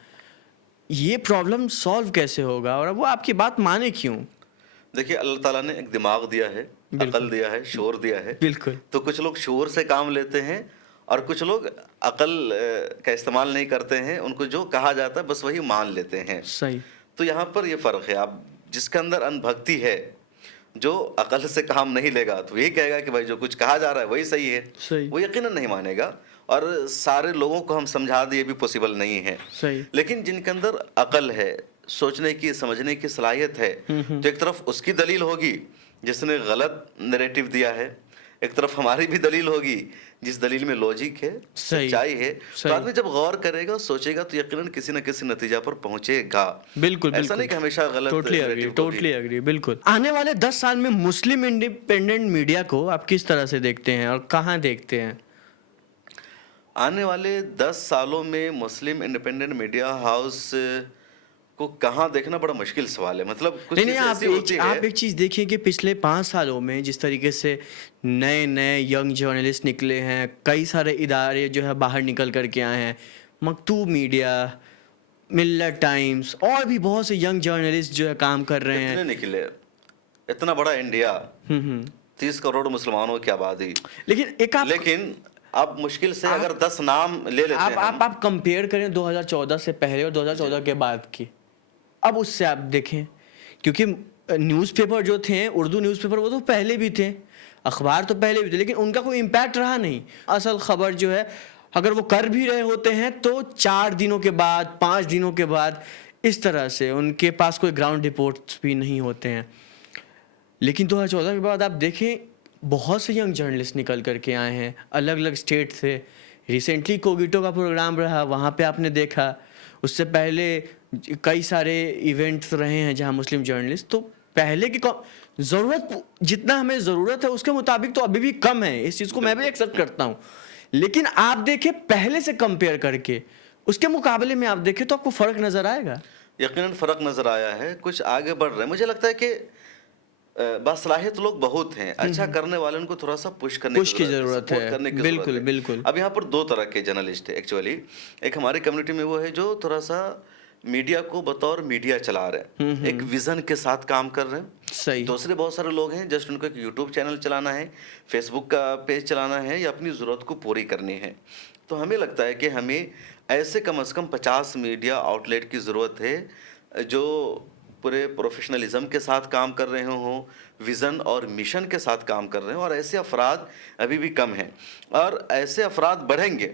ये प्रॉब्लम सॉल्व कैसे होगा और वो आपकी बात माने क्यों? देखिए, अल्लाह ताला ने एक दिमाग दिया है, अकल दिया है, शोर दिया है। बिल्कुल। तो कुछ लोग शोर से काम लेते हैं और कुछ लोग अकल का इस्तेमाल नहीं करते हैं, उनको जो कहा जाता है बस वही मान लेते हैं। सही। तो यहाँ पर ये फ़र्क है। आप जिसके अंदर अनभक्ति है, जो अकल से काम नहीं लेगा, तो यही कहेगा कि भाई जो कुछ कहा जा रहा है वही सही है, सही। वो यकीनन नहीं मानेगा। और सारे लोगों को हम समझा दें ये भी पॉसिबल नहीं है। सही। लेकिन जिनके अंदर अकल है, सोचने की समझने की सलाहियत है, तो एक तरफ उसकी दलील होगी जिसने गलत नैरेटिव दिया है, एक तरफ हमारी भी दलील होगी जिस दलील में लॉजिक है, सही। सच्चाई है। तो सही। आदमी जब गौर करेगा, सोचेगा, तो यकीनन किसी न किसी नतीजा पर पहुंचेगा। बिल्कुल ऐसा नहीं कि हमेशा गलत टोटली narrative को एग्री बिल्कुल। आने वाले 10 साल में मुस्लिम इंडिपेंडेंट मीडिया को आप किस तरह से देखते हैं और कहाँ देखते हैं? आने वाले 10 सालों में मुस्लिम इंडिपेंडेंट मीडिया हाउस को कहाँ देखना बड़ा मुश्किल सवाल है। मतलब कुछ नहीं चीज़ें आप ऐसी होती है। एक चीज़ देखिए कि पिछले 5 सालों में जिस तरीके से नए नए यंग जर्नलिस्ट निकले हैं, कई सारे इदारे जो है बाहर निकल करके आए हैं, मकतूब मीडिया, मिल्लत टाइम्स और भी बहुत से यंग जर्नलिस्ट जो है काम कर रहे हैं। इतने निकले, इतना बड़ा इंडिया, 30 करोड़ मुसलमानों की आबादी, लेकिन लेकिन आप मुश्किल से अगर 10 नाम ले लेते हैं, आप कंपेयर करें 2014 से पहले और 2014 के बाद की, अब उससे आप देखें, क्योंकि न्यूज़पेपर जो थे, उर्दू न्यूज़पेपर, वो तो पहले भी थे, अखबार तो पहले भी थे, लेकिन उनका कोई इम्पैक्ट रहा नहीं। असल खबर जो है अगर वो कर भी रहे होते हैं तो 4 दिनों के बाद, 5 दिनों के बाद, इस तरह से उनके पास कोई ग्राउंड रिपोर्ट्स भी नहीं होते हैं। लेकिन 2014 के बाद आप देखें बहुत से यंग जर्नलिस्ट निकल करके आए हैं, अलग अलग स्टेट से। रिसेंटली कोगिटो का प्रोग्राम रहा, वहाँ पे आपने देखा। उससे पहले कई सारे इवेंट्स रहे हैं जहाँ मुस्लिम जर्नलिस्ट, तो पहले की ज़रूरत, जितना हमें ज़रूरत है उसके मुताबिक तो अभी भी कम है। इस चीज़ को मैं भी एक्सेप्ट करता हूँ, लेकिन आप देखें पहले से कंपेयर करके, उसके मुकाबले में आप देखें तो आपको फ़र्क नज़र आएगा। यकीनन फ़र्क नज़र आया है, कुछ आगे बढ़ रहे हैं। मुझे लगता है कि बासलाहियत लोग बहुत हैं, अच्छा करने वाले उनको थोड़ा सा पुश की ज़रूरत है। बिल्कुल बिल्कुल। अब यहाँ पर 2 तरह के जर्नलिस्ट है एक्चुअली। एक हमारी कम्युनिटी में वो है जो थोड़ा सा मीडिया को बतौर मीडिया चला रहे हैं, एक विजन के साथ काम कर रहे हैं। सही। दूसरे बहुत सारे लोग हैं जस्ट उनको एक यूट्यूब चैनल चलाना है, फेसबुक का पेज चलाना है या अपनी ज़रूरत को पूरी करनी है। तो हमें लगता है कि हमें ऐसे कम से कम 50 मीडिया आउटलेट की ज़रूरत है जो पूरे प्रोफेशनलिज्म के साथ काम कर रहे हों, विज़न और मिशन के साथ काम कर रहे हों। और ऐसे अफराद अभी भी कम हैं और ऐसे अफराद बढ़ेंगे।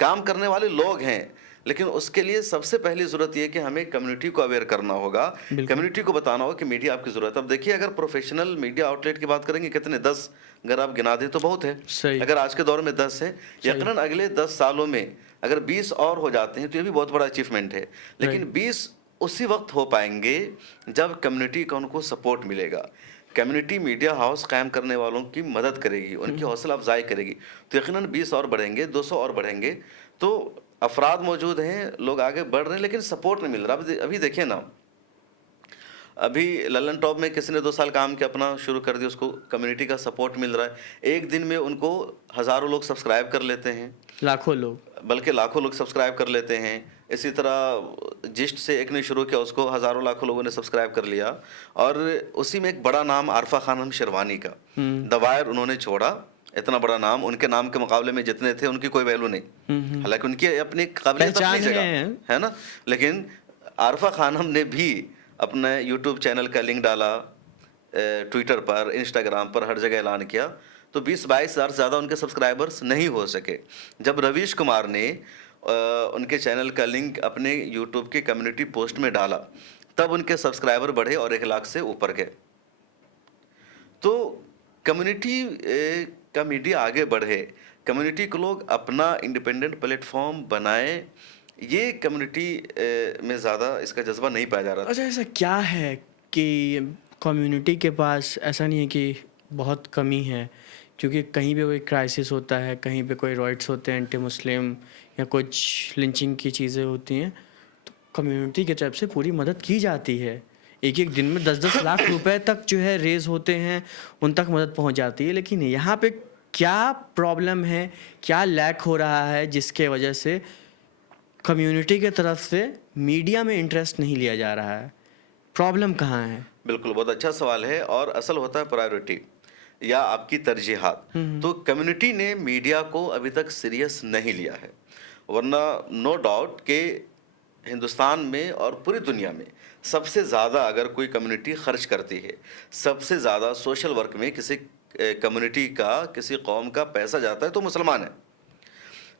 काम करने वाले लोग हैं, लेकिन उसके लिए सबसे पहली ज़रूरत ये है कि हमें कम्युनिटी को अवेयर करना होगा, कम्युनिटी को बताना होगा कि मीडिया आपकी ज़रूरत है। अब देखिए, अगर प्रोफेशनल मीडिया आउटलेट की बात करेंगे, कितने 10 अगर आप गिना दें तो बहुत है। अगर आज के दौर में 10 है, यकीनन अगले 10 सालों में अगर 20 और हो जाते हैं तो ये भी बहुत बड़ा अचीवमेंट है। लेकिन 20 उसी वक्त हो पाएंगे जब कम्युनिटी का उनको सपोर्ट मिलेगा। कम्युनिटी मीडिया हाउस कायम करने वालों की मदद करेगी, उनकी हौसला अफजाई करेगी, तो यकीनन 20 और बढ़ेंगे, 200 और बढ़ेंगे। तो अफराद मौजूद हैं, लोग आगे बढ़ रहे हैं, लेकिन सपोर्ट नहीं मिल रहा। अभी देखिए ना, अभी ललन टॉप में किसी ने 2 साल काम किया, अपना शुरू कर दिया, उसको कम्युनिटी का सपोर्ट मिल रहा है। एक दिन में उनको हज़ारों लोग सब्सक्राइब कर लेते हैं, लाखों लोग, बल्कि लाखों लोग सब्सक्राइब कर लेते हैं। इसी तरह जिस्ट से एक ने शुरू किया, उसको हज़ारों लाखों लोगों ने सब्सक्राइब कर लिया। और उसी में एक बड़ा नाम आरफा खानम शेरवानी का, द वायर उन्होंने छोड़ा। इतना बड़ा नाम, उनके नाम के मुकाबले में जितने थे उनकी कोई वैल्यू नहीं, हालांकि उनकी अपनी काबिलियत अपनी पहचान जगह है ना। लेकिन आरफा खानम ने भी अपने यूट्यूब चैनल का लिंक डाला, ट्विटर पर, इंस्टाग्राम पर, हर जगह ऐलान किया, तो 20-22 हज़ार से ज़्यादा उनके सब्सक्राइबर्स नहीं हो सके। जब रवीश कुमार ने उनके चैनल का लिंक अपने यूट्यूब के कम्युनिटी पोस्ट में डाला, तब उनके सब्सक्राइबर बढ़े और 1 लाख से ऊपर गए। तो कम्युनिटी का मीडिया आगे बढ़े, कम्युनिटी को लोग अपना इंडिपेंडेंट प्लेटफॉर्म बनाए, ये कम्युनिटी में ज़्यादा इसका जज्बा नहीं पाया जा रहा था। अच्छा, ऐसा क्या है कि कम्युनिटी के पास, ऐसा नहीं है कि बहुत कमी है, क्योंकि कहीं पे कोई क्राइसिस होता है, कहीं पे कोई रॉइट्स होते हैं एंटी मुस्लिम, या कुछ लिंचिंग की चीज़ें होती हैं, तो कम्युनिटी की तरफ से पूरी मदद की जाती है। एक एक दिन में 10-10 लाख रुपए तक जो है रेज़ होते हैं, उन तक मदद पहुंच जाती है। लेकिन यहाँ पे क्या प्रॉब्लम है, क्या लैक हो रहा है जिसके वजह से कम्युनिटी के तरफ से मीडिया में इंटरेस्ट नहीं लिया जा रहा है? प्रॉब्लम कहाँ है? बिल्कुल, बहुत अच्छा सवाल है। और असल होता है प्रायोरिटी या आपकी तरजीहात। तो कम्युनिटी ने मीडिया को अभी तक सीरियस नहीं लिया है, वरना नो डाउट कि हिंदुस्तान में और पूरी दुनिया में सबसे ज़्यादा अगर कोई कम्युनिटी खर्च करती है, सबसे ज़्यादा सोशल वर्क में किसी कम्युनिटी का, किसी कौम का पैसा जाता है तो मुसलमान है।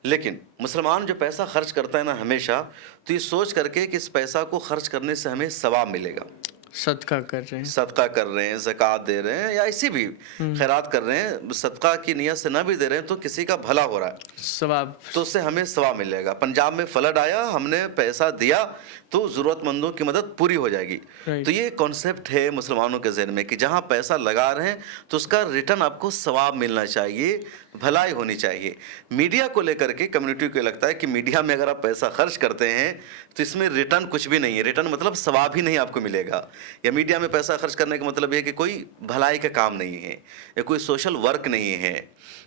लेकिन मुसलमान जो पैसा खर्च करता है ना हमेशा, तो ये सोच करके कि इस पैसा को खर्च करने से हमें सवाब मिलेगा, सदका कर रहे हैं। सदका कर रहे हैं, ज़कात दे रहे हैं, या ऐसी भी खैरात कर रहे हैं, सदका की नियत से ना भी दे रहे हैं तो किसी का भला हो रहा है, सवाब। तो उससे हमें सवाब मिलेगा। पंजाब में फ्लड आया, हमने पैसा दिया तो ज़रूरतमंदों की मदद पूरी हो जाएगी। तो ये कॉन्सेप्ट है मुसलमानों के ज़हन में कि जहाँ पैसा लगा रहे हैं तो उसका रिटर्न आपको सवाब मिलना चाहिए, भलाई होनी चाहिए। मीडिया को लेकर के कम्युनिटी को लगता है कि मीडिया में अगर आप पैसा खर्च करते हैं तो इसमें रिटर्न कुछ भी नहीं है, रिटर्न मतलब सवाब ही नहीं आपको मिलेगा, या मीडिया में पैसा खर्च करने का मतलब है कि कोई भलाई का काम नहीं है, या कोई सोशल वर्क नहीं है,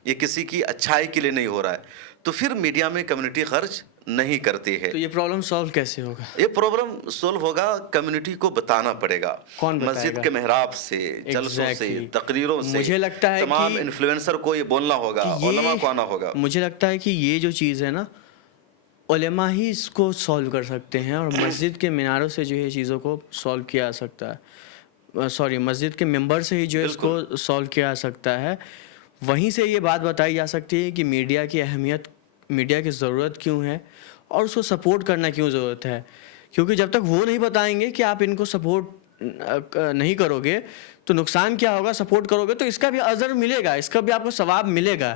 ये किसी की अच्छाई के लिए नहीं हो रहा है, तो फिर मीडिया में कम्युनिटी खर्च नहीं करती है। तो ये प्रॉब्लम सॉल्व कैसे होगा? ये प्रॉब्लम सोल्व होगा, कम्युनिटी को बताना पड़ेगा। कौन बताएगा? मस्जिद के मेहराब से, जलसों से, तकरीरों से, मुझे लगता है तमाम कि इन्फ्लुएंसर को ये बोलना होगा, उलमा को आना होगा। मुझे लगता है कि ये जो चीज़ है ना, उलमा ही इसको सॉल्व कर सकते हैं, और मस्जिद के मीनारों से जो है चीज़ों को सॉल्व किया जा सकता है। सॉरी, मस्जिद के मेंबर से ही जो है इसको सॉल्व किया जा सकता है। वहीं से ये बात बताई जा सकती है कि मीडिया की अहमियत, मीडिया की ज़रूरत क्यों है, और उसको सपोर्ट करना क्यों ज़रूरत है। क्योंकि जब तक वो नहीं बताएंगे कि आप इनको सपोर्ट नहीं करोगे तो नुकसान क्या होगा, सपोर्ट करोगे तो इसका भी अजर मिलेगा, इसका भी आपको सवाब मिलेगा।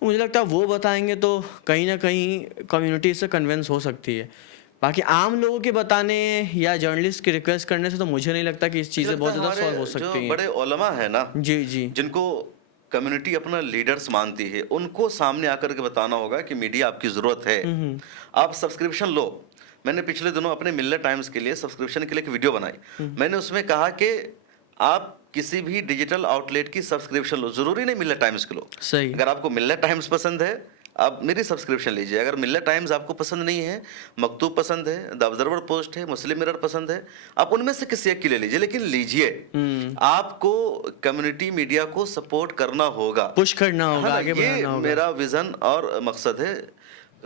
तो मुझे लगता है वो बताएंगे तो कहीं ना कहीं कम्युनिटी से कन्विंस हो सकती है। बाकी आम लोगों के बताने या जर्नलिस्ट की रिक्वेस्ट करने से तो मुझे नहीं लगता कि इस चीज़ें बहुत ज़्यादा सॉल्व हो सकती हैं। बड़े उलमा है ना, जी जी, जिनको कम्युनिटी अपना लीडर्स मानती है, उनको सामने आकर के बताना होगा कि मीडिया आपकी ज़रूरत है, आप सब्सक्रिप्शन लो। मैंने पिछले दिनों अपने मिल्लत टाइम्स के लिए सब्सक्रिप्शन के लिए एक वीडियो बनाई। मैंने उसमें कहा कि आप किसी भी डिजिटल आउटलेट की सब्सक्रिप्शन लो, ज़रूरी नहीं मिल्लत टाइम्स की लो। सही। अगर आपको मिल्लत टाइम्स पसंद है, आप मेरी सब्सक्रिप्शन लीजिए। अगर मिल्लत टाइम्स आपको पसंद नहीं है, मकतूब पसंद है, द ऑब्जर्वर पोस्ट है, मुस्लिम मिरर पसंद है, आप उनमें से किसी एक की ले लीजिए, लेकिन लीजिए। आपको कम्युनिटी मीडिया को सपोर्ट करना होगा, पुश करना होगा, हाँ, आगे बढ़ाना होगा। मेरा विज़न और मकसद है,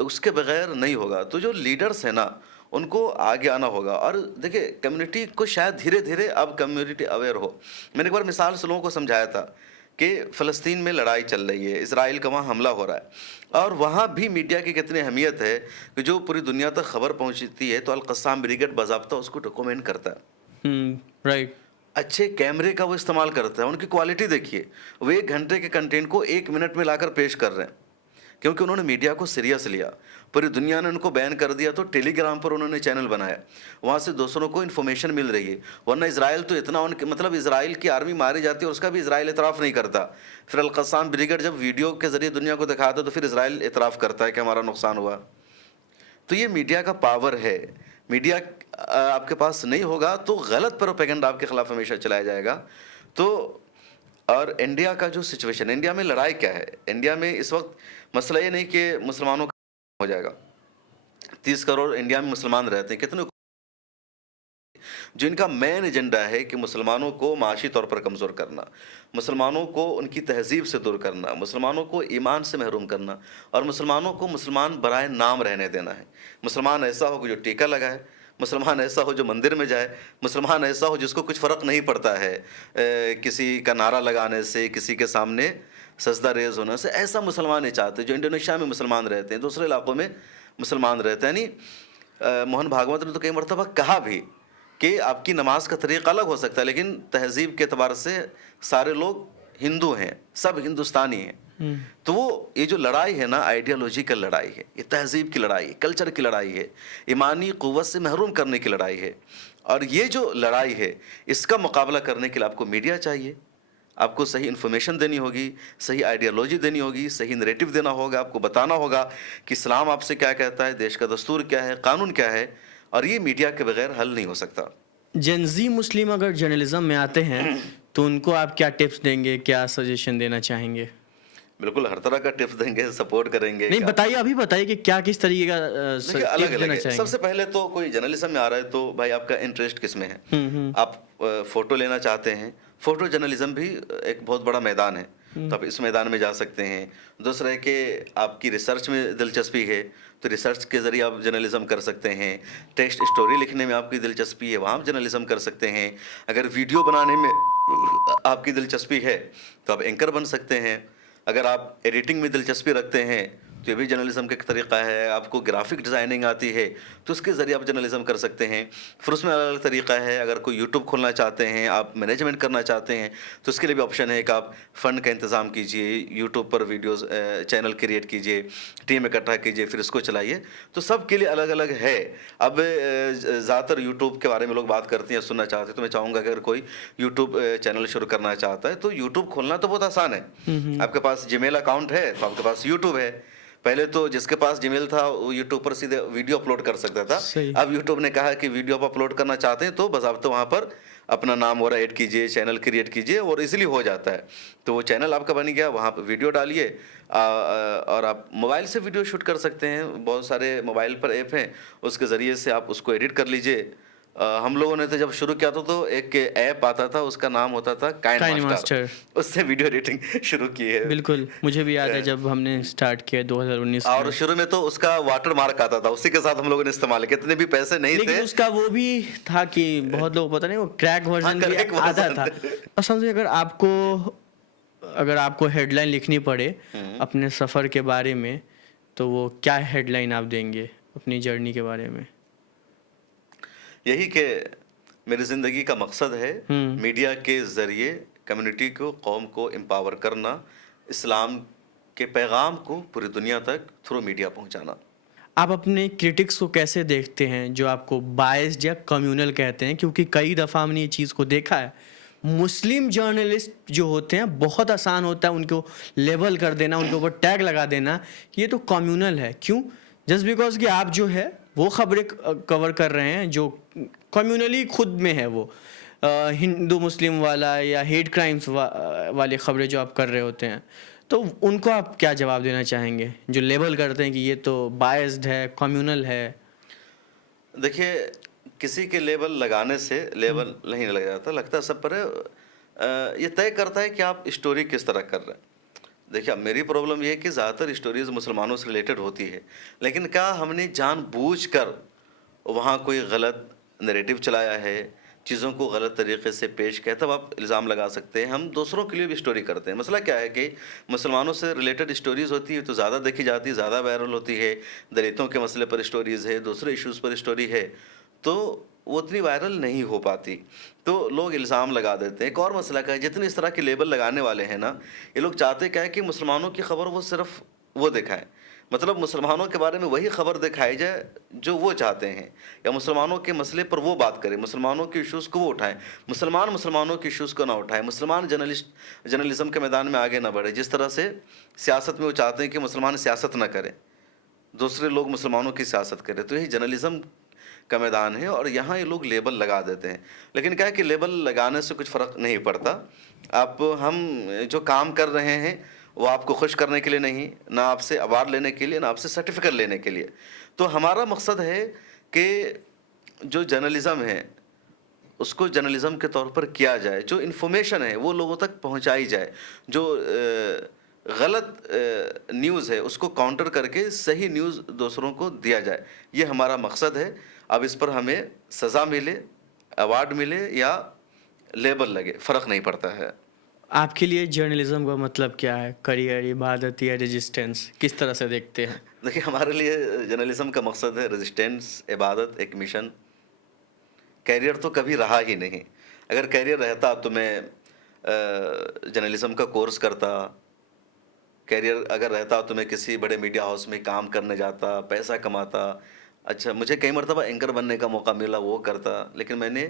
उसके बगैर नहीं होगा। तो जो लीडर्स हैं ना, उनको आगे आना होगा। और देखिए, कम्युनिटी को शायद धीरे धीरे अब कम्युनिटी अवेयर हो। मैंने एक बार मिसाल से लोगों को समझाया था कि फ़लस्तीन में लड़ाई चल रही है, इजराइल का वहाँ हमला हो रहा है, और वहाँ भी मीडिया की कितनी अहमियत है कि जो पूरी दुनिया तक खबर पहुँचती है तो अल-क़स्साम ब्रिगेड बाज़ाब्ता उसको डॉक्यूमेंट करता है। राइट। अच्छे कैमरे का वो इस्तेमाल करता है, उनकी क्वालिटी देखिए, वो 1 घंटे के कंटेंट को 1 मिनट में लाकर पेश कर रहे हैं, क्योंकि उन्होंने मीडिया को सीरियस लिया। पूरी दुनिया ने उनको बैन कर दिया तो टेलीग्राम पर उन्होंने चैनल बनाया, वहाँ से दूसरों को इन्फॉर्मेशन मिल रही है। वरना इजराइल तो इतना, उनके मतलब इजराइल की आर्मी मारी जाती है और उसका भी इजराइल इतराफ़ नहीं करता। फिर अल-क़स्साम ब्रिगेड जब वीडियो के ज़रिए दुनिया को दिखाता तो फिर इजराइल इतराफ़ करता है कि हमारा नुकसान हुआ। तो ये मीडिया का पावर है। मीडिया आपके पास नहीं होगा तो गलत प्रोपेगेंडा आपके खिलाफ हमेशा चलाया जाएगा। तो और इंडिया का जो सिचुएशन, इंडिया में लड़ाई क्या है, इंडिया में इस वक्त मसला ये नहीं कि मुसलमानों का हो जाएगा, 30 करोड़ इंडिया में मुसलमान रहते हैं, कितने जो इनका मेन एजेंडा है कि मुसलमानों को माशी तौर पर कमज़ोर करना, मुसलमानों को उनकी तहज़ीब से दूर करना, मुसलमानों को ईमान से महरूम करना और मुसलमानों को मुसलमान बराए नाम रहने देना है। मुसलमान ऐसा हो कि जो टीका लगाए, मुसलमान ऐसा हो जो मंदिर में जाए, मुसलमान ऐसा हो जिसको कुछ फ़र्क नहीं पड़ता है किसी का नारा लगाने से, किसी के सामने सजदा रेज़ होने से। ऐसा मुसलमान ही चाहते जो इंडोनेशिया में मुसलमान रहते हैं, दूसरे इलाक़ों में मुसलमान रहते हैं। यानी मोहन भागवत ने तो कई मरतबा कहा भी कि आपकी नमाज का तरीक़ा अलग हो सकता है, लेकिन तहज़ीब के एतबार से सारे लोग हिंदू हैं, सब हिंदुस्तानी हैं। तो वो ये जो लड़ाई है ना, आइडियोलॉजिकल लड़ाई है, ये तहज़ीब की लड़ाई है, कल्चर की लड़ाई है, ईमानी क़ुव्वत से महरूम करने की लड़ाई है। और ये जो लड़ाई है, इसका मुकाबला करने के लिए आपको मीडिया चाहिए, आपको सही इन्फॉर्मेशन देनी होगी, सही आइडियोलॉजी देनी होगी, सही नैरेटिव देना होगा, आपको बताना होगा कि इस्लाम आपसे क्या कहता है, देश का दस्तूर क्या है, कानून क्या है, और ये मीडिया के बगैर हल नहीं हो सकता। जेनजी मुस्लिम अगर जर्नलिज्म में आते हैं तो उनको आप क्या टिप्स देंगे, क्या सजेशन देना चाहेंगे? बिल्कुल हर तरह का टिप्स देंगे, सपोर्ट करेंगे। नहीं बताइए, अभी बताइए कि क्या किस तरीके का देखिए अलग टिप्स अलग देना है। चाहेंगे? सबसे पहले तो कोई जर्नलिज्म में आ रहा है तो भाई आपका इंटरेस्ट किस में है। आप फोटो लेना चाहते हैं, फोटो जर्नलिज्म भी एक बहुत बड़ा मैदान है, तो आप इस मैदान में जा सकते हैं। दूसरा है कि आपकी रिसर्च में दिलचस्पी है तो रिसर्च के ज़रिए आप जर्नलिज्म कर सकते हैं। टेक्स्ट स्टोरी लिखने में आपकी दिलचस्पी है, वहाँ आप जर्नलिज्म कर सकते हैं। अगर वीडियो बनाने में आपकी दिलचस्पी है तो आप एंकर बन सकते हैं। अगर आप एडिटिंग में दिलचस्पी रखते हैं तो ये भी जर्नलिज्म का एक तरीक़ा है। आपको ग्राफिक डिज़ाइनिंग आती है तो उसके ज़रिए आप जर्नलिज्म कर सकते हैं। फिर उसमें अलग अलग तरीक़ा है। अगर कोई यूट्यूब खोलना चाहते हैं, आप मैनेजमेंट करना चाहते हैं तो उसके लिए भी ऑप्शन है कि आप फ़ंड का इंतज़ाम कीजिए, यूट्यूब पर वीडियोज़ चैनल क्रिएट कीजिए, टीम इकट्ठा कीजिए, फिर इसको चलाइए। तो सब के लिए अलग अलग है। अब ज़्यादातर यूट्यूब के बारे में लोग बात करते हैं, सुनना चाहते हैं, तो मैं चाहूँगा अगर कोई यूट्यूब चैनल शुरू करना चाहता है तो यूट्यूब खोलना तो बहुत आसान है। आपके पास जीमेल अकाउंट है तो आपके पास यूट्यूब है। पहले तो जिसके पास जीमेल था वो यूट्यूब पर सीधे वीडियो अपलोड कर सकता था। अब यूट्यूब ने कहा कि वीडियो आप अपलोड करना चाहते हैं तो बज़ाब्ता वहाँ पर अपना नाम वगैरह ऐड कीजिए, चैनल क्रिएट कीजिए और इजीली हो जाता है। तो वो चैनल आपका बन गया, वहाँ पर वीडियो डालिए और आप मोबाइल से वीडियो शूट कर सकते हैं। बहुत सारे मोबाइल पर ऐप हैं, उसके ज़रिए से आप उसको एडिट कर लीजिए। हम लोगों ने तो जब शुरू किया था तो एक ऐप आता था, उसका नाम होता था काइंड मास्टर। उससे वीडियो एडिटिंग शुरू की है। बिल्कुल, मुझे भी याद है जब हमने स्टार्ट किया 2019 में। और शुरू में तो उसका वाटर मार्क आता था, उसी के साथ हम लोगों ने इस्तेमाल किया। इतने भी पैसे नहीं थे, लेकिन उसका वो भी था कि बहुत लोग पता नहीं वो क्रैक वर्जन भी आता था। और समझिए अगर आपको हेडलाइन लिखनी पड़े अपने सफ़र के बारे में तो वो क्या हेडलाइन आप देंगे अपनी जर्नी के बारे में? यही कि मेरी ज़िंदगी का मकसद है मीडिया के ज़रिए कम्युनिटी को, कौम को एम्पावर करना, इस्लाम के पैगाम को पूरी दुनिया तक थ्रू मीडिया पहुंचाना। आप अपने क्रिटिक्स को कैसे देखते हैं जो आपको बायस्ड या कम्युनल कहते हैं? क्योंकि कई दफ़ा हमने ये चीज़ को देखा है, मुस्लिम जर्नलिस्ट जो होते हैं बहुत आसान होता है उनको लेबल कर देना, उनके ऊपर टैग लगा देना कि ये तो कम्युनल है। क्यों? जस्ट बिकॉज कि आप जो है वो खबरें कवर कर रहे हैं जो कम्युनली खुद में है, वो हिंदू मुस्लिम वाला या हेट क्राइम्स वाले खबरें जो आप कर रहे होते हैं, तो उनको आप क्या जवाब देना चाहेंगे जो लेबल करते हैं कि ये तो बायस्ड है, कम्युनल है? देखिए, किसी के लेबल लगाने से लेबल नहीं लग जाता, लगता सब पर ये तय करता है कि आप स्टोरी किस तरह कर रहे हैं। देखिए, अब मेरी प्रॉब्लम ये है कि ज़्यादातर स्टोरीज़ मुसलमानों से रिलेटेड होती है, लेकिन क्या हमने जानबूझकर वहाँ कोई गलत नैरेटिव चलाया है, चीज़ों को गलत तरीके से पेश किया, तब आप इल्ज़ाम लगा सकते हैं। हम दूसरों के लिए भी स्टोरी करते हैं। मसला क्या है कि मुसलमानों से रिलेटेड स्टोरीज़ होती है तो ज़्यादा देखी जाती है, ज़्यादा वायरल होती है। दलितों के मसले पर स्टोरीज़ है, दूसरे इश्यूज़ पर स्टोरी है, तो वो उतनी वायरल नहीं हो पाती, तो लोग इल्ज़ाम लगा देते हैं। एक और मसला क्या है, जितने इस तरह के लेबल लगाने वाले हैं ना, ये लोग चाहते क्या है कि मुसलमानों की खबर वो सिर्फ वो दिखाएं, मतलब मुसलमानों के बारे में वही खबर दिखाई जाए जो वो चाहते हैं, या मुसलमानों के मसले पर वो बात करें, मुसलमानों के इश्यूज़ को वो उठाएं, मुसलमानों के इश्यूज़ को ना उठाएं, मुसलमान जर्नलिज्म के मैदान में आगे ना बढ़े। जिस तरह से सियासत में वो चाहते हैं कि मुसलमान सियासत ना करें, दूसरे लोग मुसलमानों की सियासत करें, तो यही जर्नलिज्म का मैदान है और यहाँ ये लोग लेबल लगा देते हैं। लेकिन क्या है कि लेबल लगाने से कुछ फ़र्क नहीं पड़ता। हम जो काम कर रहे हैं वो आपको खुश करने के लिए नहीं, ना आपसे अवार्ड लेने के लिए, ना आपसे सर्टिफिकेट लेने के लिए। तो हमारा मकसद है कि जो जर्नलिज़्म है उसको जर्नलिज़्म के तौर पर किया जाए, जो इन्फॉर्मेशन है वो लोगों तक पहुंचाई जाए, जो गलत न्यूज़ है उसको काउंटर करके सही न्यूज़ दूसरों को दिया जाए। ये हमारा मकसद है। अब इस पर हमें सज़ा मिले, अवार्ड मिले या लेबल लगे, फ़र्क नहीं पड़ता है। आपके लिए जर्नलिज्म का मतलब क्या है? करियर, इबादत या रेजिस्टेंस, किस तरह से देखते हैं? देखिए, हमारे लिए जर्नलिज्म का मकसद है रेजिस्टेंस, इबादत, एक मिशन। कैरियर तो कभी रहा ही नहीं। अगर कैरियर रहता तो मैं जर्नलिज्म का कोर्स करता। कैरियर अगर रहता तो मैं किसी बड़े मीडिया हाउस में काम करने जाता, पैसा कमाता। अच्छा, मुझे कई मरतबा एंकर बनने का मौका मिला, वो करता, लेकिन मैंने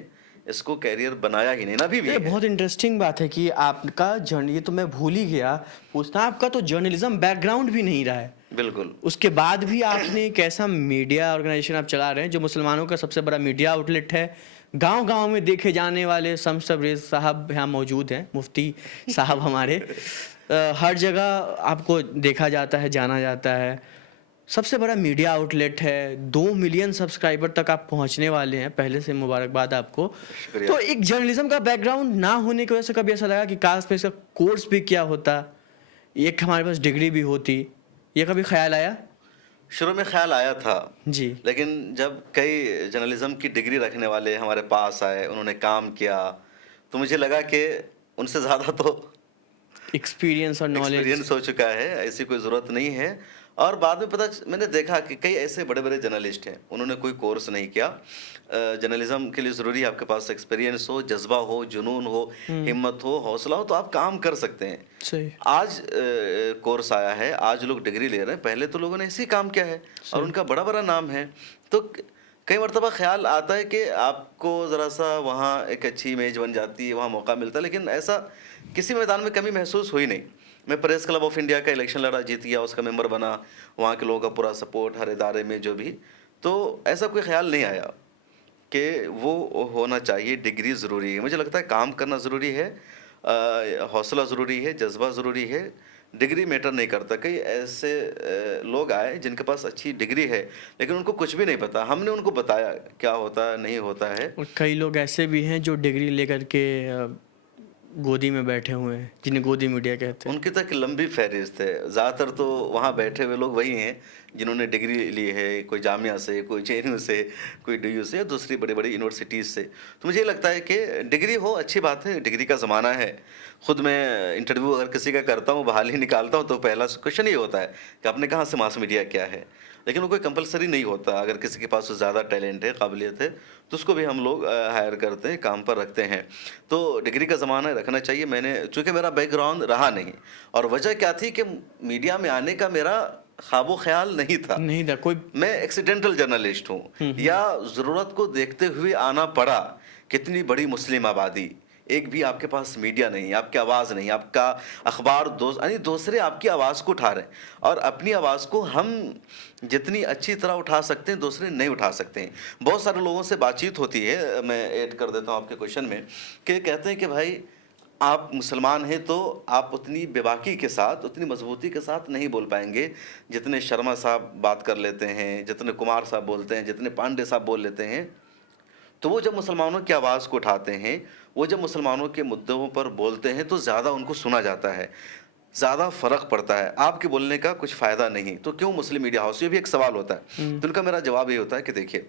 इसको कैरियर बनाया ही नहीं, ना अभी भी ये है। बहुत इंटरेस्टिंग बात है कि आपका जर्न ये तो मैं भूल ही गया पूछना, आपका तो जर्नलिज्म बैकग्राउंड भी नहीं रहा है। बिल्कुल। उसके बाद भी आपने एक ऐसा मीडिया ऑर्गेनाइजेशन आप चला रहे हैं जो मुसलमानों का सबसे बड़ा मीडिया आउटलेट है। गांव-गांव में देखे जाने वाले शम्स तबरेज़ साहब यहाँ मौजूद हैं, मुफ्ती साहब हमारे। हर जगह आपको देखा जाता है, जाना जाता है। सबसे बड़ा मीडिया आउटलेट है, 2 मिलियन सब्सक्राइबर तक आप पहुंचने वाले हैं, पहले से मुबारकबाद आपको। शुक्रिया। तो एक जर्नलिज्म का बैकग्राउंड ना होने की वजह से कभी ऐसा लगा कि काश में इसका कोर्स भी किया होता, एक हमारे पास डिग्री भी होती, ये कभी ख्याल आया? शुरू में ख्याल आया था, जी। लेकिन जब कई जर्नलिज्म की डिग्री रखने वाले हमारे पास आए, उन्होंने काम किया, तो मुझे लगा कि उनसे ज़्यादा तो एक्सपीरियंस और नॉलेज। एक्सपीरियंस हो चुका है, ऐसी कोई ज़रूरत नहीं है। और बाद में मैंने देखा कि कई ऐसे बड़े बड़े जर्नलिस्ट हैं, उन्होंने कोई कोर्स नहीं किया। जर्नलिज्म के लिए ज़रूरी है आपके पास एक्सपीरियंस हो, जज्बा हो, जुनून हो, हिम्मत हो, हौसला हो, तो आप काम कर सकते हैं। सही। आज कोर्स आया है, आज लोग डिग्री ले रहे हैं, पहले तो लोगों ने ऐसे ही काम किया है और उनका बड़ा बड़ा नाम है। तो कई मरतबा ख्याल आता है कि आपको ज़रा सा वहाँ एक अच्छी इमेज बन जाती है, वहाँ मौका मिलता है, लेकिन ऐसा किसी मैदान में कमी महसूस हुई नहीं। मैं प्रेस क्लब ऑफ इंडिया का इलेक्शन लड़ा, जीत गया, उसका मेंबर बना, वहाँ के लोगों का पूरा सपोर्ट हर इदारे में जो भी, तो ऐसा कोई ख्याल नहीं आया कि वो होना चाहिए। डिग्री ज़रूरी है, मुझे लगता है काम करना ज़रूरी है, हौसला ज़रूरी है, जज्बा ज़रूरी है, डिग्री मैटर नहीं करता। कई ऐसे लोग आए जिनके पास अच्छी डिग्री है लेकिन उनको कुछ भी नहीं पता, हमने उनको बताया क्या होता है, नहीं होता है। और कई लोग ऐसे भी हैं जो डिग्री लेकर के गोदी में बैठे हुए हैं, जिन्हें गोदी मीडिया कहते हैं। उनकी तक लंबी फहरिस्त है। ज़्यादातर तो वहाँ बैठे हुए लोग वही हैं जिन्होंने डिग्री ली है, कोई जामिया से, कोई JNU से, कोई DU से या दूसरी बड़ी बड़ी यूनिवर्सिटीज़ से। तो मुझे ये लगता है कि डिग्री हो अच्छी बात है, डिग्री का ज़माना है। ख़ुद मैं इंटरव्यू अगर किसी का करता हूँ, बहाली निकालता हूँ, तो पहला क्वेश्चन ये होता है कि आपने कहाँ से मास मीडिया किया है। लेकिन वो कोई कंपलसरी नहीं होता। अगर किसी के पास ज़्यादा टैलेंट है, काबिलियत है, तो उसको भी हम लोग हायर करते हैं, काम पर रखते हैं। तो डिग्री का ज़माना रखना चाहिए। मैंने, चूँकि मेरा बैकग्राउंड रहा नहीं, और वजह क्या थी कि मीडिया में आने का मेरा ख्वाबो ख्याल नहीं था। नहीं था कोई। मैं एक्सीडेंटल जर्नलिस्ट हूँ, या ज़रूरत को देखते हुए आना पड़ा। कितनी बड़ी मुस्लिम आबादी, एक भी आपके पास मीडिया नहीं, आपकी आवाज़ नहीं, आपका अखबार यानी दूसरे आपकी आवाज़ को उठा रहे हैं, और अपनी आवाज़ को हम जितनी अच्छी तरह उठा सकते हैं दूसरे नहीं उठा सकते हैं। बहुत सारे लोगों से बातचीत होती है, मैं ऐड कर देता हूँ आपके क्वेश्चन में, कि कहते हैं कि भाई आप मुसलमान हैं तो आप उतनी बेबाकी के साथ, उतनी मजबूती के साथ नहीं बोल पाएंगे जितने शर्मा साहब बात कर लेते हैं, जितने कुमार साहब बोलते हैं, जितने पांडे साहब बोल लेते हैं। तो वो जब मुसलमानों की आवाज़ को उठाते हैं, वो जब मुसलमानों के मुद्दों पर बोलते हैं, तो ज़्यादा उनको सुना जाता है, ज़्यादा फ़र्क पड़ता है। आपके बोलने का कुछ फ़ायदा नहीं, तो क्यों मुस्लिम मीडिया हाउस? ये भी एक सवाल होता है। तो उनका मेरा जवाब ये होता है कि देखिए,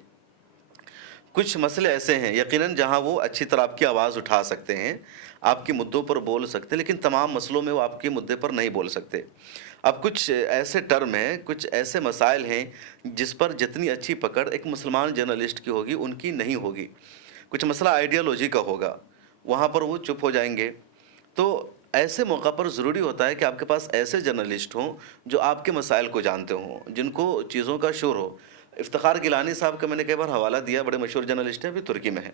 कुछ मसले ऐसे हैं यकीनन जहां वो अच्छी तरह आपकी आवाज़ उठा सकते हैं, आपके मुद्दों पर बोल सकते हैं, लेकिन तमाम मसलों में वो आपके मुद्दे पर नहीं बोल सकते। अब कुछ ऐसे टर्म हैं, कुछ ऐसे मसाइल हैं जिस पर जितनी अच्छी पकड़ एक मुसलमान जर्नलिस्ट की होगी, उनकी नहीं होगी। कुछ मसला आइडियोलॉजी का होगा, वहाँ पर वो चुप हो जाएंगे। तो ऐसे मौका पर ज़रूरी होता है कि आपके पास ऐसे जर्नलिस्ट हों जो आपके मसाइल को जानते हों, जिनको चीज़ों का शोर हो। इफ्तिखार गिलानी साहब का मैंने कई बार हवाला दिया, बड़े मशहूर जर्नलिस्ट हैं, अभी तुर्की में हैं।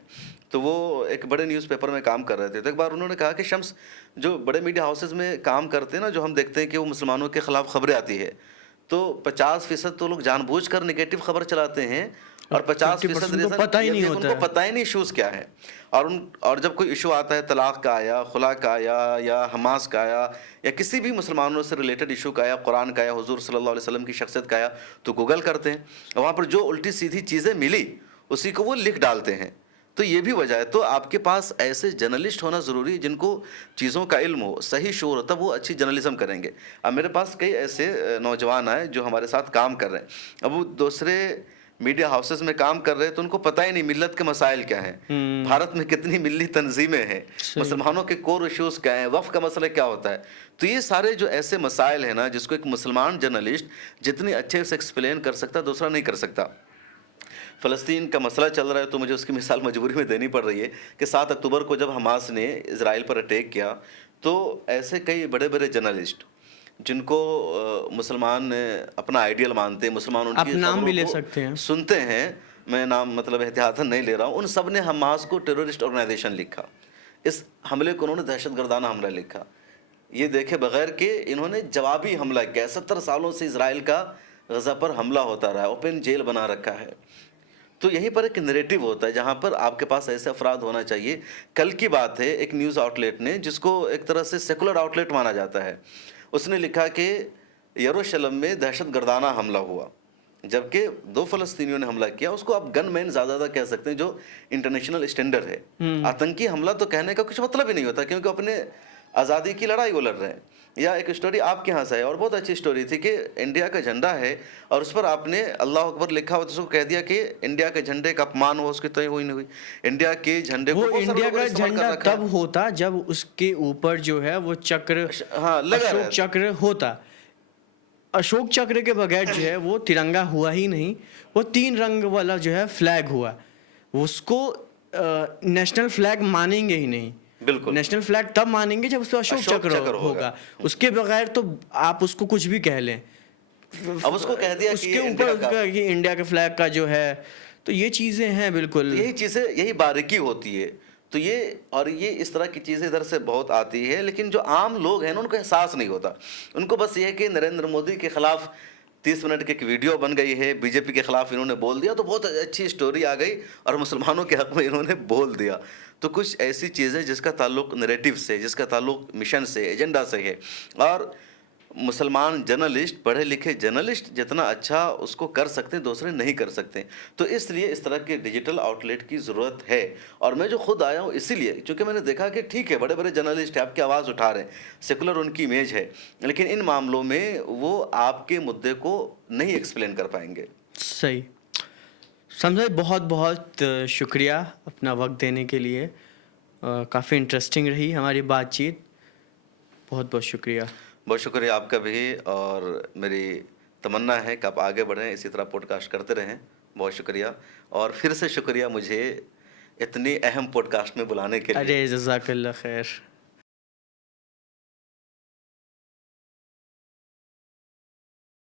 तो वो एक बड़े न्यूज़पेपर में काम कर रहे थे, तो एक बार उन्होंने कहा कि शम्स, जो बड़े मीडिया हाउसेस में काम करते हैं ना, जो हम देखते हैं कि वो मुसलमानों के ख़िलाफ़ ख़बरें आती है, तो 50% तो लोग जानबूझकर नेगेटिव खबर चलाते हैं, और 50% 50% को रीज़न पता ही ये नहीं भी है कि होता उनको है। पता ही नहीं इश्यूज़ क्या है। और जब कोई इशू आता है तलाक का आया, खुला का आया या हमास का आया या किसी भी मुसलमानों से रिलेटेड इशू का आया, कुरान का आया, हुजूर सल्लल्लाहु अलैहि वसल्लम की शख्सियत का आया, तो गूगल करते हैं और वहाँ पर जो उल्टी सीधी चीज़ें मिली उसी को वो लिख डालते हैं। तो ये भी वजह है। तो आपके पास ऐसे जर्नलिस्ट होना ज़रूरी है जिनको चीज़ों का इल्म हो, सही शोर हो, तब वो अच्छी जर्नलिज्म करेंगे। अब मेरे पास कई ऐसे नौजवान आए जो हमारे साथ काम कर रहे हैं। अब वो दूसरे मीडिया हाउसेस में काम कर रहे हैं तो उनको पता ही नहीं मिल्लत के मसाइल क्या हैं, भारत में कितनी मिल्ली तंजीमें हैं, सही। मुसलमानों के कोर इश्यूज़ क्या हैं, वफ़ का मसला क्या होता है। तो ये सारे जो ऐसे मसाइल हैं ना जिसको एक मुसलमान जर्नलिस्ट जितनी अच्छे से एक्सप्लेन कर सकता है दूसरा नहीं कर सकता। फ़लस्तीन का मसला चल रहा है तो मुझे उसकी मिसाल मजबूरी में देनी पड़ रही है कि 7 अक्टूबर को जब हमास ने इज़राइल पर अटैक किया तो ऐसे कई बड़े बड़े जर्नलिस्ट जिनको मुसलमान अपना आइडियल मानते हैं, मुसलमान आप उनकी नाम भी खबरों ले को सकते हैं। सुनते हैं, मैं नाम मतलब एहतियातन नहीं ले रहा हूँ, उन सब ने हमास को टेररिस्ट ऑर्गेनाइजेशन लिखा। इस हमले को उन्होंने दहशतगर्दाना हमला लिखा। ये देखे बगैर कि इन्होंने जवाबी हमला किया। 70 सालों से इज़राइल का गज़ा पर हमला होता रहा है, ओपन जेल बना रखा है। तो यहीं पर एक नैरेटिव होता है जहाँ पर आपके पास ऐसे अफराद होना चाहिए। कल की बात है, एक न्यूज़ आउटलेट ने जिसको एक तरह से सेकुलर आउटलेट माना जाता है, उसने लिखा कि यरूशलेम में दहशतगर्दाना हमला हुआ, जबकि 2 फ़लस्तीनियों ने हमला किया। उसको आप गनमैन ज़्यादा कह सकते हैं जो इंटरनेशनल स्टैंडर्ड है। आतंकी हमला तो कहने का कुछ मतलब ही नहीं होता क्योंकि अपने आज़ादी की लड़ाई वो लड़ रहे हैं। या एक स्टोरी आपके यहाँ से है और बहुत अच्छी स्टोरी थी कि इंडिया का झंडा है और उस पर आपने अल्लाह अकबर लिखा हुआ, तो उसको कह दिया कि इंडिया के झंडे का अपमान हुआ, उसकी तय हुई नहीं हुई। इंडिया के झंडे को वो बहुत सारे इंडिया लोगों का ने इस्तेमाल कर झंडा रखा है। तब होता जब उसके ऊपर जो है वो चक्र, हाँ, लगा अशोक रहा है। चक्र होता। अशोक चक्र के बगैर जो है वो तिरंगा हुआ ही नहीं, वो 3 रंग वाला जो है फ्लैग हुआ। उसको नेशनल फ्लैग मानेंगे ही नहीं। बिल्कुल। नेशनल फ्लैग तब मानेंगे जब उस पर अशोक अशोक चक्र चक्र होगा। होगा। उसके बगैर तो आप उसको कुछ भी कह लें। अब उसको कह दिया कि उसके ये ऊपर इंडिया का, उसका कि इंडिया के फ्लैग का जो है, तो ये चीज़ें हैं बिल्कुल। यही चीज़ें, यही बारीकी होती है। तो ये और ये इस तरह की चीज़ें इधर से बहुत आती है, लेकिन जो आम लोग हैं ना उनको एहसास नहीं होता। उनको बस ये है कि नरेंद्र मोदी के खिलाफ 30 मिनट की एक वीडियो बन गई है, बीजेपी के खिलाफ इन्होंने बोल दिया तो बहुत अच्छी स्टोरी आ गई और मुसलमानों के हक में इन्होंने बोल दिया। तो कुछ ऐसी चीज़ें जिसका ताल्लुक नैरेटिव से, जिसका ताल्लुक मिशन से, एजेंडा से है। और मुसलमान जर्नलिस्ट, पढ़े लिखे जर्नलिस्ट जितना अच्छा उसको कर सकते हैं दूसरे नहीं कर सकते। तो इसलिए इस तरह के डिजिटल आउटलेट की ज़रूरत है। और मैं जो खुद आया हूँ इसीलिए क्योंकि मैंने देखा कि ठीक है बड़े बड़े जर्नलिस्ट हैं, आपकी आवाज़ उठा रहे हैं, सेकुलर उनकी इमेज है, लेकिन इन मामलों में वो आपके मुद्दे को नहीं एक्सप्लेन कर पाएंगे। सही समझे। बहुत बहुत शुक्रिया अपना वक्त देने के लिए। काफ़ी इंटरेस्टिंग रही हमारी बातचीत। बहुत बहुत शुक्रिया। बहुत शुक्रिया आपका भी, और मेरी तमन्ना है कि आप आगे बढ़ें, इसी तरह पॉडकास्ट करते रहें। बहुत शुक्रिया और फिर से शुक्रिया मुझे इतनी अहम पॉडकास्ट में बुलाने के लिए। अरे जज़ाकल्लाह खैर।